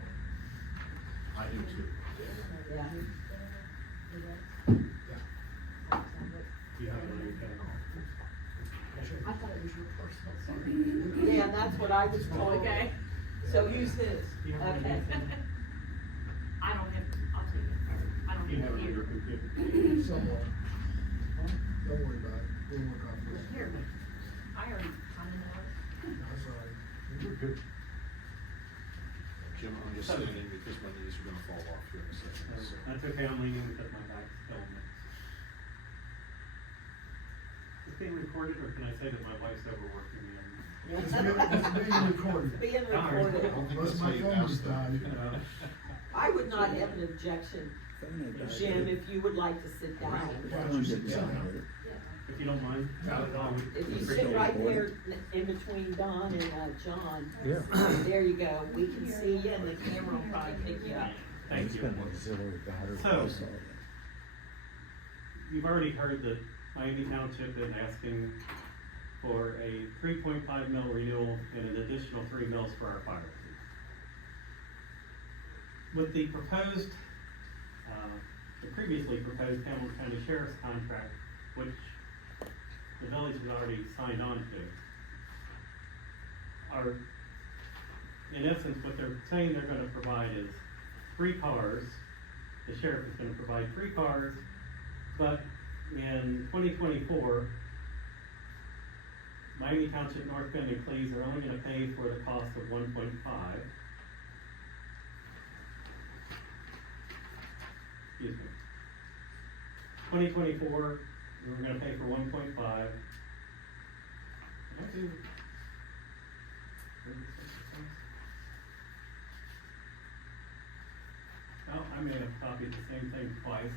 I do too. Yeah. You have it on your phone. I thought it was your personal, sorry. Yeah, that's what I was told. Okay. So use his. You have one on Okay. your phone? I don't have, I'll take it. I don't You have have it on your it computer. Somewhat. Don't worry about it. We'll work off this. here. I already kind of know it. That's all right. We're good. Jim, I'm just standing because my knees are gonna fall off here in a second, so. That's okay, I'm leaning because my back's killing me. Is it being recorded, or can I say that my wife's overworking me? It's being recorded. Being All right. recorded. I don't think Unless that's my how you phone ask was them. died. I would not have an objection, Jim, if you would like to sit down. Why don't you sit down? If you don't mind. Not at all. If you sit right there in between Don and, John. Yeah. There you go, we can see you and the camera will probably pick you up. Thank It's you. been auxiliary battery. So, you've already heard that Miami Township is asking for a 3.5 mil renewal and an additional 3 mils for our fire chief. With the proposed, the previously proposed Hamilton County Sheriff's contract, which the village has already signed on to, are, in essence, what they're saying they're gonna provide is 3 cars. The sheriff is gonna provide 3 cars, but in 2024, Miami Township, North Bend, and Cleves are only gonna pay for the cost of 1.5. Excuse me. 2024, we were gonna pay for 1.5. Did I do? 36%? Oh, I may have copied the same thing twice.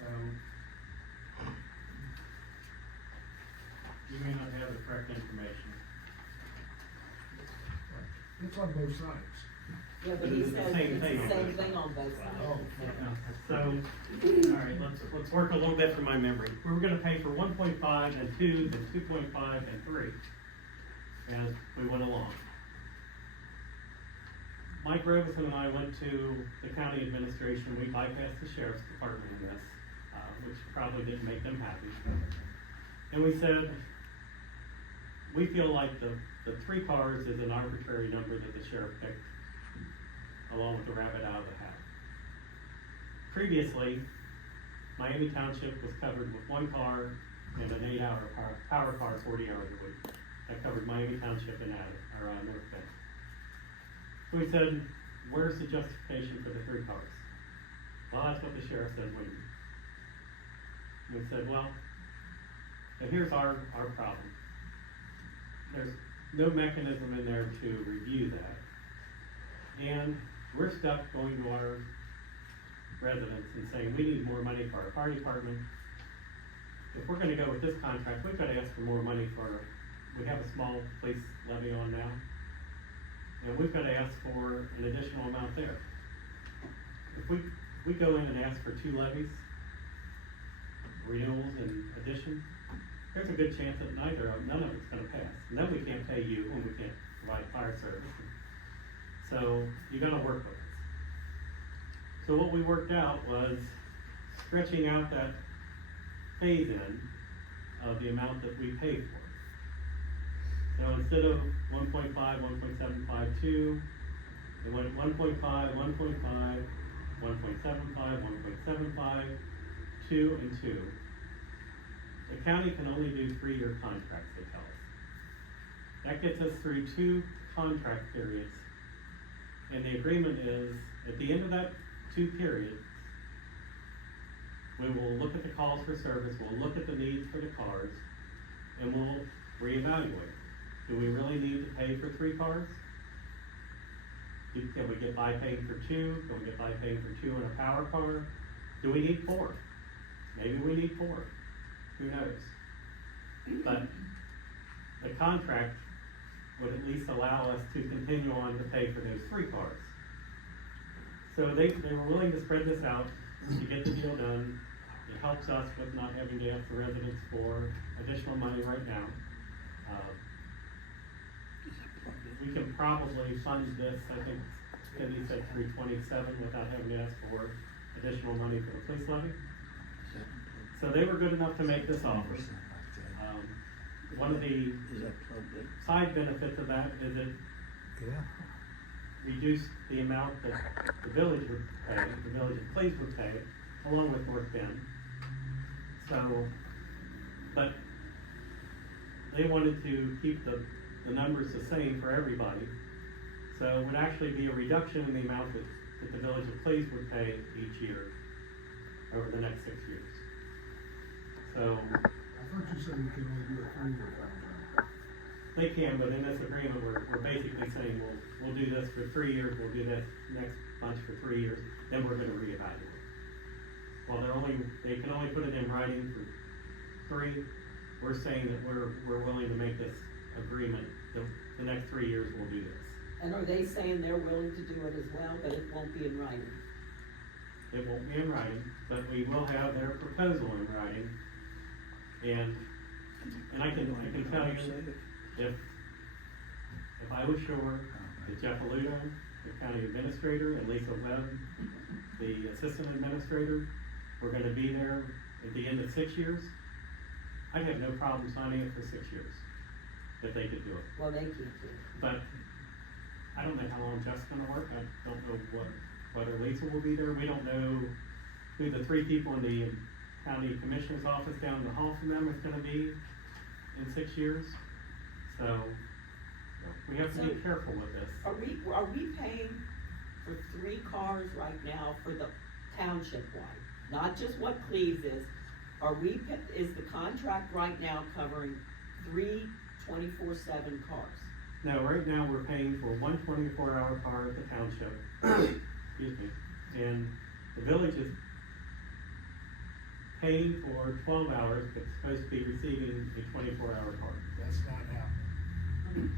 So, you may not have the correct information. It's on both sides. Yeah, but he It's the says same it's thing the on same both thing sides. on both sides. Oh, So, all right, let's work a little bit from my memory. We were gonna pay for 1.5 and 2, then 2.5 and 3, as we went along. Mike Robison and I went to the county administration, we bypassed the sheriff's department in this, which probably didn't make them happy. And we said, we feel like the 3 cars is an arbitrary number that the sheriff picked, along with the rabbit out of the hat. Previously, Miami Township was covered with 1 car and an 8-hour power car 40 hours a week. That covered Miami Township and North Bend. So we said, where's the justification for the 3 cars? Well, that's what the sheriff said we need. And we said, well, and here's our problem. There's no mechanism in there to review that. And we're stuck going to our residents and saying, we need more money for our fire department. If we're gonna go with this contract, we've gotta ask for more money for, we have a small police levy on now. And we've gotta ask for an additional amount there. If we go in and ask for 2 levies, renewals and addition, there's a good chance that none of it's gonna pass. And then we can't pay you when we can't provide fire service. So you gotta work with us. So what we worked out was stretching out that phase-in of the amount that we paid for. So instead of 1.5, 1.752, it went 1.5, 1.5, 1.75, 1.75, 2, and 2. The county can only do 3-year contracts, they tell us. That gets us through 2 contract periods. And the agreement is, at the end of that 2 periods, We will look at the calls for service, we'll look at the need for the cars, and we'll reevaluate. Do we really need to pay for 3 cars? Can we get by paying for 2? Can we get by paying for 2 in a power car? Do we need 4? Maybe we need 4. Who knows? But the contract would at least allow us to continue on to pay for those 3 cars. So they were willing to spread this out to get the deal done. It helps us with not having to ask the residents for additional money right now. We can probably fund this, I think, Cindy said 327 without having to ask for additional money for the police levy. So they were good enough to make this offer. One of the side benefits of that is it reduced the amount that the village would pay, the village of Cleves would pay, along with North Bend. So, but they wanted to keep the numbers the same for everybody. So it would actually be a reduction in the amount that the village of Cleves would pay each year over the next 6 years. So I thought you said you could only do a 3-year contract. they can, but in this agreement, we're basically saying, we'll do this for 3 years, we'll do this next bunch for 3 years, then we're gonna reevaluate. Well, they can only put it in writing for 3. We're saying that we're willing to make this agreement, the next 3 years we'll do this. And are they saying they're willing to do it as well, but it won't be in writing? It won't be in writing, but we will have their proposal in writing. And I can tell you, if I was sure that Jeff Aludo, the county administrator, and Lisa Webb, the assistant administrator, were gonna be there at the end of 6 years, I'd have no problem signing it for 6 years, if they could do it. Well, they can't do it. But I don't know how long Jeff's gonna work, I don't know whether Lisa will be there, we don't know who the 3 people in the county commissioner's office down the hall from them is gonna be in 6 years. So, we have to be careful with this. Are we paying for 3 cars right now for the township wide? Not just what Cleves is. Is the contract right now covering 3 24/7 cars? No, right now we're paying for 1 24-hour car at the township, excuse me, and the village is paying for 12 hours, but supposed to be receiving a 24-hour car. That's not happening.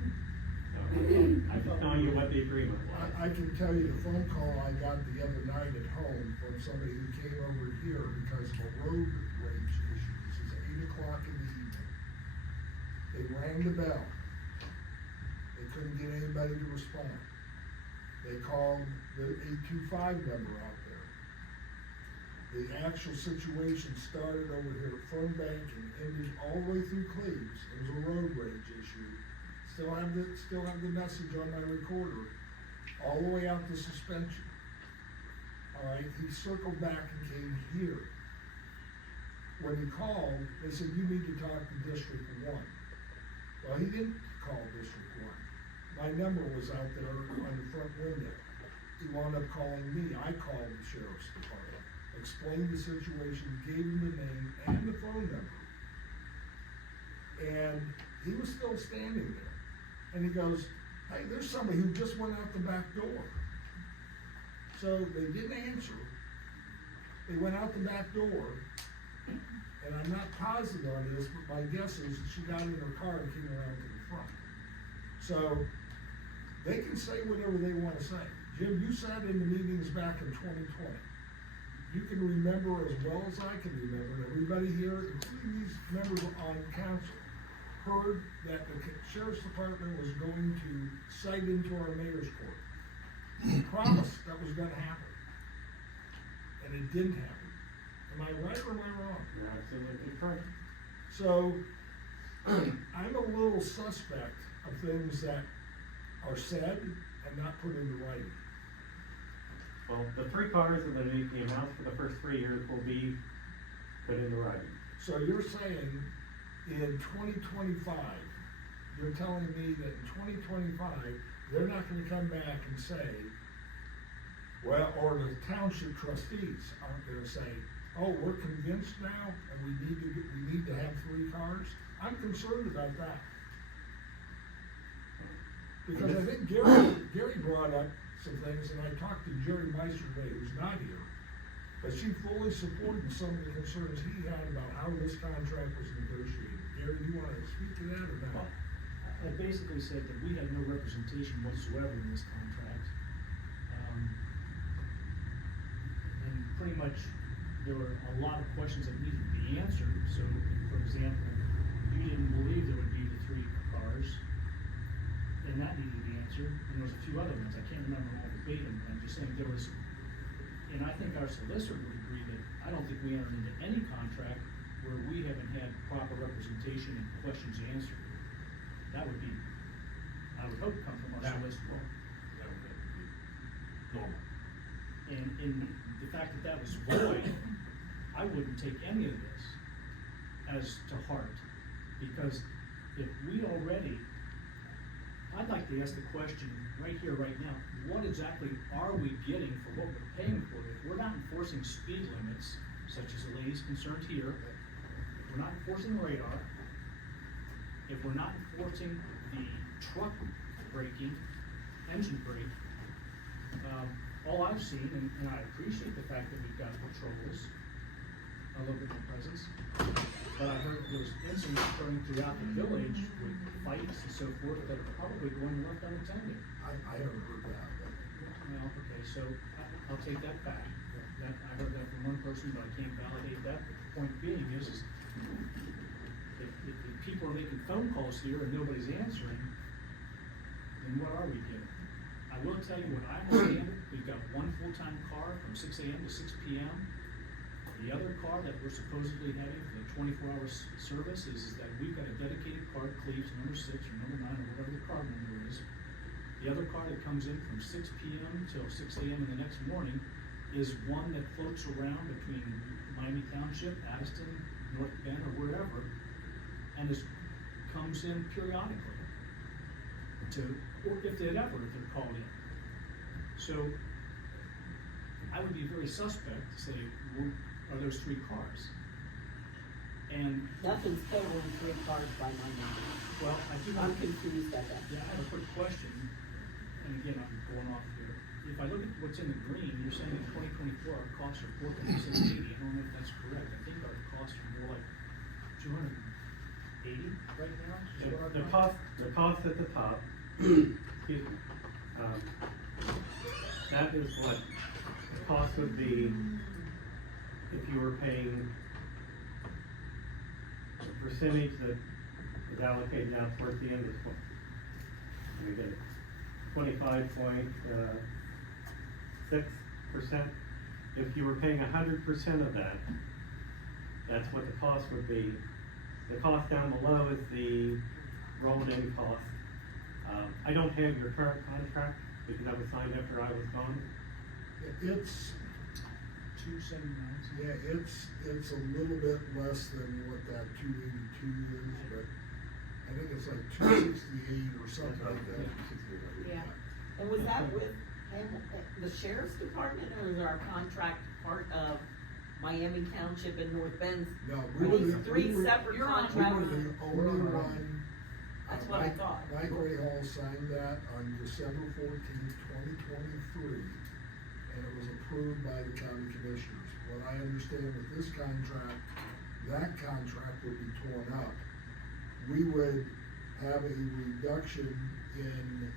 So, I'm just telling you what the agreement was. I can tell you the phone call I got the other night at home from somebody who came over here because of a road rage issue. This is 8 o'clock in the evening. They rang the bell. They couldn't get anybody to respond. They called the 825 number out there. The actual situation started over here at Fern Bank and ended all the way through Cleves. It was a road rage issue. Still have the message on my recorder, all the way out to suspension. All right, he circled back and came here. When he called, they said, you need to talk to District 1. Well, he didn't call District 1. My number was out there on the front window. He wound up calling me. I called the sheriff's department, explained the situation, gave him the name and the phone number. And he was still standing there. And he goes, hey, there's somebody who just went out the back door. So they didn't answer. They went out the back door. And I'm not positive on this, but my guess is that she got in her car and came around to the front. So they can say whatever they want to say. Jim, you sat in the meetings back in 2020. You can remember as well as I can remember, and everybody here, including these members on council, heard that the sheriff's department was going to cite into our mayor's court. He promised that was gonna happen. And it didn't happen. Am I right or am I wrong? You're absolutely correct. So, I'm a little suspect of things that are said and not put into writing. Well, the 3 cars and the amounts for the first 3 years will be put into writing. So you're saying in 2025, you're telling me that in 2025, they're not gonna come back and say, well, or the township trustees aren't gonna say, oh, we're convinced now, and we need to have 3 cars, I'm concerned about that. Because I think Gary brought up some things, and I talked to Jerry Meister today, who's not here, but she fully supported some of the concerns he had about how this contract was negotiated. Gary, do you wanna speak to that or not? I basically said that we had no representation whatsoever in this contract. And pretty much, there were a lot of questions that needed to be answered. So, for example, you didn't believe there would be the 3 cars, and that needed to be answered. And there was a few other ones, I can't remember all verbatim, but I'm just saying there was, and I think our solicitor would agree that I don't think we entered into any contract where we haven't had proper representation and questions answered. That would be, I would hope, come from our solicitor. That would be normal. And in the fact that that was void, I wouldn't take any of this as to heart. Because if we already, I'd like to ask the question right here, right now, what exactly are we getting for what we're paying for? If we're not enforcing speed limits, such as the lady's concerned here, if we're not enforcing radar, if we're not enforcing the truck braking, engine brake, all I've seen, and I appreciate the fact that we've got patrols, a little bit more presence, but I heard there was incidents occurring throughout the village with fights and so forth that are probably going left unattended. I haven't heard that. Well, okay, so I'll take that back. That, I heard that from one person, but I can't validate that. But the point being is if people are making phone calls here and nobody's answering, then what are we getting? I will tell you what I understand, we've got 1 full-time car from 6 AM to 6 PM. The other car that we're supposedly having for the 24-hour service is that we've got a dedicated car that Cleves number 6 or number 9 or whatever the car number is. The other car that comes in from 6 PM till 6 AM in the next morning is one that floats around between Miami Township, Addiston, North Bend, or wherever, and comes in periodically or if they're called in. So I would be very suspect to say, are those 3 cars? And Nothing's totaling 3 cars by my number. well, I'm confused at that. Yeah, I have a quick question, and again, I'm going off here. If I look at what's in the green, you're saying in 2024, our costs are $4,680. I don't know if that's correct. I think our costs are more like $280 right now. Is that what our The cost at the top, excuse me, that is what the cost would be if you were paying the percentage that is allocated out towards the end of the, let me get it, 25.6%. If you were paying 100% of that, that's what the cost would be. The cost down below is the rolled in cost. I don't have your current contract because that was signed after I was gone. It's, 279. yeah, it's a little bit less than what that 282 is, but I think it's like 268 or something like that. Yeah. And was that with the sheriff's department, or is our contract part of Miami Township and North Bend? No, Were these 3 separate we were contracts? the only one. That's what I thought. Mike Ray Hall signed that on December 14th, 2023, and it was approved by the county commissioners. What I understand with this contract, that contract would be torn up. We would have a reduction in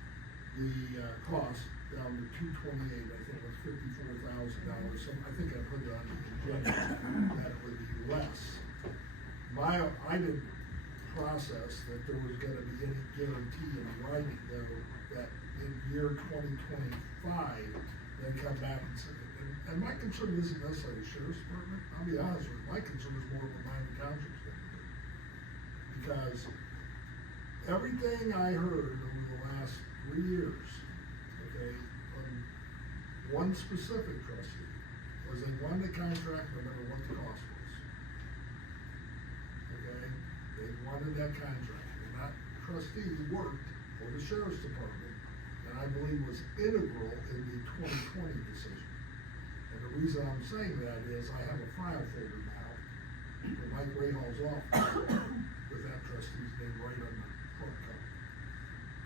the cost down to $228, I think it was $54,000. So I think I put it on the agenda that it would be less. I didn't process that there was gonna be any guarantee in writing though, that in year 2025, they come back and say, and my concern isn't necessarily the sheriff's department, I'll be honest with you, my concern is more of a Miami Township's thing. Because everything I heard over the last 3 years, okay, from one specific trustee, was they wanted a contract no matter what the cost was. Okay, they wanted that contract, and that trustee worked for the sheriff's department, and I believe was integral in the 2020 decision. And And the reason I'm saying that is I have a file folder now for Mike Rahall's office with that trustee's name right on the front cover.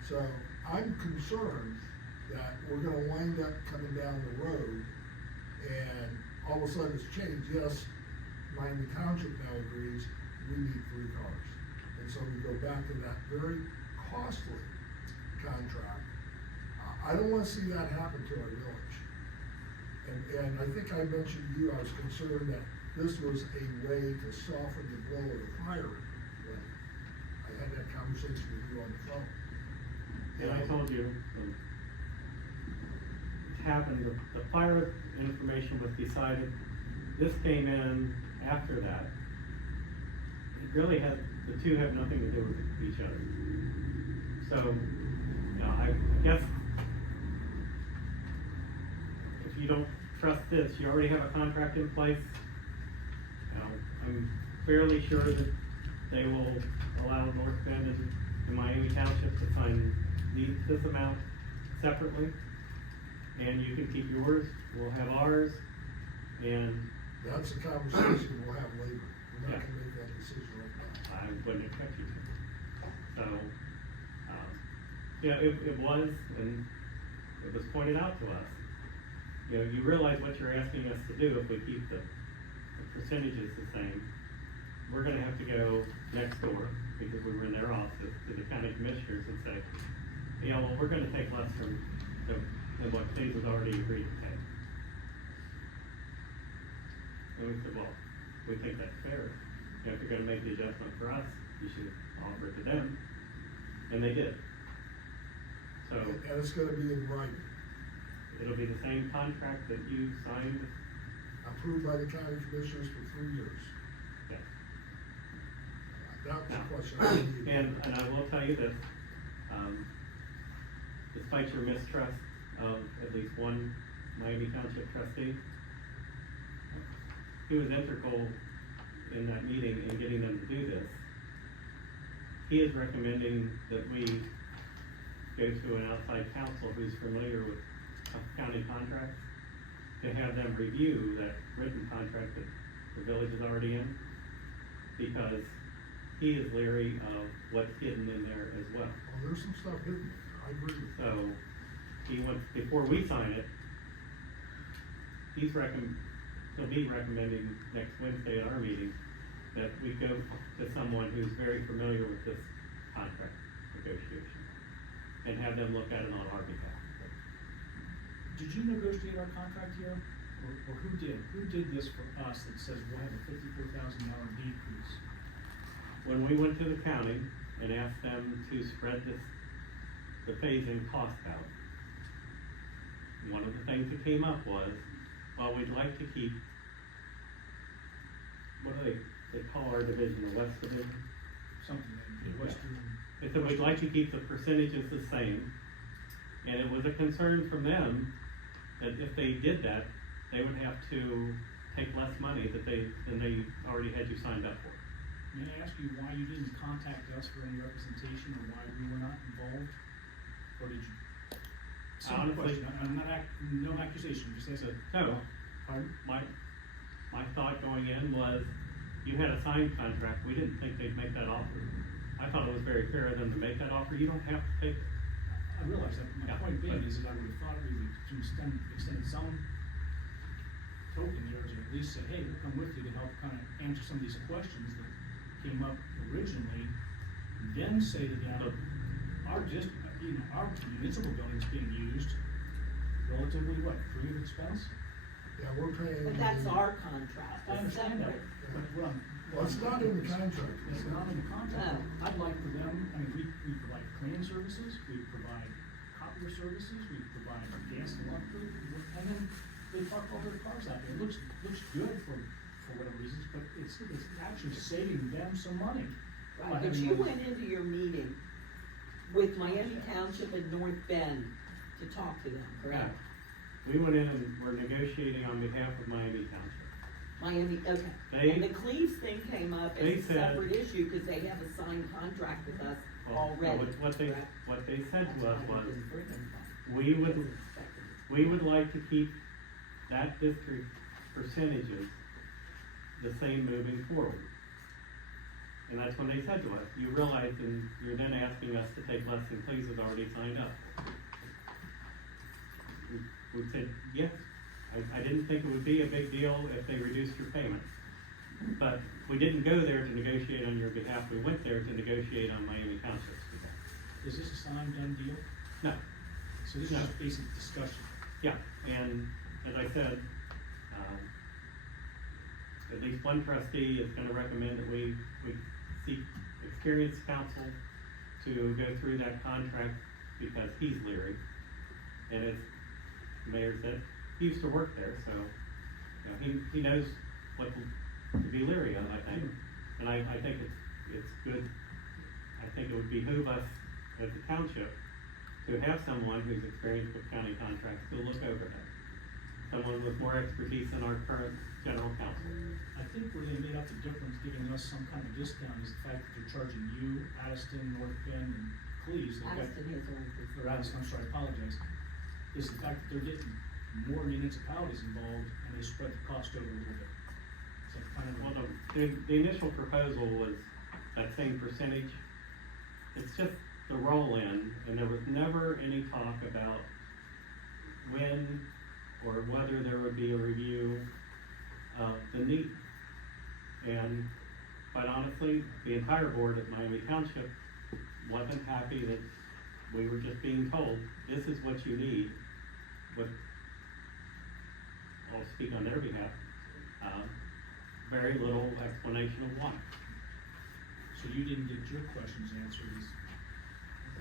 So I'm concerned that we're gonna wind up coming down the road and all of a sudden it's changed. Yes, Miami Township now agrees we need 3 cars. And so we go back to that very costly contract. I don't wanna see that happen to our village. And I think I mentioned to you, I was concerned that this was a way to soften the blow of the fire levy. I had that conversation with you on the phone. And I told you, it happened, the fire information was decided, this came in after that. It really had, the two have nothing to do with each other. So, you know, I guess if you don't trust this, you already have a contract in place. You know, I'm fairly sure that they will allow North Bend and Miami Township to sign this amount separately. And you can keep yours, we'll have ours, and That's a conversation we'll have later. We're Yeah. not gonna make that decision right now. I wouldn't expect you to. So, yeah, it was, and it was pointed out to us. You know, you realize what you're asking us to do if we keep the percentages the same. We're gonna have to go next door, because we were in their offices, to the county commissioners and say, you know, well, we're gonna take less than what Steve was already agreed to pay. And we said, well, we think that's fair. You know, if you're gonna make the adjustment for us, you should offer it to them. And they did. So, And it's gonna be in writing, it'll be the same contract that you signed. approved by the county commissioners for 3 years. Yeah. That was Now, the question I needed. and I will tell you this, despite your mistrust of at least one Miami Township trustee, he was integral in that meeting in getting them to do this. He is recommending that we go to an outside counsel who's familiar with county contracts to have them review that written contract that the village is already in, because he is leery of what's hidden in there as well. Well, there's some stuff hidden there, I agree with you. So, he wants, before we sign it, he'll be recommending next Wednesday at our meeting that we go to someone who's very familiar with this contract negotiation and have them look at it on our behalf. Did you negotiate our contract here, or who did? Who did this for us that says we'll have a $54,000 decrease? When we went to the county and asked them to spread the phase-in cost out, one of the things that came up was, well, we'd like to keep, what do they call our division, the West Division? Something in the Western. They said, we'd like to keep the percentages the same, and it was a concern from them that if they did that, they would have to take less money than they already had you signed up for. May I ask you why you didn't contact us for any representation, or why we were not involved? Or did you? Simple Honestly- question, I'm not no accusation, just as a. No, Pardon? my thought going in was, you had a signed contract, we didn't think they'd make that offer. I thought it was very fair of them to make that offer, you don't have to take it. I realize that, my Yeah, point being but- is that I would have thought we would extend some token there to at least say, hey, we'll come with you to help kind of answer some of these questions that came up originally. And then say to them, our municipal building's being used relatively, what, free of expense? Yeah, we're paying. But that's our contract, I it's understand that, separate. but what I'm. Well, it's not in the contract. It's not in the contract. No. I'd like for them, I mean, we provide cleaning services, we provide copier services, we provide gas and electric, and then they park all their cars out there. It looks good for whatever reasons, but it's actually saving them some money. Right, but you went into your meeting with Miami Township and North Bend to talk to them, correct? We went in and were negotiating on behalf of Miami Township. Miami, okay. They- And the Cleves thing came up they as a said- separate issue, cause they have a signed contract with us Well, already, what they said That's to us why we was, didn't bring them. we Wasn't would, expecting it. we would like to keep that district percentages the same moving forward. And that's when they said to us, you realize, and you're then asking us to take less employees that already signed up. We said, yes, I didn't think it would be a big deal if they reduced your payment. But we didn't go there to negotiate on your behalf, we went there to negotiate on Miami Township's behalf. Is this a signed done deal? No, So this is just basic discussion. yeah, and as I said, at least one trustee is gonna recommend that we seek experienced counsel to go through that contract because he's leery. And as the mayor said, he used to work there, so, you know, he knows what to be leery of, I think. And I think it's good, I think it would behoove us as a township to have someone who's experienced with county contracts to look over them. Someone with more expertise than our current general counsel. I think where they made up the difference, giving us some kind of discount, is the fact that they're charging you, Addiston, North Bend, and Cleves. They've got- Addiston has one. Or Addiston, I'm sorry, I apologize. Is the fact that they're getting more municipalities involved and they spread the cost over a little bit. So kind of. Well, the initial proposal was that same percentage. It's just the roll-in, and there was never any talk about when or whether there would be a review of the need. And quite honestly, the entire board at Miami Township wasn't happy that we were just being told, this is what you need, but I'll speak on their behalf, very little explanation of why. So you didn't get your questions answered, is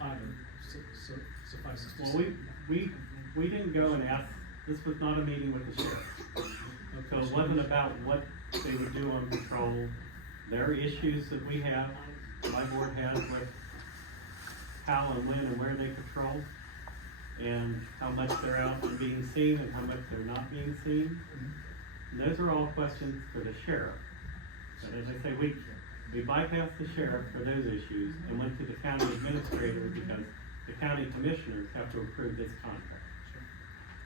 either, suffice it to Well, say. we didn't go and ask, this was not a meeting with the sheriff. So it wasn't about what they would do on patrol. There are issues that we have, my board has with how and when and where they patrol, and how much they're out and being seen and how much they're not being seen. And those are all questions for the sheriff. But as I say, we bypassed the sheriff for those issues and went to the county administrator because the county commissioners have to approve this contract.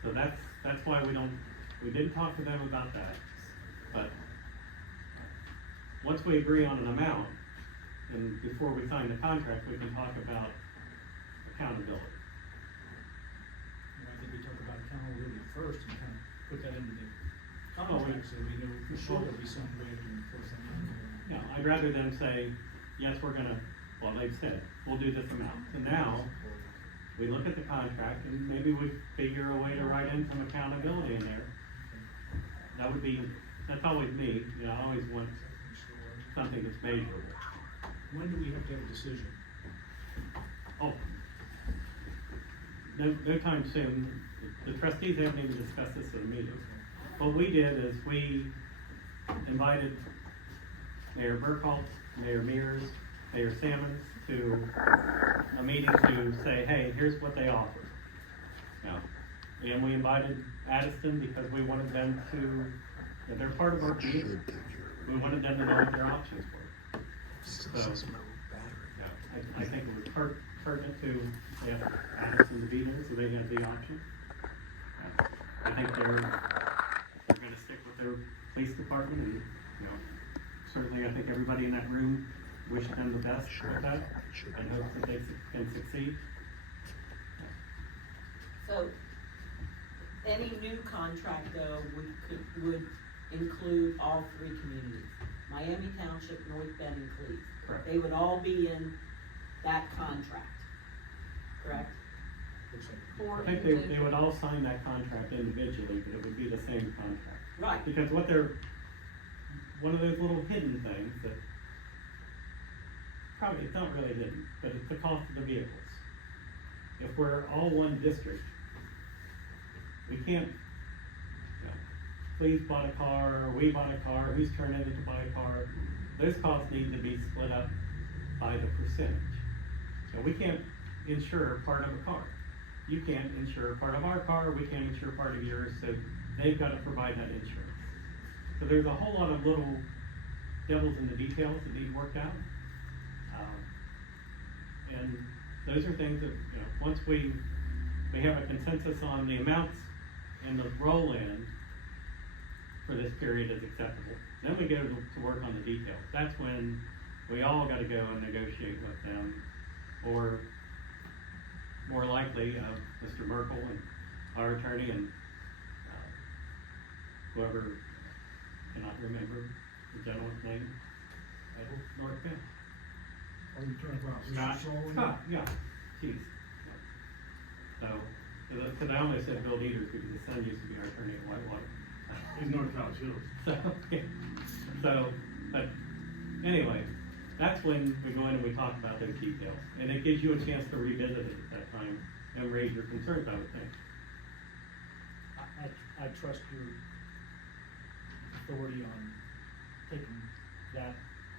So that's why we didn't talk to them about that. But once we agree on an amount, and before we sign the contract, we can talk about accountability. And I think we talked about accountability first and kind of put that into the Oh, contract, so we know for sure there'll be some way to enforce that. Yeah, I'd rather them say, yes, well, they've said, we'll do this amount. So now, we look at the contract and maybe we figure a way to write in some accountability in there. That's always me, you know, I always want something that's measurable. When do we have to have a decision? Oh, no time soon. The trustees haven't even discussed this at a meeting. What we did is we invited Mayor Burkholz, Mayor Mears, Mayor Sammons to a meeting to say, hey, here's what they offer. Now, and we invited Addiston because we wanted them to, they're part of our community. We wanted them to know what their options were. So, I think it was pertinent to ask Addiston to be here so they had the option. I think they're gonna stick with their police department and, you know, certainly I think everybody in that room wish them the best with that and hope that they can succeed. So, any new contract though would include all three communities, Miami Township, North Bend, and Cleves. Correct. They would all be in that contract, correct? Or I think they would all sign that contract individually, but it would be the same contract. Right. Because one of those little hidden things that, probably, it's not really hidden, but it's the cost of the vehicles. If we're all one district, we can't, you know, Please bought a car, or we bought a car, who's turning in to buy a car. Those costs need to be split up by the percentage. So we can't insure part of a car. You can't insure part of our car, we can't insure part of yours, so they've got to provide that insurance. So there's a whole lot of little devils in the details that need worked out. And those are things that, you know, once we have a consensus on the amounts and the roll-in, for this period is acceptable. Then we go to work on the details. That's when we all gotta go and negotiate with them, or more likely, Mr. Merkel and our attorney and, whoever, cannot remember the gentleman's name, at North Bend. Are you talking about Scott, Mr. Sullivan? Scott, yeah, geez. So, cause I almost said Bill Dieters because his son used to be our attorney at Whitewater. He's North College Hills. So, but anyway, that's when we go in and we talk about those details. And it gives you a chance to revisit it at that time and raise your concerns, I would think. I trust your authority on taking that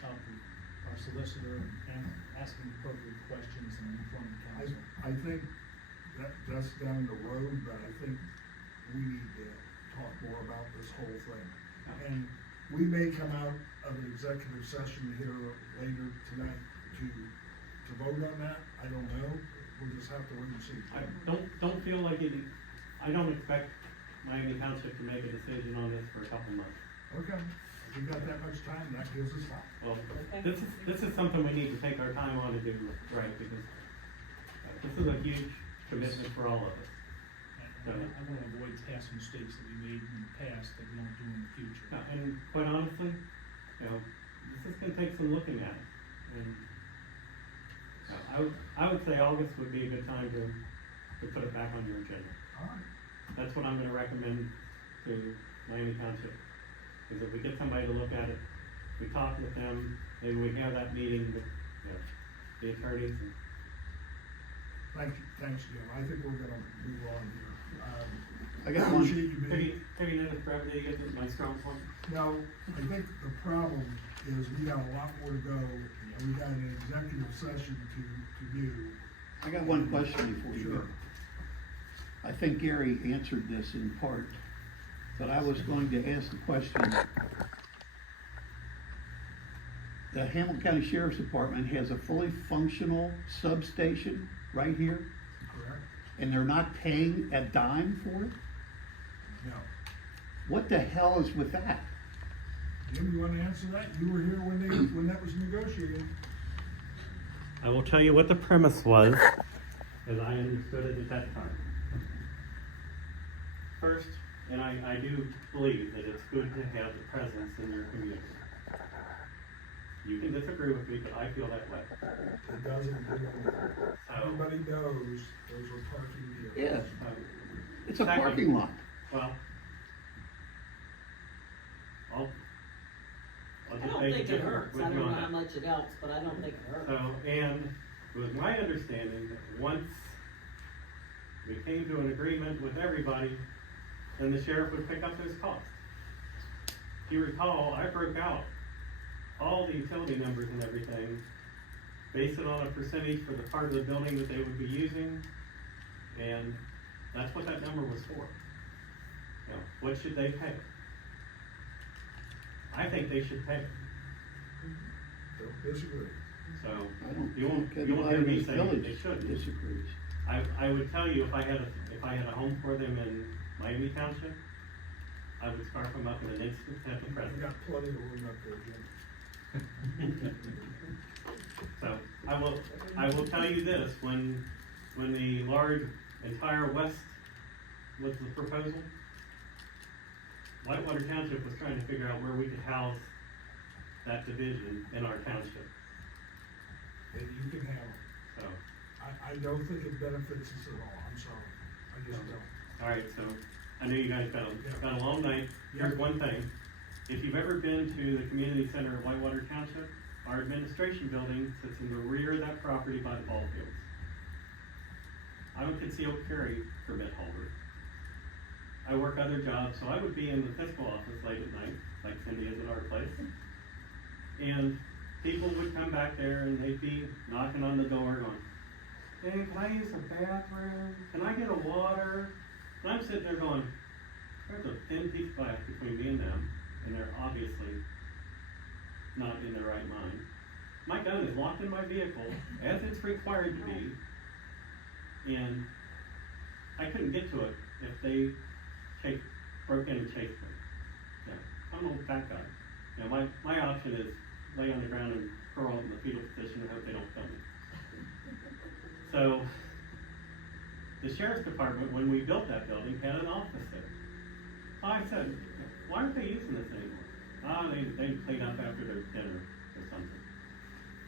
up with our solicitor and asking appropriate questions and informing counsel. I think that's down the road, but I think we need to talk more about this whole thing. And we may come out of an executive session here later tonight to vote on that. I don't know. We'll just have to wait and see. I don't feel like it, I don't expect Miami Township to make a decision on this for a couple months. Okay, if we got that much time, that gives us time. Well, this is something we need to take our time on to do right, because this is a huge commitment for all of us. I want to avoid past mistakes that we made in the past that we don't do in the future. And quite honestly, this is gonna take some looking at. And I would say August would be a good time to put it back on your agenda. All right. That's what I'm gonna recommend to Miami Township, is if we get somebody to look at it, we talk with them, maybe we have that meeting with, the attorneys. And Thanks, Jim. I think we're gonna move on here. I got one. Appreciate you being. Have you noticed, Brevity, you get my strong point? No, I think the problem is we got a lot more to go, and we got an executive session to do. I got one question before you go. Sure. I think Gary answered this in part, but I was going to ask the question. The Hamilton County Sheriff's Department has a fully functional substation right here, Correct? and they're not paying a dime for it? No. What the hell is with that? Jim, you wanna answer that? You were here when that was negotiated. I will tell you what the premise was, as I understood it at that time. First, and I do believe that it's good to have the presence in your community. You can disagree with me, but I feel that way. It doesn't do it. Everybody knows those are parking vehicles. Yes, it's a Second- parking lot. Well, I'll I just don't make a think it difference hurts, with I you don't know on how that. much it helps, but I don't think it hurts. So, and it was my understanding that once we came to an agreement with everybody, then the sheriff would pick up those costs. If you recall, I broke out all the utility numbers and everything, based it on a percentage for the part of the building that they would be using, and that's what that number was for. Now, what should they pay? I think they should pay. Don't disagree. So, I don't you won't think hear me anybody in say this that they village shouldn't. disagrees. I would tell you, if I had a home for them in Miami Township, I would scarf them up in an instant at the We present. got plenty of room up there, Jim. So, I will tell you this, when the large entire west was the proposal, Whitewater Township was trying to figure out where we could house that division in our township, That you can have. so. I don't think it benefits us at all. I'm sorry. I just don't. All right, so I know you guys got a long night. Here's one thing. If you've ever been to the community center of Whitewater Township, our administration building sits in the rear of that property by the ball fields. I'm a concealed carry permit holder. I work other jobs, so I would be in the fiscal office late at night, like Cindy is at our place. And people would come back there and they'd be knocking on the door going, "Hey, can I use the bathroom? Can I get a water?" And I'm sitting there going, there's a thin piece of glass between me and them, and they're obviously not in their right mind. My gun is locked in my vehicle, as it's required to be, and I couldn't get to it if they broke in and chased me. Yeah, I'm an old fat guy. You know, my option is lay on the ground and curl in the fetal position and hope they don't kill me. So, the sheriff's department, when we built that building, had an office there. I said, why aren't they using this anymore? They clean up after their dinner or something.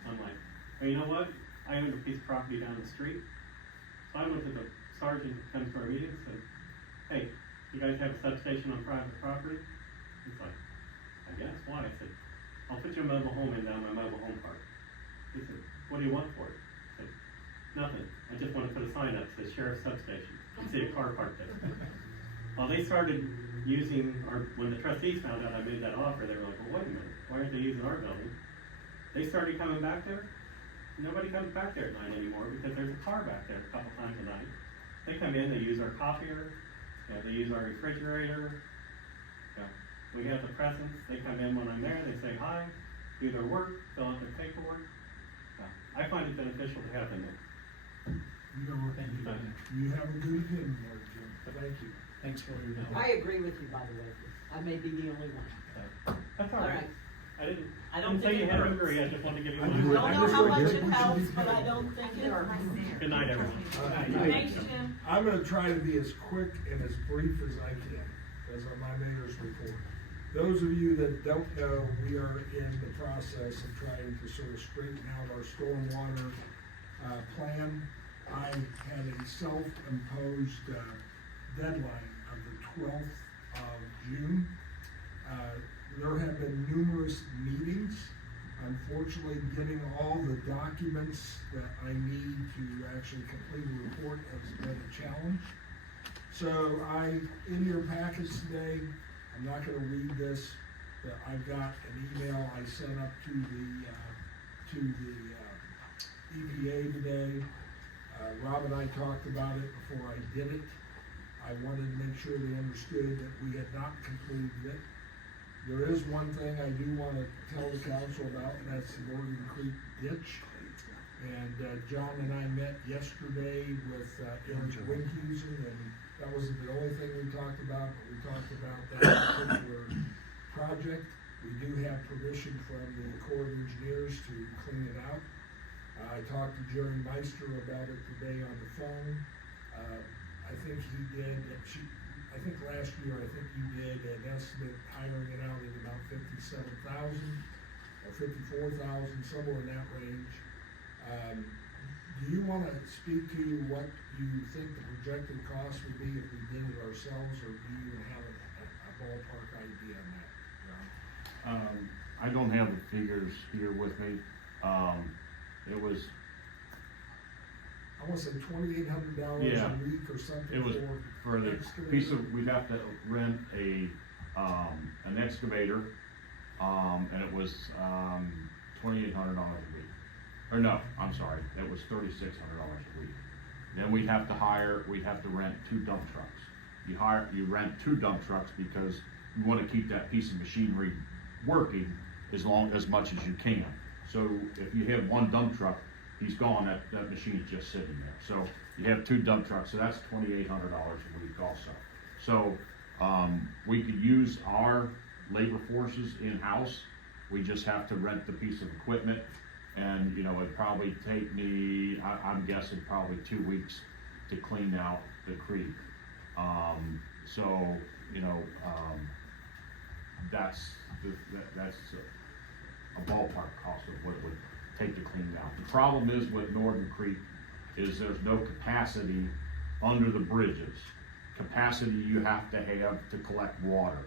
I'm like, well, you know what? I owned a piece of property down the street. So I went to the sergeant who comes to our meeting and said, hey, you guys have a substation on private property? He's like, I guess, why? I said, I'll put your mobile home in down my mobile home park. He said, what do you want for it? I said, nothing. I just want to put a sign up that says sheriff's substation and see a car parked there. Well, they started using when the trustees found out I made that offer, they were like, well, wait a minute, why aren't they using our building? They started coming back there. Nobody comes back there at night anymore because there's a car back there a couple times a night. They come in, they use our copier, they use our refrigerator. We have the presents, they come in when I'm there, they say hi, do their work, fill out their paperwork. I find it beneficial to have them there. You have a good opinion there, Jim. Thank you. Thanks for your help. I agree with you, by the way. I may be the only one. That's all right. I don't say think you it had to hurts. agree, I just want to give you I one. don't know how much it helps, but I don't think it hurts. Good night, everyone. Thanks, Jim. I'm gonna try to be as quick and as brief as I can, as on my mayor's report. Those of you that don't know, we are in the process of trying to sort of straighten out our stormwater, plan. I had a self-imposed, deadline of the 12th of June. There have been numerous meetings. Unfortunately, getting all the documents that I need to actually complete a report has been a challenge. So in your package today, I'm not gonna read this, but I've got an email I sent up to the EPA today. Rob and I talked about it before I did it. I wanted to make sure they understood that we had not completed it. There is one thing I do wanna tell the council about, and that's the Morgan Creek ditch. And, John and I met yesterday with, Aaron Winkhausen, and that wasn't the only thing we talked about, but we talked about that particular project. We do have permission from the Corps of Engineers to clean it out. I talked to Jerry Meister about it today on the phone. I think last year, you did an estimate hiring it out at about $57,000 or $54,000, somewhere in that range. Do you wanna speak to what you think the projected cost would be if we did it ourselves, or do you even have a ballpark idea on that, John? I don't have the figures here with me. It was, I wanna say $2,800 Yeah. a week or something it was for the excavator. piece of, we'd have to rent an excavator, and it was, $2,800 a week. Or no, I'm sorry, it was $3,600 a week. Then we'd have to rent 2 dump trucks. You rent 2 dump trucks because you wanna keep that piece of machinery working as much as you can. So if you have 1 dump truck, he's gone, that machine's just sitting there. So you have 2 dump trucks, so that's $2,800 a week also. So, we could use our labor forces in-house. We just have to rent the piece of equipment, and, it'd probably take me, I'm guessing probably 2 weeks to clean out the creek. That's a ballpark cost of what it would take to clean it out. The problem is with Northern Creek is there's no capacity under the bridges. Capacity you have to have to collect water.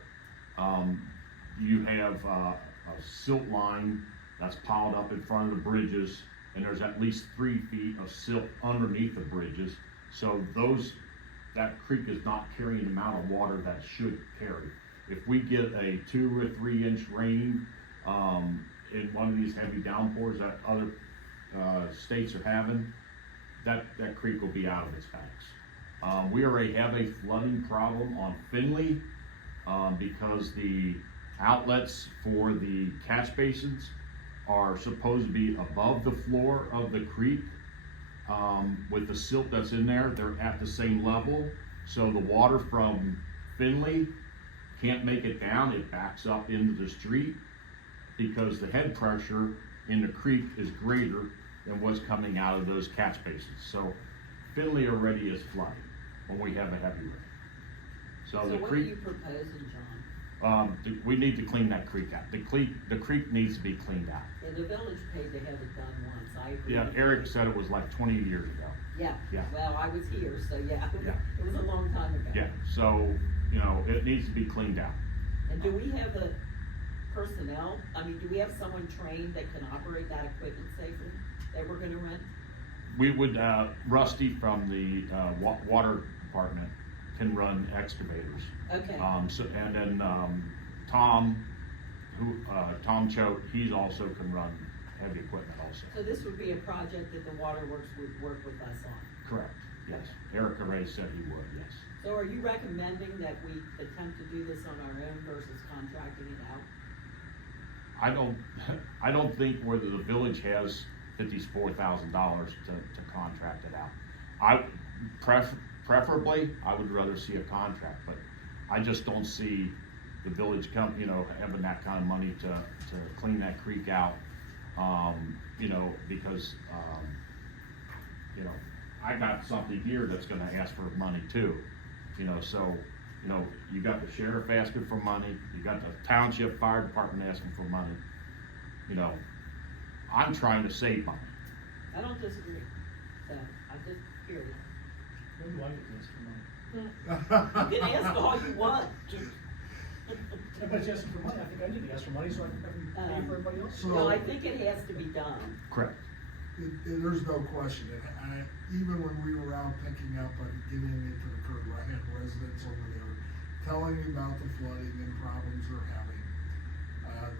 You have a silt line that's piled up in front of the bridges, and there's at least 3 feet of silt underneath the bridges. So that creek is not carrying the amount of water that it should carry. If we get a 2 or 3 inch rain, in one of these heavy downpours that other, states are having, that creek will be out of its banks. We already have a flooding problem on Finley, because the outlets for the catch basins are supposed to be above the floor of the creek. With the silt that's in there, they're at the same level. So the water from Finley can't make it down, it backs up into the street because the head pressure in the creek is greater than what's coming out of those catch basins. So Finley already is flooding when we have a heavy rain. So So the what are creek, you proposing, John? we need to clean that creek out. The creek needs to be cleaned out. And the village paid to have it done once, I agree. Yeah, with Eric you. said it was like 20 years ago. Yeah, Yeah. well, I was here, so yeah, Yeah. it was a long time ago. Yeah, so, you know, it needs to be cleaned out. And do we have the personnel, I mean, do we have someone trained that can operate that equipment safely, that we're gonna rent? We would, Rusty from the, water department can run excavators. Okay. So, and then, Tom, Tom Choate, he's also can run heavy equipment also. So this would be a project that the waterworks would work with us on? Correct, yes. Eric Array said he would, yes. So are you recommending that we attempt to do this on our own versus contracting it out? I don't think whether the village has $54,000 to contract it out. Preferably, I would rather see a contract, but I just don't see the village having that kind of money to clean that creek out. Because, I got something here that's gonna ask for money too. So, you got the sheriff asking for money, you got the township fire department asking for money. I'm trying to save money. I don't disagree, so I'm just curious. When do I get this for money? You can ask all you want. Everybody's asking for money, I think I need to ask for money so I can pay for everybody else. So- Well, I think it has to be done. Correct. There's no question, even when we were out picking up and getting into the curb, I had residents over there telling me about the flooding and problems they're having.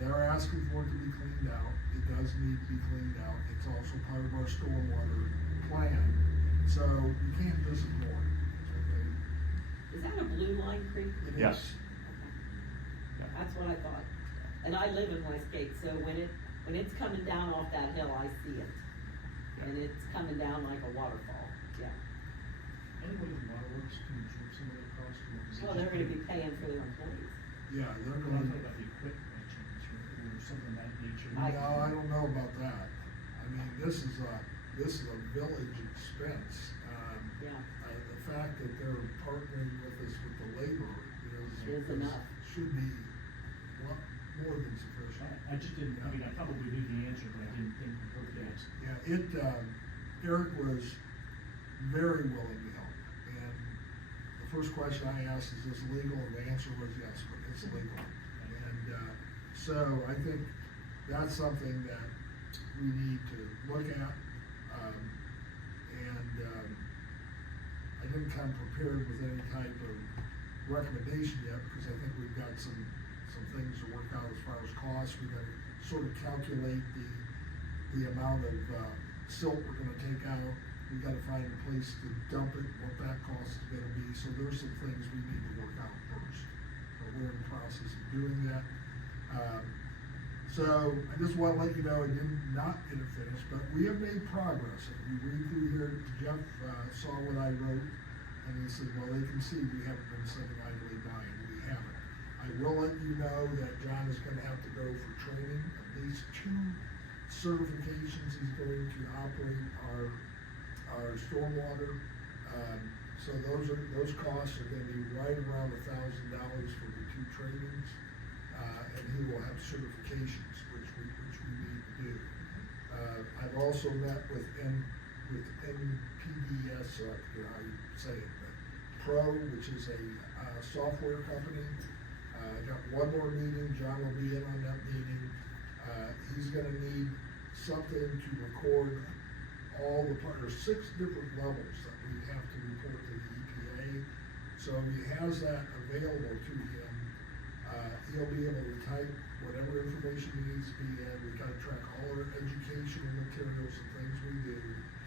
They're asking for it to be cleaned out, it does need to be cleaned out, it's also part of our stormwater plan, so you can't just ignore it, okay? Is that a blue line creek? It Yes. is. Yeah. That's what I thought. And I live in Westgate, so when it's coming down off that hill, I see it. And it's coming down like a waterfall, yeah. Anybody in waterworks can absorb some of the costs. Well, they're gonna be paying for their employees. Yeah, they're I'm going talking about the equipment by chance, or something of that nature. No, I don't know about that. I mean, this is a village expense. Yeah. The fact that they're partnering with us with the labor Is enough. should be more than sufficient. I just didn't, I mean, I probably knew the answer, but I didn't think we heard the answer. Yeah, Eric was very willing to help. And the first question I asked, is this legal? And the answer was yes, but it's legal. And, so I think that's something that we need to look at. I didn't come prepared with any type of recommendation yet, because I think we've got some things to work out as far as costs. We gotta sort of calculate the amount of, silt we're gonna take out. We gotta find a place to dump it, what that cost is gonna be, so there's some things we need to work out first. But we're in the process of doing that. So I just wanna let you know, I did not get it finished, but we have made progress. If you read through here, Jeff, saw what I wrote, and he said, well, they can see we haven't been sitting idly by, and we haven't. I will let you know that John is gonna have to go for training, at least 2 certifications he's going to operate our stormwater. So those costs are gonna be right around $1,000 for the 2 trainings. And he will have certifications, which we need to do. I've also met with NPDS, I forget how you say it, but Pro, which is a software company. I got one more meeting, John will be in on that meeting. He's gonna need something to record all there's 6 different levels that we have to report to the EPA. So if he has that available to him, he'll be able to type whatever information he needs to be in. We gotta track all our educational materials and things we do,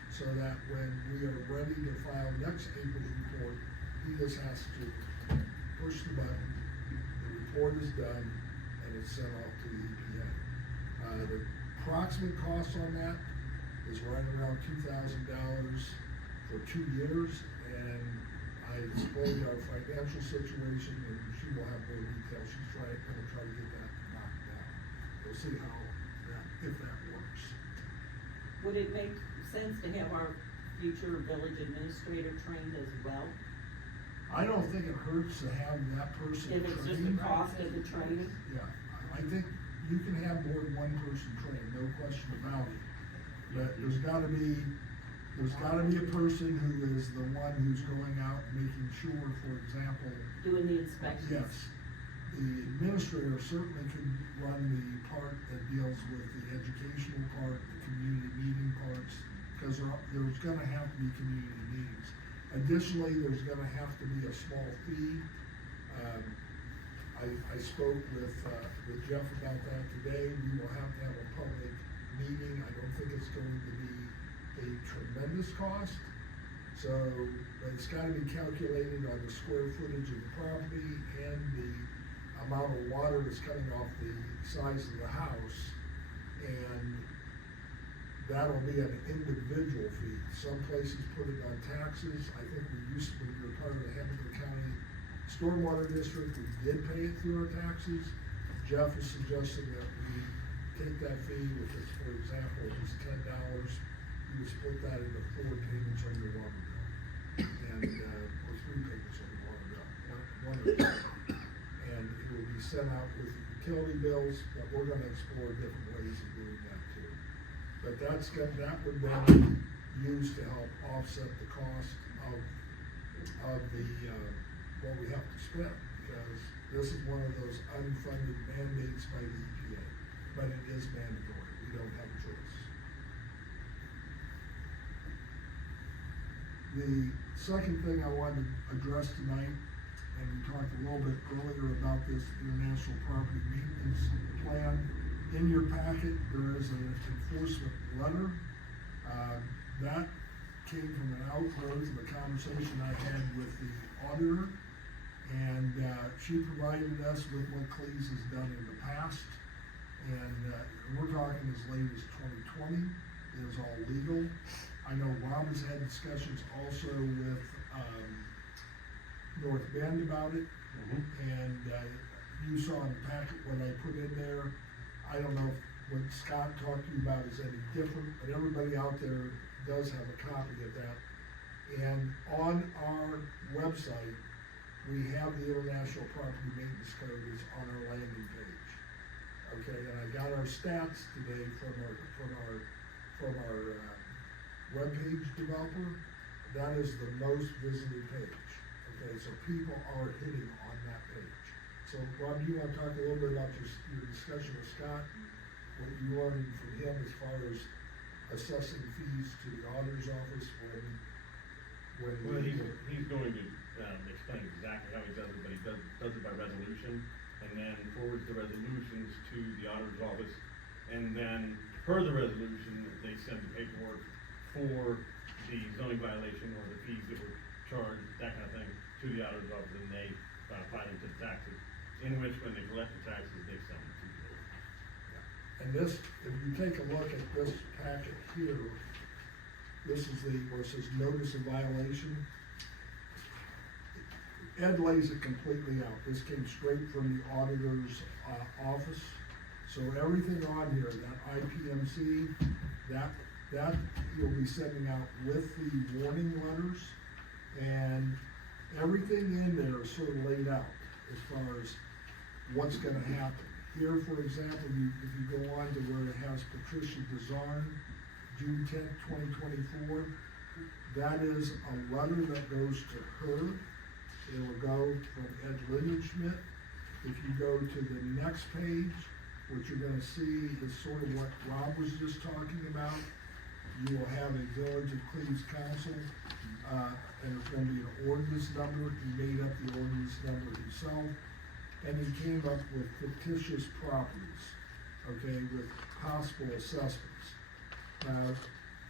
so that when we are ready to file next April's report, he just has to push the button, the report is done, and it's sent off to the EPA. The approximate cost on that is right around $2,000 for 2 years, and I explained our financial situation, and she will have more details, she's gonna try to get that knocked down. We'll see how if that works. Would it make sense to have our future village administrator trained as well? I don't think it hurts to have that person If it's just the trained. cost of the training? Yeah, I think you can have more than one person trained, no question about it. But there's gotta be a person who is the one who's going out and making sure, for example, Doing the inspections? yes, the administrator certainly could run the part that deals with the educational part, the community meeting parts, because there's gonna have to be community meetings. Additionally, there's gonna have to be a small fee. I spoke with Jeff about that today. We will have to have a public meeting. I don't think it's going to be a tremendous cost. So, but it's gotta be calculated on the square footage of the property and the amount of water that's coming off the size of the house. And that'll be an individual fee. Some places put it on taxes. I think when we were part of the Hamilton County Stormwater District, we did pay it through our taxes. Jeff is suggesting that we take that fee, which is, for example, is $10. You would split that into 4 payments on your water bill. And, or 3 payments on your water bill, one or two. And it will be sent out with the utility bills, but we're gonna explore different ways of doing that too. But that would then be used to help offset the cost of the, what we have to spend, because this is one of those unfunded mandates by the EPA, but it is mandatory, we don't have a choice. The second thing I wanted to address tonight, and we talked a little bit earlier about this International Property Maintenance Plan. In your packet, there is an enforcement letter. That came from an outgrowth of a conversation I had with the auditor. And she provided us with what Cleese has done in the past. And we're talking as late as 2020. It is all legal. I know Rob has had discussions also with North Bend about it. And you saw in the packet what I put in there. I don't know if what Scott talked to you about is any different, but everybody out there does have a copy of that. And on our website, we have the International Property Maintenance Code is on our landing page. Okay, and I got our stats today from our webpage developer. That is the most visited page. Okay, so people are hitting on that page. So Rob, do you want to talk a little bit about your discussion with Scott, what you learned from him as far as assessing fees to the auditor's office when Well, he's going to, explain exactly how he does it, but he does it by resolution, and then forwards the resolutions to the auditor's office, and then per the resolution, they send the paperwork for the zoning violation or the fees that were charged, that kind of thing, to the auditor's office, and they file them to the taxes, in which when they collect the taxes, they send them to the village. And this, if you take a look at this packet here, this is where it says notice of violation. Ed lays it completely out. This came straight from the auditor's office. So everything on here, that IPMC, that you'll be sending out with the warning letters. And everything in there is sort of laid out as far as what's gonna happen. Here, for example, if you go on to where it has Patricia Dezarn, June 10th, 2024, that is a letter that goes to her. It will go from Ed Lindenschmidt. If you go to the next page, what you're gonna see is sort of what Rob was just talking about. You will have a Village of Cleves Council, and it's gonna be an ordinance number. He made up the ordinance number himself. And he came up with fictitious properties, okay, with possible assessments. Now,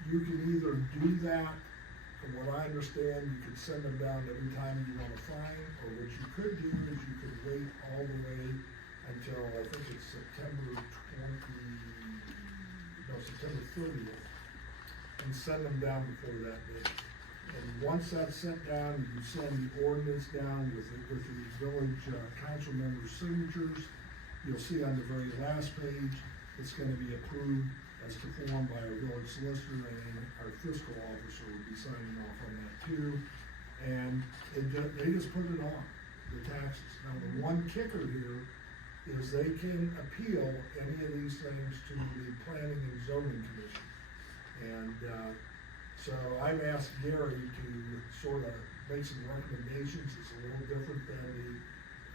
you can either do that, from what I understand, you can send them down every time you want a fine, or what you could do is you could wait all the way until, I think it's September 30th, and send them down before that date. And once that's sent down, you send the ordinance down with the village council members' signatures. You'll see on the very last page, it's gonna be approved as performed by our village solicitor, and our fiscal officer will be signing off on that too. And they just put it on, the taxes. Now, the one kicker here is they can appeal any of these things to the planning and zoning commission. And, so I've asked Gary to sort of make some recommendations. It's a little different than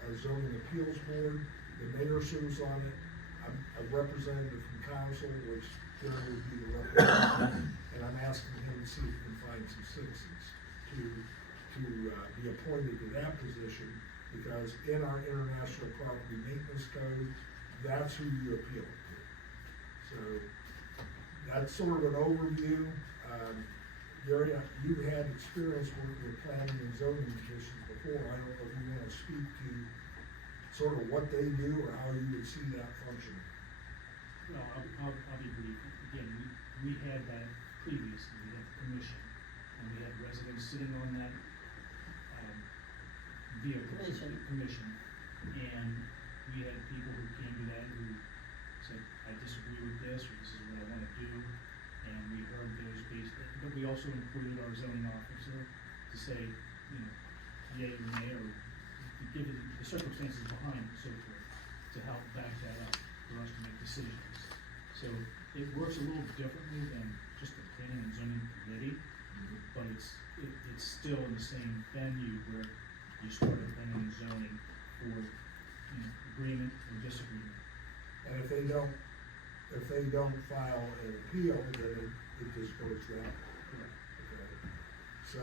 the zoning appeals board. The mayor serves on it. I'm a representative from council, which Gary would be the representative. And I'm asking him to see if he can find some citizens to be appointed to that position, because in our International Property Maintenance Code, that's who you appeal it to. So that's sort of an overview. Gary, you've had experience working with planning and zoning commissions before. I don't know if you want to speak to sort of what they do or how you would see that functioning. Well, I'll be brief. Again, we had that previously, we had the commission, and we had residents sitting on that, commission. And we had people who came to that who said, I disagree with this, or this is what I wanna do. And we heard those but we also included our zoning officer to say, you know, yea or nay, or to give it the circumstances behind and so forth, to help back that up for us to make decisions. So it works a little differently than just the planning and zoning committee, but it's still in the same venue where you start a planning and zoning for, you know, agreement or disagreement. And if they don't file an appeal, then it just goes down. Correct. Okay. So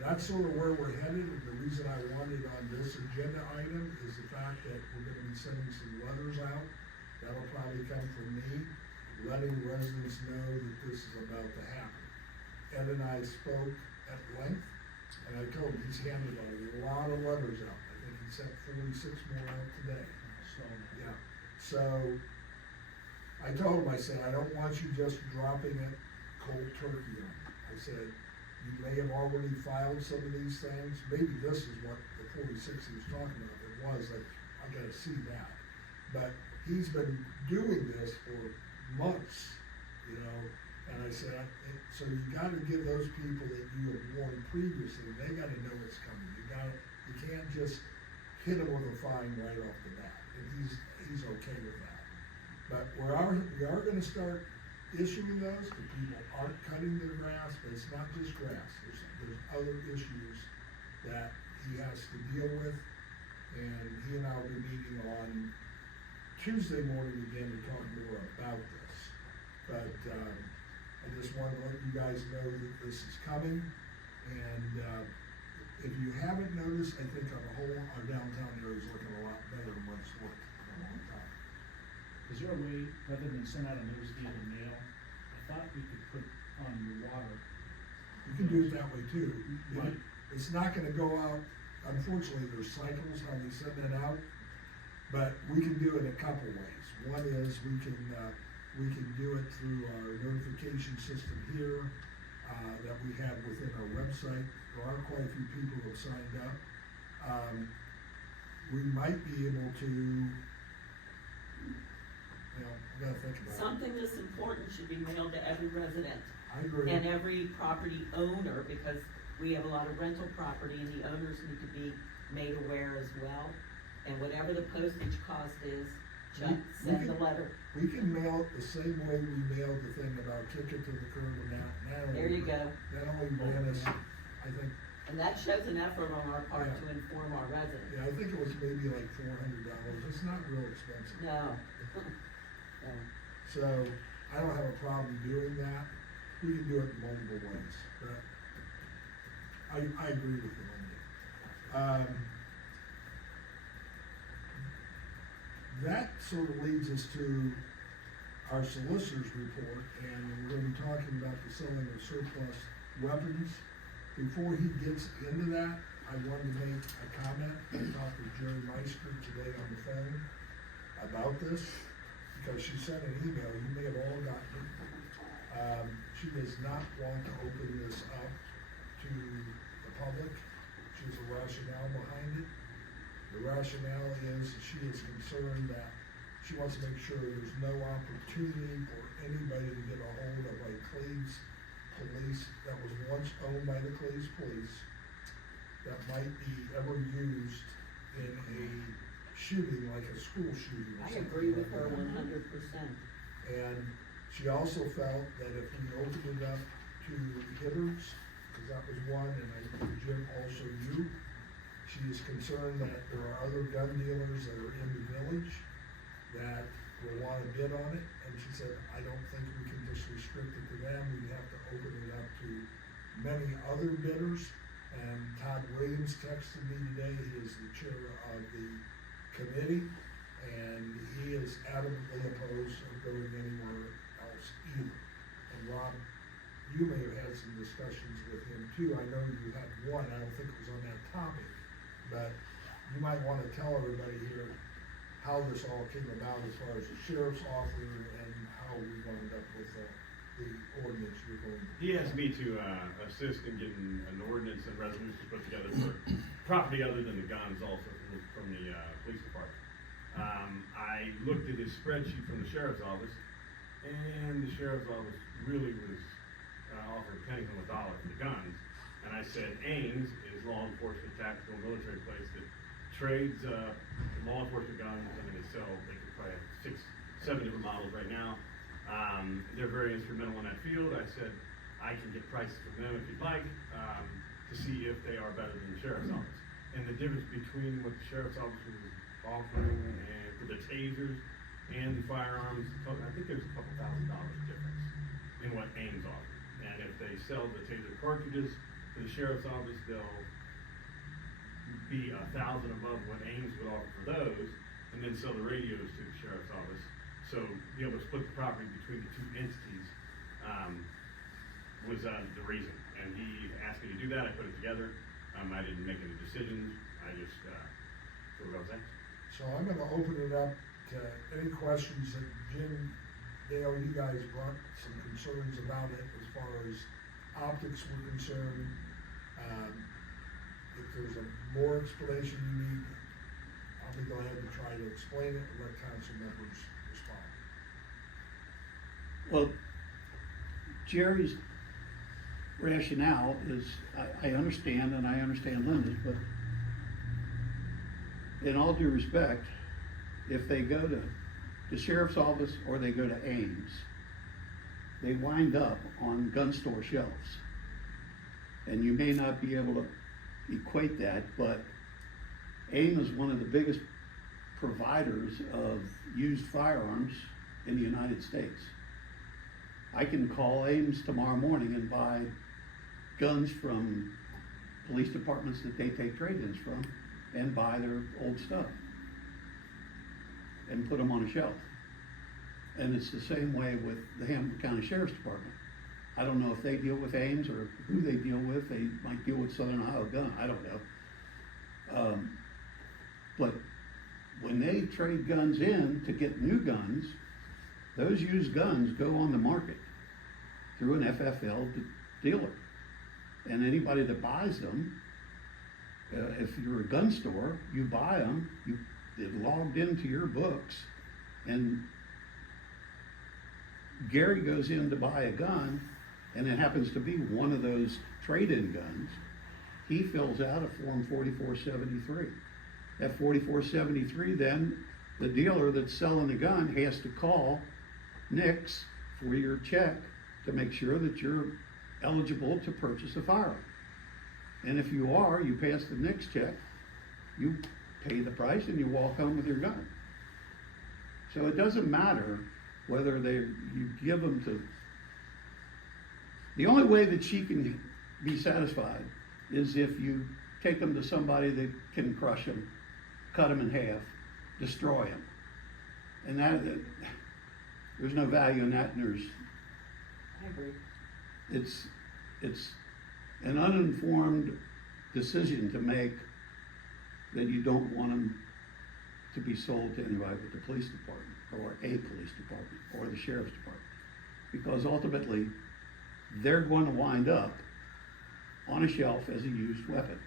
that's sort of where we're headed, and the reason I wanted on this agenda item is the fact that we're gonna be sending some letters out. That'll probably come from me, letting residents know that this is about to happen. Ed and I spoke at length, and I told him he's handed a lot of letters out. I think he sent 46 more out today. So, Yeah, so I told him, I said, I don't want you just dropping it cold turkey on me. I said, you may have already filed some of these things, maybe this is what the 46 he was talking about, it was, like, I gotta see that. But he's been doing this for months, you know, and I said, so you gotta give those people that you have warned previously, they gotta know it's coming. You can't just hit them with a fine right off the bat, and he's okay with that. But we are gonna start issuing those, the people aren't cutting their grass, but it's not just grass, there's other issues that he has to deal with. And he and I will be meeting on Tuesday morning again to talk more about this. But, I just wanted to let you guys know that this is coming. And, if you haven't noticed, I think on the whole, our downtown area is looking a lot better than what it's looked in a long time. is there a way, rather than send out a notice via the mail, I thought we could put on your water? You can do it that way too. Right. It's not gonna go out, unfortunately, there's cycles how they send that out, but we can do it a couple ways. One is we can do it through our notification system here, that we have within our website. There are quite a few people who have signed up. We might be able to, I gotta think about it. Something this important should be mailed to every resident I agree. and every property owner, because we have a lot of rental property and the owners need to be made aware as well. And whatever the postage cost is, send the letter. We can mail it the same way we mailed the thing about kick it to the curb and that. There you go. That only ran us, I think, And that shows an effort on our part Yeah. to inform our residents. yeah, I think it was maybe like $400. It's not real expensive. No. No. So I don't have a problem doing that. We can do it in multiple ways, but I agree with you, Linda. That sort of leads us to our solicitor's report, and we're gonna be talking about the selling of surplus weapons. Before he gets into that, I wanted to make a comment. I talked with Jerry Meister today on the phone about this, because she sent an email, you may have all gotten it. She does not want to open this up to the public. She has a rationale behind it. The rationale is she is concerned that she wants to make sure there's no opportunity for anybody to get a hold of a Cleves police that was once owned by the Cleves Police that might be ever used in a shooting, like a school shooting or I something agree with like her that. 100%. And she also felt that if we opened it up to hitters, because that was one, and I think Jim, also you, she is concerned that there are other gun dealers that are in the village that will wanna bid on it, and she said, I don't think we can just restrict it to them, we'd have to open it up to many other bidders. And Todd Williams texted me today, he is the chair of the committee, and he is adamantly opposed of going anywhere else either. And Rob, you may have had some discussions with him too, I know you had one, I don't think it was on that topic, but you might wanna tell everybody here how this all came about as far as the sheriff's offer and how we wound up with the ordinance you're going to. He asked me to assist in getting an ordinance and resolution put together for property other than the guns, also from the police department. I looked at his spreadsheet from the sheriff's office, and the sheriff's office really was offering pennies on the dollar for the guns. And I said, Ames is law enforcement, tactical, military place that trades law enforcement guns. I mean, they could probably have 6, 7 different models right now. They're very instrumental in that field. I said, I can get prices from them if you'd like, to see if they are better than the sheriff's office. And the difference between what the sheriff's office was offering and for the tasers and the firearms, I think there's a couple $1,000s difference in what Ames offers. And if they sell the taser cartridges to the sheriff's office, they'll be 1,000 above what Ames would offer for those, and then sell the radios to the sheriff's office. So be able to split the property between the two entities was the reason. And he asked me to do that. I put it together. I didn't make any decisions. I just sort of what I was saying. So I'm gonna open it up to any questions that Jim, Dale, you guys brought some concerns about it as far as optics were concerned. If there's a more explanation you need, I'll be glad to try to explain it and let council members respond. Well, Jerry's rationale is, I understand, and I understand Linda's, but in all due respect, if they go to the sheriff's office or they go to Ames, they wind up on gun store shelves. And you may not be able to equate that, but Ames is one of the biggest providers of used firearms in the United States. I can call Ames tomorrow morning and buy guns from police departments that they take trade-ins from and buy their old stuff and put them on a shelf. And it's the same way with the Hamilton County Sheriff's Department. I don't know if they deal with Ames or who they deal with. They might deal with Southern Ohio Gun, I don't know. But when they trade guns in to get new guns, those used guns go on the market through an FFL dealer. And anybody that buys them, if you're a gun store, you buy them, they're logged into your books, and Gary goes in to buy a gun, and it happens to be one of those trade-in guns. He fills out a Form 4473. That 4473, then the dealer that's selling the gun has to call Nick's for your check to make sure that you're eligible to purchase a firearm. And if you are, you pass the Nick's check, you pay the price, and you walk home with your gun. So it doesn't matter whether you give them to. The only way that she can be satisfied is if you take them to somebody that can crush them, cut them in half, destroy them. And there's no value in that, and I agree. it's an uninformed decision to make that you don't want them to be sold to anybody but the police department, or a police department, or the sheriff's department. Because ultimately, they're going to wind up on a shelf as a used weapon.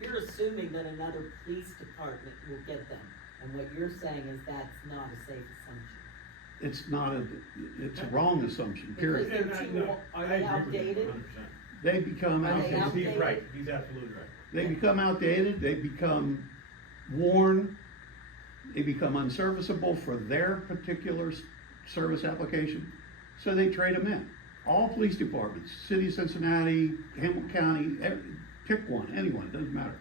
You're assuming that another police department will get them, and what you're saying is that's not a safe assumption. It's not it's a wrong assumption, period. Because they're too, are they outdated? 100%. They become Are they outdated. He's right, he's absolutely right. They become outdated, they become worn, they become unserviceable for their particular service application, so they trade them in. All police departments, City of Cincinnati, Hamilton County, pick one, anyone, it doesn't matter.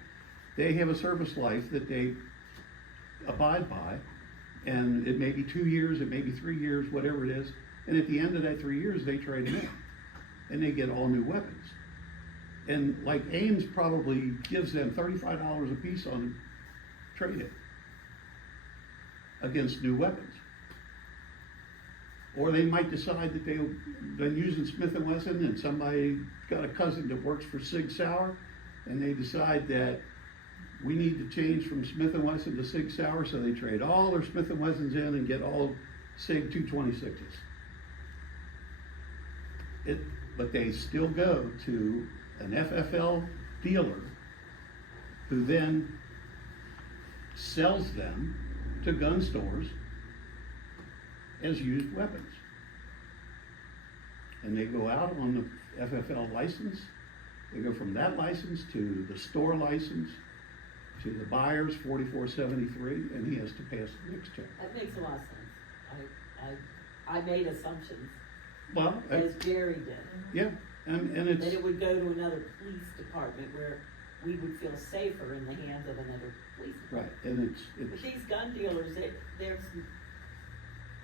They have a service life that they abide by, and it may be 2 years, it may be 3 years, whatever it is, and at the end of that 3 years, they trade them in, and they get all new weapons. And like Ames probably gives them $35 a piece on trade-in against new weapons. Or they might decide that they've been using Smith & Wesson and somebody got a cousin that works for Sig Sauer, and they decide that we need to change from Smith & Wesson to Sig Sauer, so they trade all their Smith & Wessons in and get all Sig 226s. But they still go to an FFL dealer who then sells them to gun stores as used weapons. And they go out on the FFL license, they go from that license to the store license, to the buyer's 4473, and he has to pass the next check. That makes a lot of sense. I made assumptions, Well, as Jerry did. yeah, and That it's, it would go to another police department where we would feel safer in the hands of another police department. right, and But these gun dealers,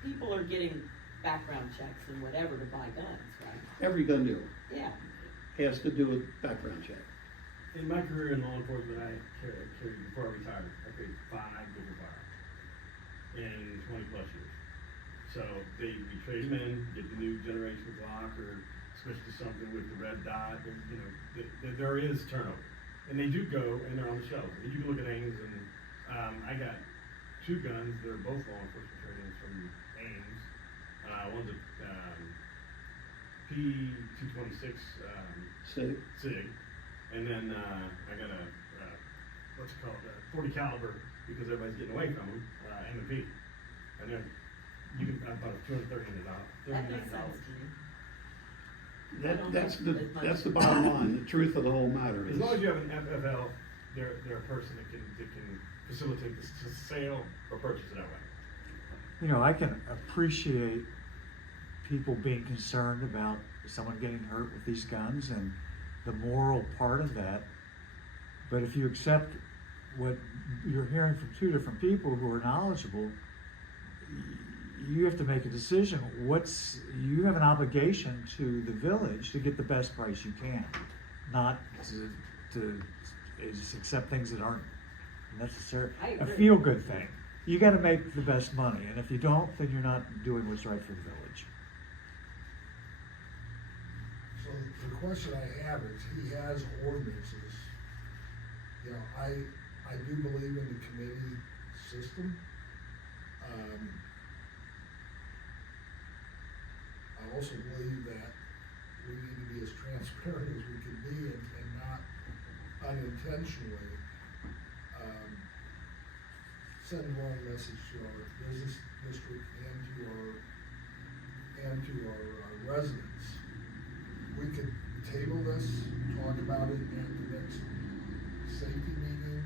people are getting background checks and whatever to buy guns, right? every gun dealer Yeah. has to do a background check. In my career in law enforcement, I carried before I retired, I carried 5 different firearms in 20 plus years. So we trade them in, get the new generation Glock or switch to something with the red dot, and there is turnover. And they do go and they're on the shelf. And you can look at Ames and, I got 2 guns, they're both law enforcement trade-ins from Ames. One's a, P226, SIG. And then, I got a, what's it called, 40 caliber, because everybody's getting away from them, M&P. And then, you can, I bought a $230. That makes sense to me. That's the bottom line, the truth of the whole matter As is. long as you have an FFL, they're a person that can facilitate the sale or purchase it that way. You know, I can appreciate people being concerned about someone getting hurt with these guns and the moral part of that. But if you accept what you're hearing from 2 different people who are knowledgeable, you have to make a decision. You have an obligation to the village to get the best price you can, not to just accept things that aren't necessary. I A agree. feel-good thing. You got to make the best money, and if you don't, then you're not doing what's right for the village. So the question I have is, he has ordinances. You know, I do believe in the committee system. I also believe that we need to be as transparent as we can be and not unintentionally, send the wrong message to our business district and to our residents. We could table this, talk about it at the next safety meeting,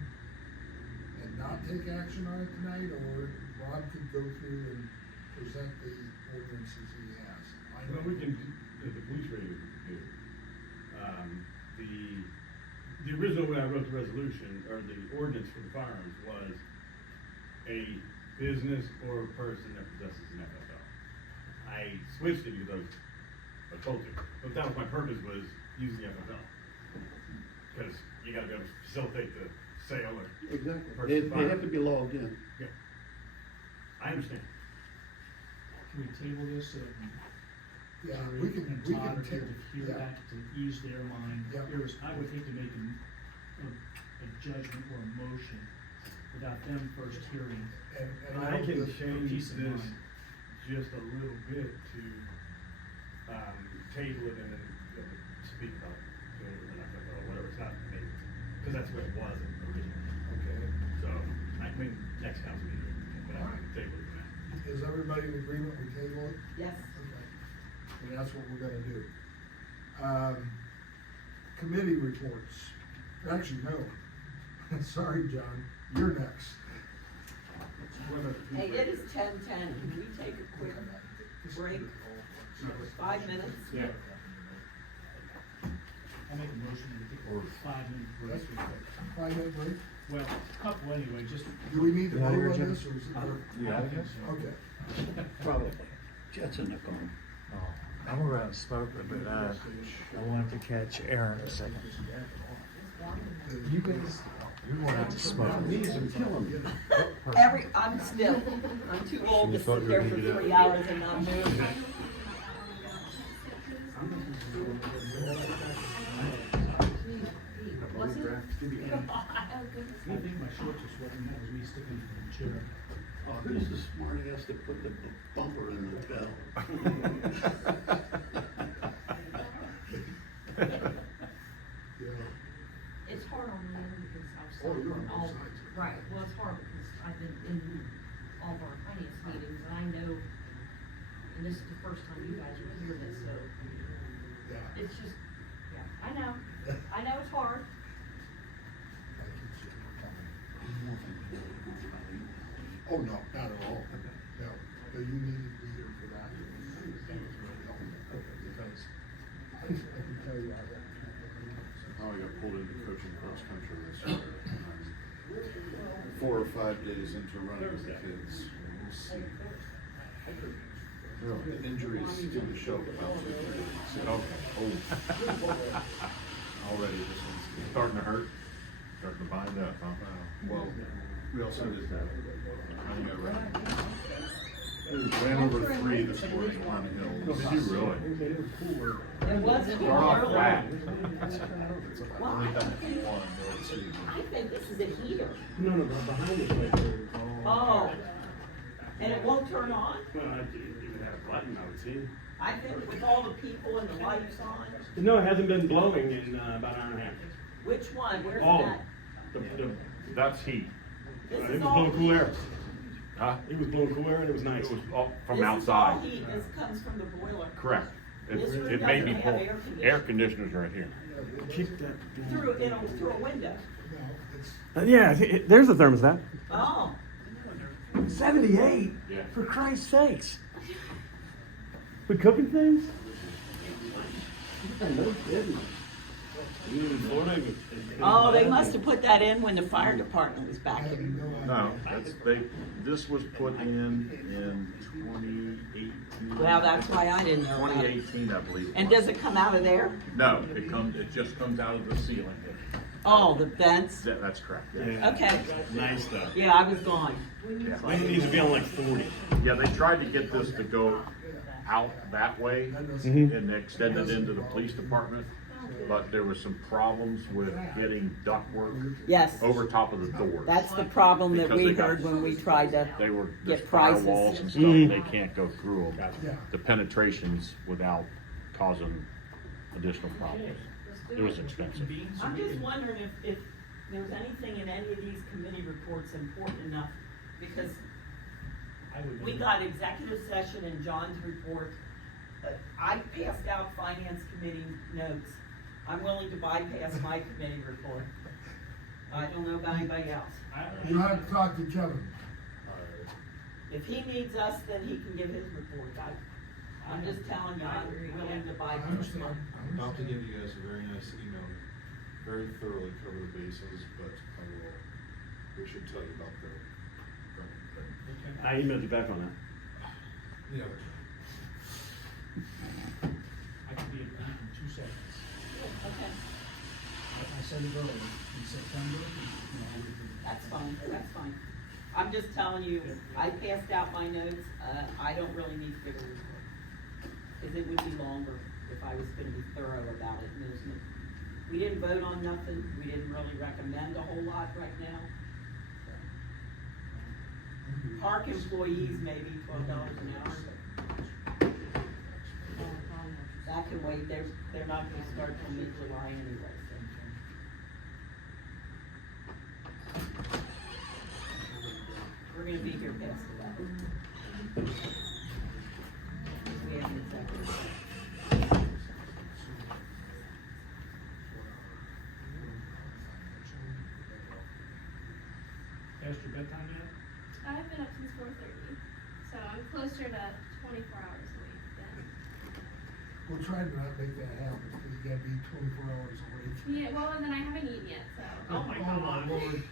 and not take action on it tonight, or Rob could go through and present the ordinances he has. Well, we can, the police radio do. The original way I wrote the resolution, or the ordinance for the firearms, was a business or a person that possesses an FFL. I switched it because I was told to, but that was my purpose, was use the FFL. Because you gotta be able to facilitate the sale or. Exactly, they have to be logged in. Yeah. I understand. Can we table this and Yeah, Jerry we can and Todd are here to hear yeah. that, to ease their mind? Yeah. I would hate to make a judgment or a motion without them first hearing. And I can the- change peace of this mind. just a little bit to, table it and then speak about doing it, or whatever, it's not, I mean, cause that's what it was originally. Okay. So, I mean, next council meeting, but I can table it for now. Is everybody in agreement we table it? Yes. Okay. And that's what we're gonna do. Committee reports. Actually, no. Sorry, John, you're next. Hey, it is 10:10. Can we take a quick break? 5 minutes? Yeah. I'll make a motion to take a 5-minute break. 5-minute break? Well, a couple anyway, just. Do we need to Yeah, vote you're on Jim. this, or is it? Okay. Probably. Jets in the car. I'm gonna go out and smoke, but I wanted to catch Aaron a second. You guys, you're going out to smoke. These are killing me. I'm too old to sit there for 3 hours and not move. Was it? I think my shorts are sweating, that was me sticking to the chair. Who's the smart ass that put the bumper in the bell? It's hard on me because I've Oh, sat you're on in both all, sides. right, well, it's hard because I've been in all of our finance meetings and I know, and this is the first time you guys are hearing this, so Yeah. it's just, yeah, I know it's hard. Oh, no, not at all. No, no, you needed to be here for that. Because I can tell you, I got. Oh, I got pulled into coaching cross country this year. I'm 4 or 5 days into running with the kids. We'll see. The injuries seem to show up about 2 or 3 weeks. Okay. Oh. Already this one's Starting to hurt, starting to bind up, huh? Well, we also did that. Running a run. Ran over 3 this morning on hills. Did you really? It wasn't Start off early. flat. It's only back to 1, no, 2. I think this is a heater. No, behind us right there. Oh. And it won't turn on? Well, you would have a button, I would see. I think with all the people and the lights on. No, it hasn't been blowing in about an hour and a half. Which one? Where's All that? That's heat. This It is was all blowing cool heat. air. Huh? It was blowing cool air and it was nice. It was all from This outside. is all heat. This comes from the boiler. Correct. This room It may be doesn't have pulled. air conditioning. Air conditioners right here. Keep that. Through a window. No, it's, Yeah, there's the thermostat. Oh. 78? Yeah. For Christ's sakes. We cooking things? No kidding. Oh, they must have put that in when the fire department was back here. No, this was put in 2018. Well, that's why I didn't know about it. 2018, I believe. And does it come out of there? No, it just comes out of the ceiling. Oh, the vents? That's correct. Yeah. Okay. Nice stuff. Yeah, I was gone. It needs to be on like 40. Yeah, they tried to get this to go out that way Mhm. and extend it into the police department, but there was some problems with getting ductwork Yes. over top of the door. That's the problem that Because we they got- heard when we tried to They were, get there's prices. firewalls and stuff, Mhm. they can't go through them. yeah. The penetrations without causing additional problems. It was expensive. I'm just wondering if there's anything in any of these committee reports important enough, because we got executive session and John's report. I passed out finance committee notes. I'm willing to bypass my committee report. I don't know about anybody else. You have to talk to Kevin. If he needs us, then he can give his report. I'm just telling you, I'm willing to I bypass understand. mine. I'm about to give you guys a very nice email, very thoroughly cover the bases, but we should tell you about the. I emailed you back on that. Yeah. I can be in 2 seconds. Okay, I said it earlier, in September, that's fine, that's fine. I'm just telling you, I passed out my notes, I don't really need to give a report. Cause it would be longer if I was gonna be thorough about it, and there's no, we didn't vote on nothing, we didn't really recommend a whole lot right now. Park employees, maybe $12 an hour. That can wait. wait, they're not gonna start till mid-July anyway, so. We're gonna be here past 11. We have an executive session. Past your bedtime yet? I've been up since 4:30, so I'm closer to 24 hours a week than. We're trying to not make that happen, because you gotta be 24 hours awake. Yeah, well, and then I haven't eaten yet, so. Oh my God. Lord.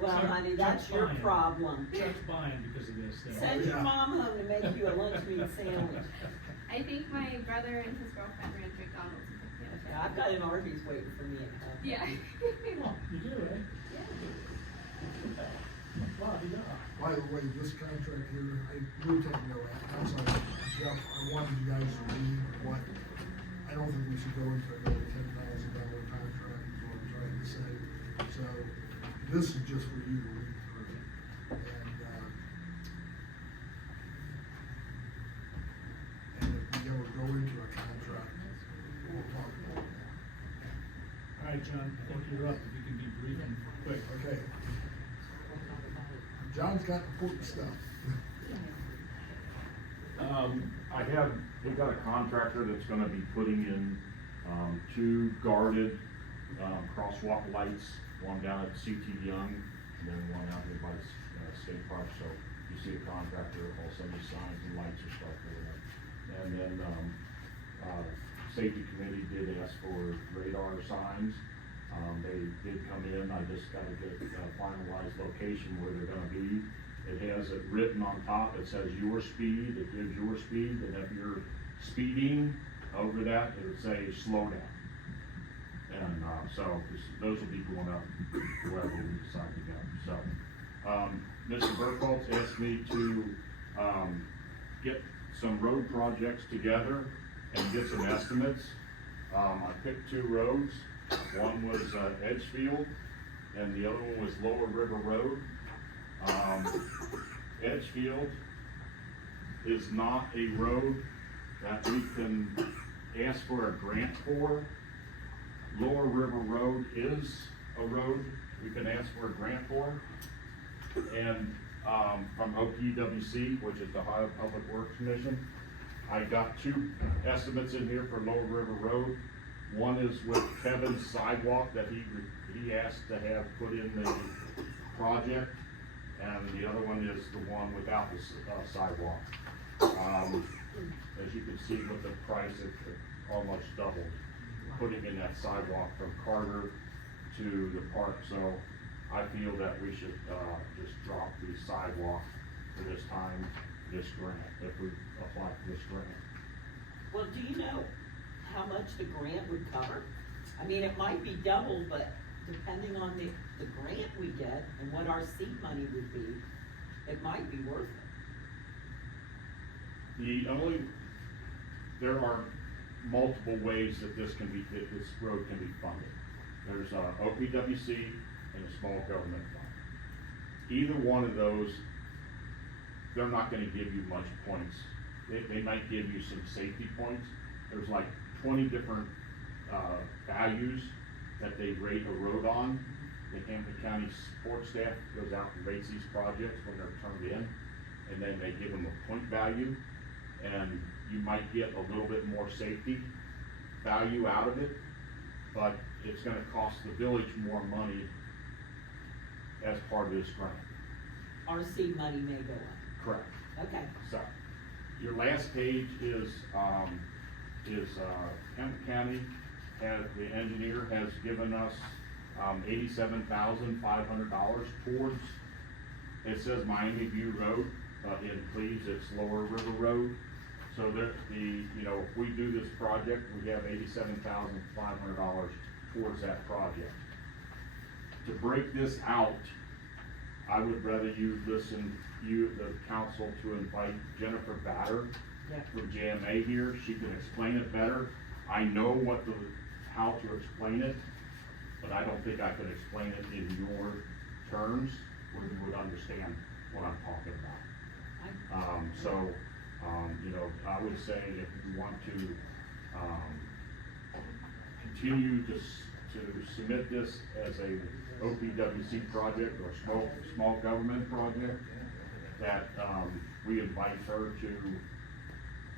Well, Chuck- honey, that's Chuck's your buying. problem. Chuck's buying because of this, though. Send your Yeah. mom home to make you a lunch meat sandwich. I think my brother and his girlfriend ran McDonald's and picked me up. Yeah, I've got an Arby's waiting for me at home. Yeah. Oh, you do, eh? Wow, you got. By the way, this contract here, we're taking no action, I'm sorry, Jeff, I wanted you guys to read what, I don't think we should go into another $10,000 contract, is what I'm trying to say. So, this is just for you to read through, and if we ever go into a contract, we'll talk about that. All right, John, I think you're up, if you can be brief and quick. Okay. John's got important stuff. We've got a contractor that's gonna be putting in, 2 guarded, crosswalk lights, one down at CT Young, and then one out here by, State Park, so you see a contractor, all of a sudden the signs and lights are start going up. And then, safety committee did ask for radar signs. They did come in, I just gotta get a finalized location where they're gonna be. It has it written on top, it says your speed, it gives your speed, and if you're speeding over that, it would say slow down. And, so, those will be going up wherever we decide to go, so. Mr. Burkholz asked me to, get some road projects together and get some estimates. I picked 2 roads. One was Edgefield, and the other one was Lower River Road. Edgefield is not a road that we can ask for a grant for. Lower River Road is a road we can ask for a grant for. And from OPWC, which is the Ohio Public Works Commission, I got 2 estimates in here for Lower River Road. One is with Kevin's sidewalk that he asked to have put in the project, and the other one is the one without the sidewalk. As you can see with the price, it almost doubled, putting in that sidewalk from Carter to the park, so I feel that we should, just drop the sidewalk for this time, this grant, if we apply for this grant. Well, do you know how much the grant would cover? I mean, it might be double, but depending on the grant we get and what our seed money would be, it might be worth it. There are multiple ways that this road can be funded. There's, OPWC and a small government fund. Either one of those, they're not gonna give you much points. They might give you some safety points. There's like 20 different, values that they rate a road on. The Hampton County support staff goes out and rates these projects when they're turned in, and then they give them a point value, and you might get a little bit more safety value out of it, but it's gonna cost the village more money as part of this grant. Our seed money may go up. Correct. Okay. So, your last page is Hampton County the engineer has given us, $87,500 towards, it says Miami View Road, in Cleves, it's Lower River Road. So if we do this project, we have $87,500 towards that project. To break this out, I would rather the council, to invite Jennifer Batter from JMA here. She can explain it better. I know how to explain it, but I don't think I could explain it in your terms where you would understand what I'm talking about. I would say if you want to continue to submit this as a OPWC project or small government project, that, we invite her to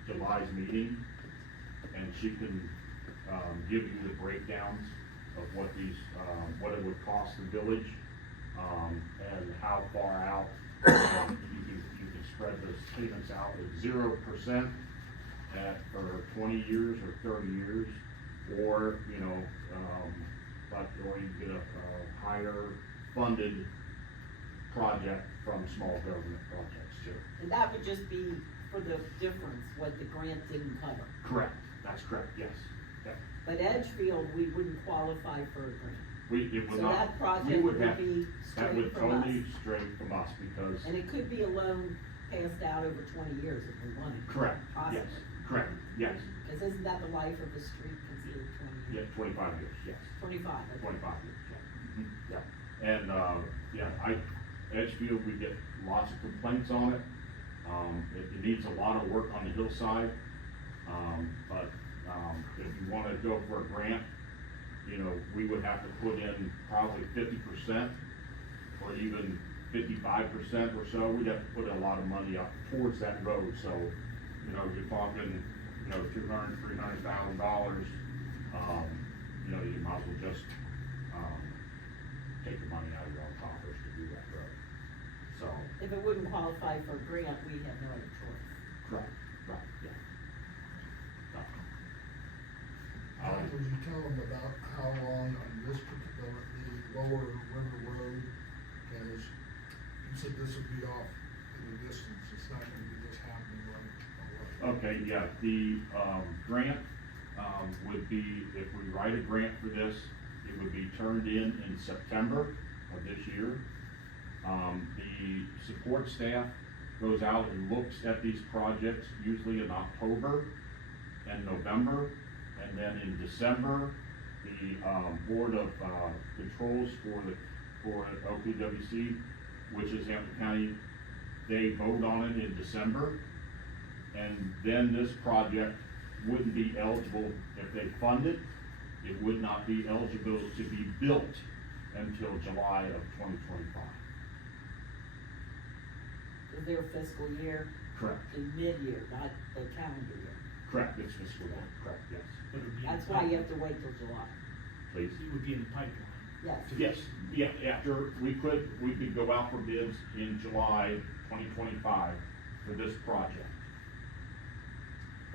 July's meeting, and she can, give you the breakdowns of what these, what it would cost the village, and how far out. You can spread those payments out at 0% for 20 years or 30 years, or, you know, or you get a higher funded project from small government projects too. And that would just be for the difference, what the grant didn't cover. Correct, that's correct, yes. Yeah. But Edgefield, we wouldn't qualify for a grant. It would So not, that project we would would have, be that straight would from totally us. straight from us, because, And it could be a loan passed out over 20 years if we wanted. correct, Possibly. yes, correct, yes, Because isn't that the life of the street considered 20 yeah, years? 25 years, yes. 25. okay. 25 years, yeah. Yeah, and, yeah, Edgefield, we get lots of complaints on it. It needs a lot of work on the hillside, but, if you wanna go for a grant, you know, we would have to put in probably 50%, or even 55% or so. We'd have to put a lot of money up towards that road, so, you know, you're talking, you know, $200,000, $300,000, you know, you might as well just, take the money out of your own coffers to do that road. So, If it wouldn't qualify for a grant, we have no other choice. correct, right, yeah. Would you tell them about how long on this particular, the lower river road is? You said this would be off in the distance, it's not gonna be just happening right away. Okay, yeah, the, grant, would be, if we write a grant for this, it would be turned in September of this year. The support staff goes out and looks at these projects usually in October and November, and then in December, the, Board of, Controls for OPWC, which is Hampton County, they vote on it in December. And then this project wouldn't be eligible, if they fund it, it would not be eligible to be built until July of 2025. Is their fiscal year Correct, in mid-year, not the calendar year? correct, it's fiscal year, correct, yes, But it would be in That's the why you have pipeline. to wait till July. please. It would be in the pipeline. Yes. Yes, yeah, after, we could go out for bids in July 2025 for this project.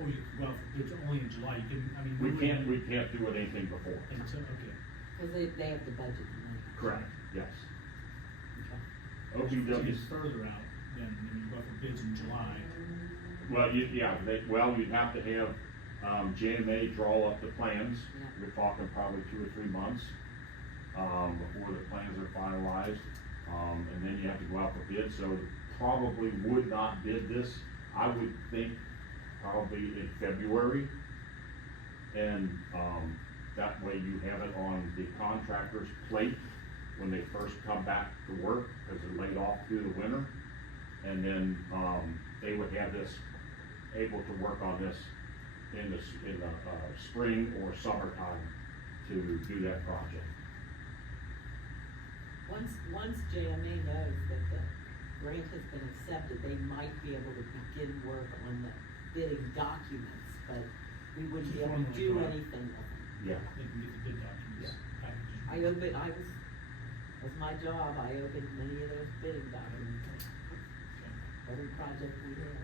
Oh, you, well, it's only in July, you can, I mean. We can't do anything before. And so, okay. Because they have to budget the money. Correct, yes. So OPW, it's further out than, I mean, you go out for bids in July. well, you'd have to have, JMA draw up the plans. Yeah. We're talking probably 2 or 3 months, before the plans are finalized. And then you have to go out for bid, so probably would not bid this, I would think, probably in February. And, that way you have it on the contractor's plate when they first come back to work, because they're laid off through the winter. And then, they would have this, able to work on this in the spring or summertime to do that project. Once JMA knows that the grant has been accepted, they might be able to begin work on the bidding documents, but we wouldn't be able to do anything with them. Yeah. They can get the bid documents, packages. Was my job, I opened many of those bidding documents, every project we had.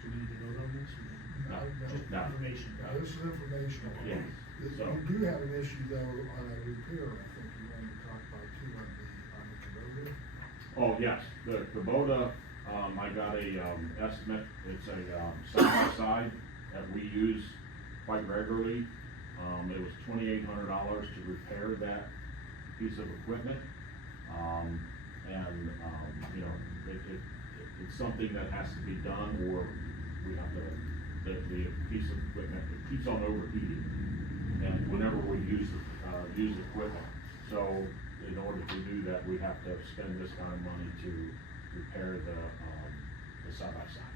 Do we need to vote on this? or- No, Just no. information. Now, this is informational. Yes, so- You do have an issue though on a repair, I think you wanted to talk about too, on the Kubota. Oh, yes, the Kubota, I got a, estimate, it's a, side-by-side that we use quite regularly. It was $2,800 to repair that piece of equipment. You know, it's something that has to be done, or we have to, the piece of equipment, it keeps on overheating. And whenever we use equipment, so in order to do that, we have to spend this kind of money to repair the side-by-side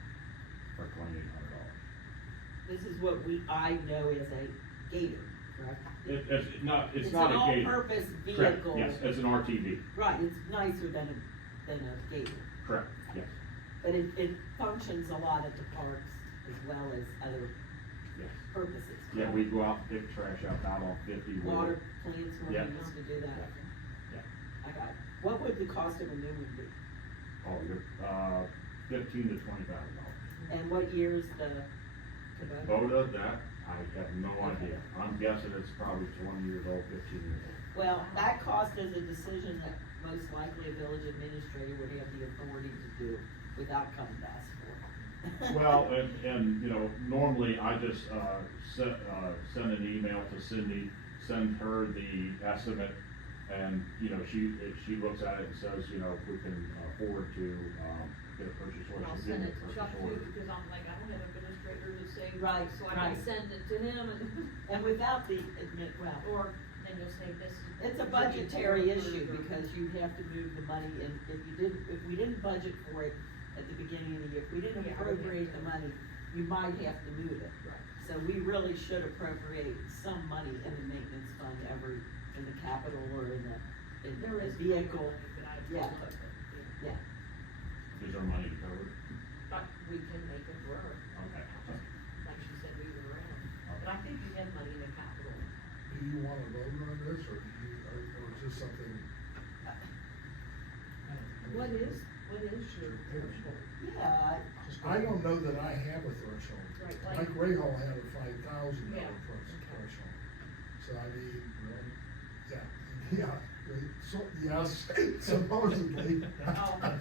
for $2,800. This is what I know as a Gator, correct? It's not a It's Gator. an all-purpose Correct, vehicle. yes, it's an RTV, Right, it's nicer than a Gator. correct, yes, But it functions a lot at the parks as well as other yes. purposes. Yeah, we go out and pick trash out on 50. with Water it. plants when Yeah. we used to do that. Yeah. I got it. What would the cost of a new one be? Oh, you're, $15,000 to $20,000. And what year's the Kubota? Boda, that, I have no idea. I'm guessing it's probably 20 years old, 15 years old. Well, that cost is a decision that most likely a village administrator would have the authority to do without coming to us for. Well, and, you know, normally I just, send an email to Cindy, send her the estimate, and, you know, she looks at it and says, you know, if we can afford to, get a purchase order. I'll she'll send give it me a to Chuck purchase too, order. because I'm like, I don't have an administrator to say, Right, so I right. can send it to him and, And without the well, or then you'll say this. it's a budgetary issue because you have to move the money and if we didn't budget for it at the beginning of the year, if we didn't Yeah, appropriate the money, you might have to move it. Right. So we really should appropriate some money in the maintenance fund in the capital or in the There is vehicle. money, but I Yeah. told her, Yeah, Is there money covered? but we can make it work, Okay. like she said, we were around, but I think you have money in the capital. Do you wanna vote on this, or or is this something? What is your threshold? yeah, I don't know that I have a threshold. Right, Mike Rahal had a $5,000 Yeah. threshold. So I mean, yeah, so, yes, supposedly. Oh. as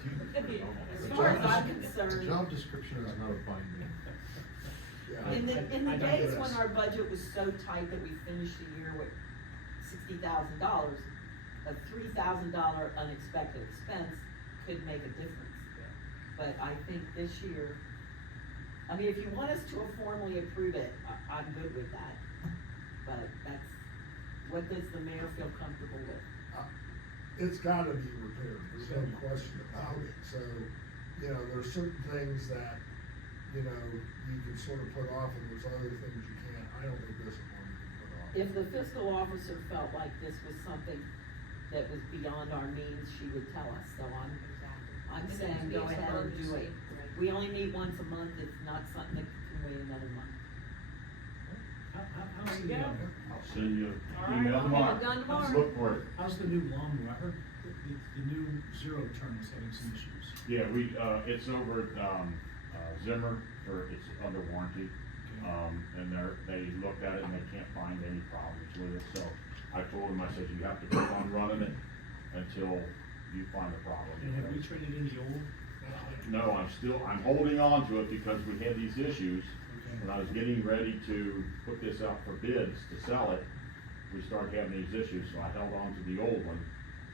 The far as job I'm des- concerned. The job description is not a binding. Yeah. In the I days digress. when our budget was so tight that we finished the year with $60,000, a $3,000 unexpected expense could make a difference. But I think this year, I mean, if you want us to formally approve it, I'm good with that. But what does the mayor feel comfortable with? It's gotta be repaired, there's no question about it, so, you know, there's certain things that, you know, you can sort of put off, and there's other things you can't. I don't think this is one you can put off. If the fiscal officer felt like this was something that was beyond our means, she would tell us, so I'm It saying needs to go be ahead and do it. emergency, right. We only meet once a month, it's not something that can wait another month. How's There you the, go. I'll send you All an right, email I'll have tomorrow. it done tomorrow. Let's look for it. how's the new lawnmower? I heard the new zero turn is having some issues. Yeah, it's over at, Zimmer, it's under warranty. And they looked at it and they can't find any problems with it, so I told them, I said, you have to keep on running it until you find a problem. And have we traded in the old? No, I'm holding on to it because we had these issues. Okay. When I was getting ready to put this out for bids to sell it, we started having these issues, so I held on to the old one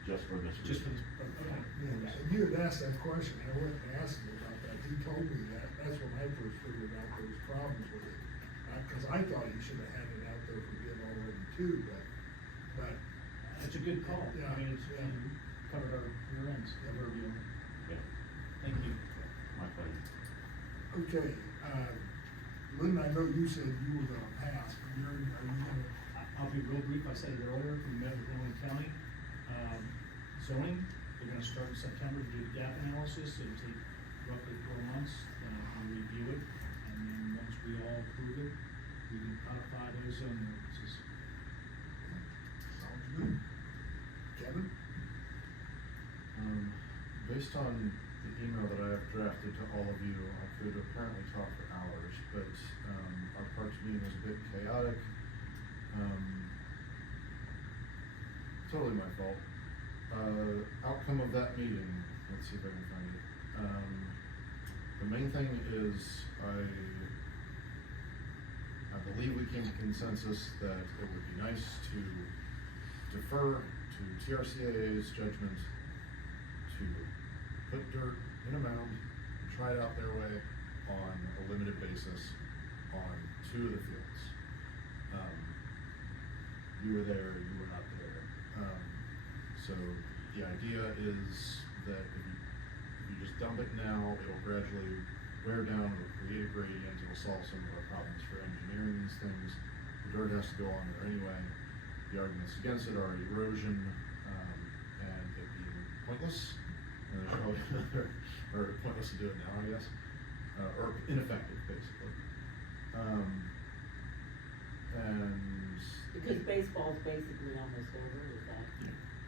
just for this. Just for reason. this, okay. Yeah, so you had asked that question, I went and asked him about that, he told me that, that's when I first figured out there was problems with it. Cause I thought he should have had it out there for bid already too, but, It's a good call. Yeah, I mean, it's, yeah. covered our rear ends, proverbial. Yeah, Thank you. my pleasure. okay, Lynn, I know you said you were gonna pass, but are you gonna? I'll be real brief, I said it earlier, we met with Rowan County, zoning, they're gonna start in September to do the gap analysis, it'll take roughly 4 months, we'll review it, and then once we all approve it, we can codify those zoning ordinances. Sounds good. Kevin? Based on the email that I have drafted to all of you, I could apparently talk for hours, but, our parks meeting was a bit chaotic. Totally my fault. Outcome of that meeting, let's see if I can find it. The main thing is I believe we came to consensus that it would be nice to defer to TRCAA's judgment to put dirt in a mound and try it out their way on a limited basis on 2 of the fields. You were there, you were not there. So the idea is that if you just dump it now, it'll gradually wear down, it'll create a gradient, it'll solve some of our problems for engineering these things. The dirt has to go on there anyway. The arguments against it are erosion, and it being pointless, and there's no, or pointless to do it now, I guess, or ineffective, basically. And Because baseball's basically almost over with that.